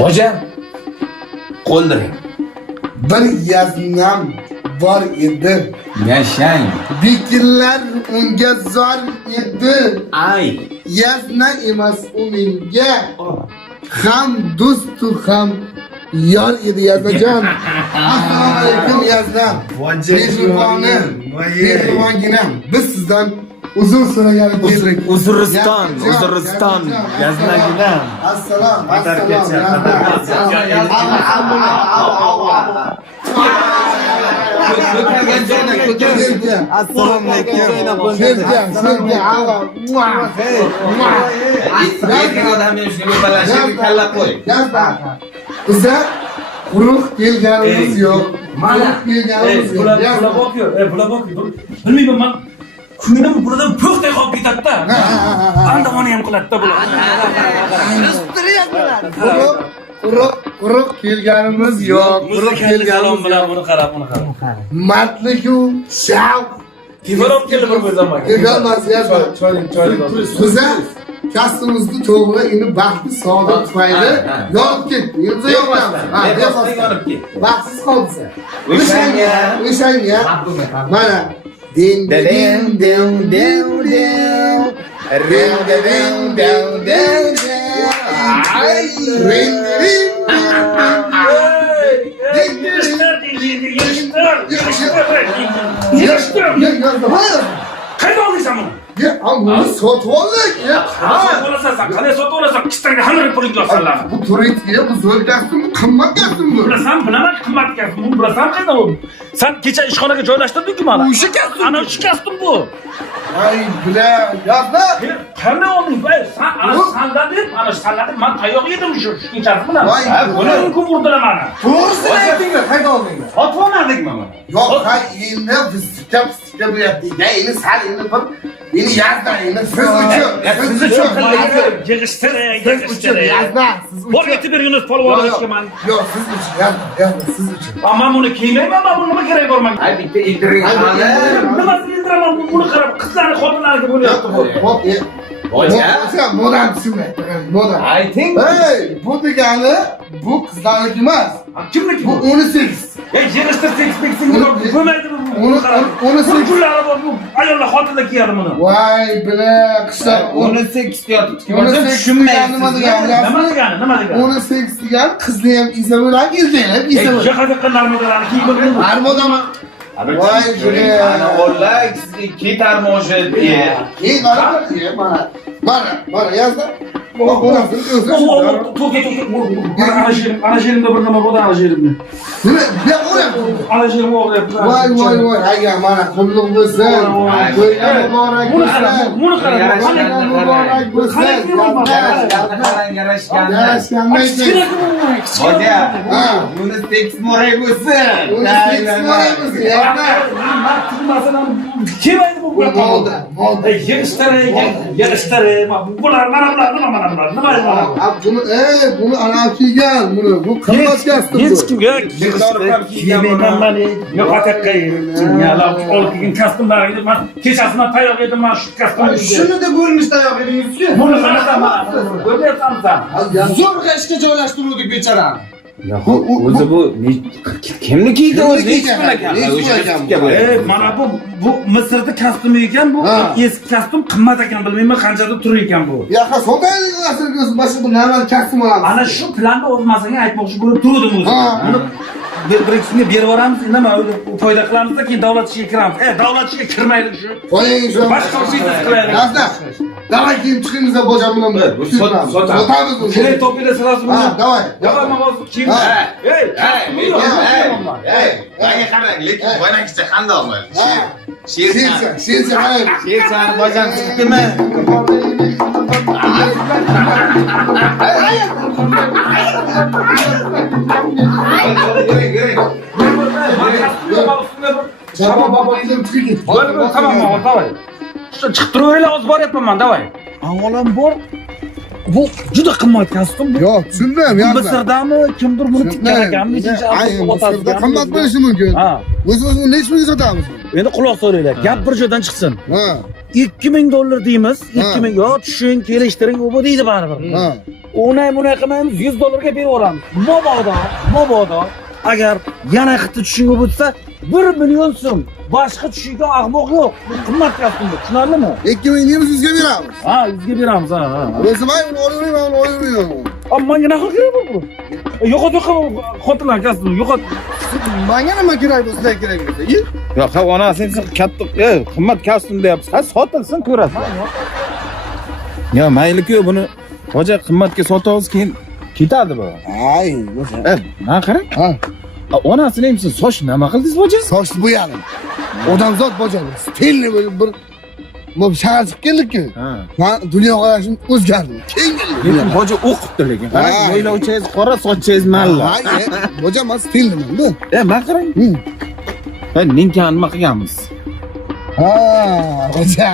Boja, qo'ldiring. Bir yaznam bor edi. Yashang. Bekillar unga zor edi. Ay. Yazna emas u menga. Ham do'stu ham yor edi Yaznajon. Assalomu alaykum Yaznam. Mehribonim, mehribonginam. Biz sizdan uzr so'ragan edik. Uzuriston. Yaznaginam. Assalom. Assalomu alaykum. Biza quruq kelganimiz yo'q. Kelganimiz yo'q. Bular bilmayman, men kunimda buradan po'xtay qolib ketadi-da. Andavoni ham qiladi-da bular. Quruq kelganimiz yo'q. Quruq kelganimiz bilan buni qarab. Mardlik-u shavq. Tevarob keldi bir zaman. Kelmas choylik. Biza kasbimizni to'g'ri endi baxtli saodat tufayli yonib ketdi. Endi yo'qamiz. Baxtsiz qoldi. O'shanga. Mana ding ding ding ding ding. Ring ding ding ding. Ay, ring ring. Yashtir. Qayda oldingsan buni? Ya, bunu sotib oldik. Sotib olasan, sen qanday sotib olasan? Qishlarga hamma pulingni olsanlar. Bu turistka, bu zo'r kostyum, qimmat kostyum bu. Bilaman qimmat kostyum. Buni bilasan qaydan u? Sen kecha ishxonaga joylashtirding-ku mana. O'sha kostyum. Ana o'sha kostyum bu. Ay, bila, yozma. Qanday olding? Sen sandan deb, ana sandan men tayoq yedim shu kechasi bilan. Buni mumkin urdilar mani. To'g'risini aytinglar, qayda oldinglar? Sotib olmadikmi men? Yo'q, hay, endi biz sikab bo'lyapti. Endi sal endi bir meni yazda endi siz uchun. Siz uchun yig'ishtiring. Yazda, siz uchun. Bor aytib ber Yunus polvonga men. Yo'q, siz uchun, yazda, siz uchun. Men buni kiymayman, men buni kerak bo'lmaydi. Ay, bitta ildiring hali. Nimasini indiraman? Buni qarab, qizlarni xotinlariga bo'lyapti bu. Hop, O'sha modan tushunmaydi. Modan. Ayting. Hey, bu degani bu qizlarniki emas. Kimniki Bu bu? 18. Yig'ishtir tekspeksin bo'lmaydi bu. Uni Pullari bor bu. Ayollar xotinlar kiyadi buni. Voy, bila, qishlar 18 deyapti. Tushunmayapti. Nima degani? Nima degani? 18 degani qizni ham iza bilan izlayib, iza bilan. Jahada narmodalarni kiyib o'tirdim. Narmodami? Voy, bila. Ana o'llay, sizga ketar mo'sha diye. Mana, yozda. Onasini o'zi. Ana sherimda bir nima bo'ldi, ana sherimda. Nima? Ne bo'lyapti? Ana sherim o'g'layapti. Voy. Ayga mana qulluq bo'lsin. To'ylar muborak bo'lsin. Buni qarang. Muborak bo'lsin. Yarashgan. Hoca. Buni tekst mo'ray bo'lsin. Kemaydi bu bo'ldi. Yig'ishtiring. Bular mana bular. Bunu ana kiygan, bu qimmat kostyum. Hech kimga kiymayman mani. Yo'q, ataqqa yalab olgan kostyumlarni men kechasidan tayoq yedim, men shu kostyumni. Shuni deb bo'linishda tayoq edingiz-ku. Buni qaraman. Ko'ryapsanmi? Zo'rg'a ishga joylashtiruvdik bechorani. O'zi bu kimnikiydi o'zi hech Mana bu Misrda kostyum ekan, bu eski kostyum qimmat ekan, bilmayman qanchada turar ekan bu. Yo'q, sotaylik asl ko'z boshqa bir normal kostyum olamiz. Ana shu planni o'zmasanga aytmoqchi bo'lib turdim o'zi. Buni bir ikisiga berib yuboramiz, nima foyda qilamizda, keyin davlat ishiga kiramiz. Davlat ishiga kirmaylik shu. Qo'ying shu. Boshqa biznes qilaylik. Yazda. Davay kiyib chiqingizda bosham bilan sotamiz bunu. Kerak topinglar sirasi buni. Davay. Davay hozir kiyim. Menga qarang, lekin boynakicha qandoqmi? Shercha. Sherchani bojam chiqdimi? Tamam, davay. Chiqib turaveringlar, hozir boryapman men, davay. Avvalambor bu juda qimmat kostyum. Yo'q, tushundim, yozda. Misrdami, kimdir buni tikkan ekanmi, nechinchi Misrda qimmat bo'lishi mumkin. O'z-o'zini necha pulga sotamiz? Endi quloq solinglar, gap bir joydan chiqsin. $2000 deymiz, 2000 yo tushing, kelishtiring, u bu deydi baribir. Unay qilmaymiz, $100 ga berib yuboramiz. Mobodo agar yana qitti tushingga bo'lsa 1 million so'm. Boshqa tushingga ahmoq yo'q. Bu qimmat kostyum, tushunarlimi? 2000 deymiz, 100 ga beramiz. 100 ga beramiz, O'zi uni olavermayman. Menga nima kerak bu? Yo'qot xotinlar kostyum, yo'qot. Menga nima kerak bo'lsa, kerak bo'lsa. Yo'q, onasi katta qimmat kostyum deyapsiz. Sotilsin ko'rasan. Yo, mayli-ku buni hoja qimmatga sotamiz, keyin ketadi bu. Ay, mana qarang. Onasini ham siz soch nima qildingiz hoja? Sochni bo'yadim. Odamzod bojamiz. Stilni bir shahar chiqib keldik-ku. Men dunyo qarashim o'zgardi. Lekin hoja o'qibdi lekin. Qarang, bo'ylovchangiz qora, sochingiz malla. Hoja, men stilniman-da. Men qarang. Ninkani nima qilganmiz? Hoja.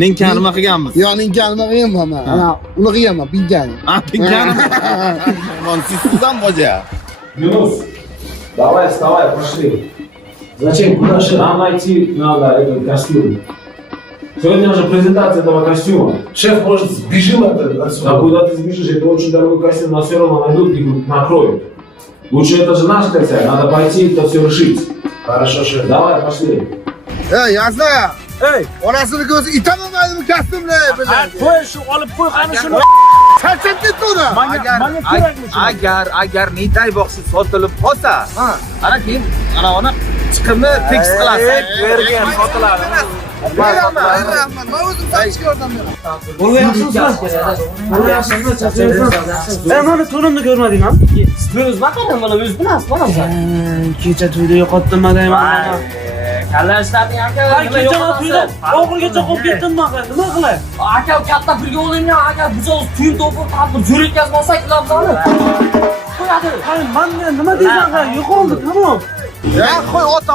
Ninkani nima qilganmiz? Yo'q, ninkani nima qilganman men. Ana, uni qilganman, pinkani. Pinkani. Men sizdan hoja. Yunus, давай, вставай, пошли. Зачем? Куда же нам найти надо этот костюм? Сегодня уже презентация этого костюма. Шеф, может, сбежим отсюда? А куда ты сбежишь? Это очень дорогой костюм, нас все равно найдут и накроют. Лучше это же наш косяк, надо пойти это все решить. Хорошо, шеф, давай, пошли. Yazda. Onasini ko'zi itamomadimi kostyumni bilan? Qo'y shu olib qo'y, qani shuni. Charchab ketdi uni. Agar netay boqsiz sotilib qolsa, ana keyin ana chiqimni tekis qilasiz. Bergan sotiladi. Rahmat. Men o'zim sotishga yordam beraman. Bo'lga yaxshimisiz? Mana to'nimni ko'rmadingmi? O'z baqadim mana o'z bilasiz mana. Kecha to'yda yo'qotdim deyman. Kalla ishlading aka. Kecha to'yda oxirgacha qolib ketdim aka. Nima qilay? Aka katta pulga olingan aka biz o'z to'yin to'pib bir jo'r yetkazmasak ularni. Qo'yadi. Menga nima deysan aka? Yo'qoldi, tamom. Ya qo'y ota.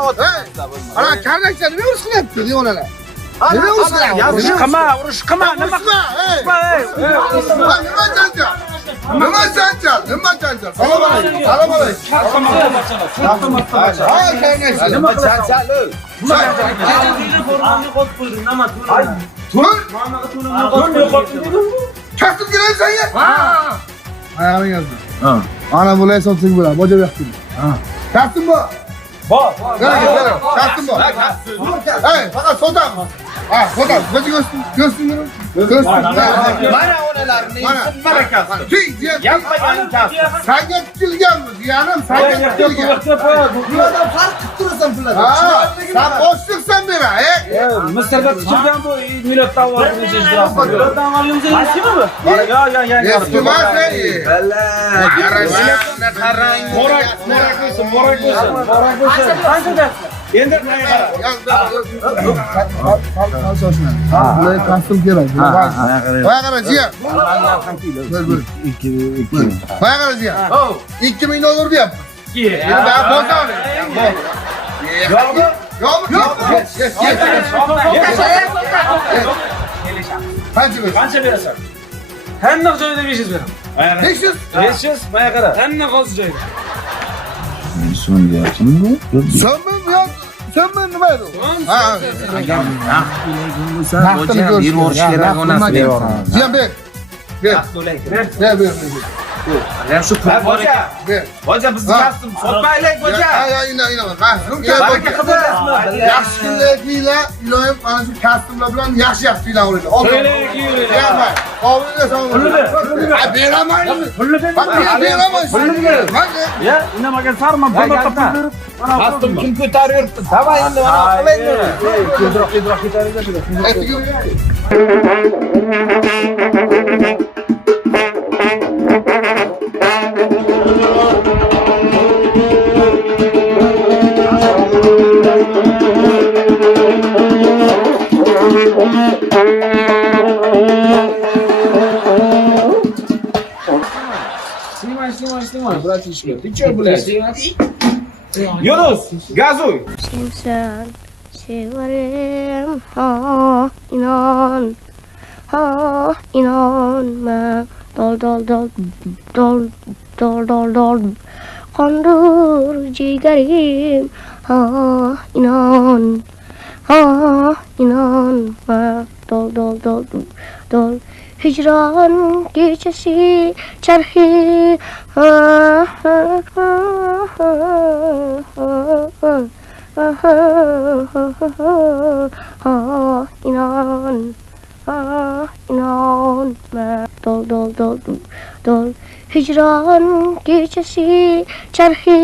Ana karnakcha nima urush qilyapti, deyonalar? Nima urush qilyapti? Urush qilma, nima qilma? Nima janjal? Nima janjal? Nima janjal? Salom alaykum. Salom alaykum. Ha, karnakcha. Nima janjal? Kasım gelen sen ya. Ayağını yazdı. Ana bu ne satın bu la? Boca yaptın. Kasım bu. Gel. Kasım bu. Hey, fakat soda mı? Ha, soda. Görsün. Mana onalarni barakasi. Yapmagan kasım. Sen getirgen mi? Diyanım sen getirgen. Bulardan farq qilib turasan bulardan. Ha, sen boşluksan beri. Misrda tikilgan bu miloddan avval miloddan avval yozilganmi? Ya. Eskimas ey. Morak bo'lsin. Qanchada? Endi Buraya kastım kerak. Baya kadar ciğer. Baya kadar ciğer. 2000 olur diye. Ben bozar mıyım? Yok. Qancha berasan? Hamma joyida 500 beraman. 500? 500, maya qara. Hamma qo'zi joyida. Sönmüm yok. Sönmüm nima edi? Ha. Naqdini ko'rish kerak onasi. Jiyan ber. Ber. Ham shu pul bor ekan. Boja bizni kasım sotmaylik boja. Ha, ina. Baraka qilib Yaxshi kunlar iloyim ana shu kastimlar bilan yaxshi tuylar o'raydi. Bermay. Qovunga solib. Ha, beraman. Beraman. Ya, inamagan sarma bir marta pul berib, mana kasım kim ko'taryapti? Davay endi mana qilaylik. Tezroq ko'taringlar. Снимай, братишка. Ты чё, блядь? Yunus, gazuy. Sen severim inanma dol kondur ciğerim inanma dol hicran gecesi çarhi inanma dol hicran gecesi çarhi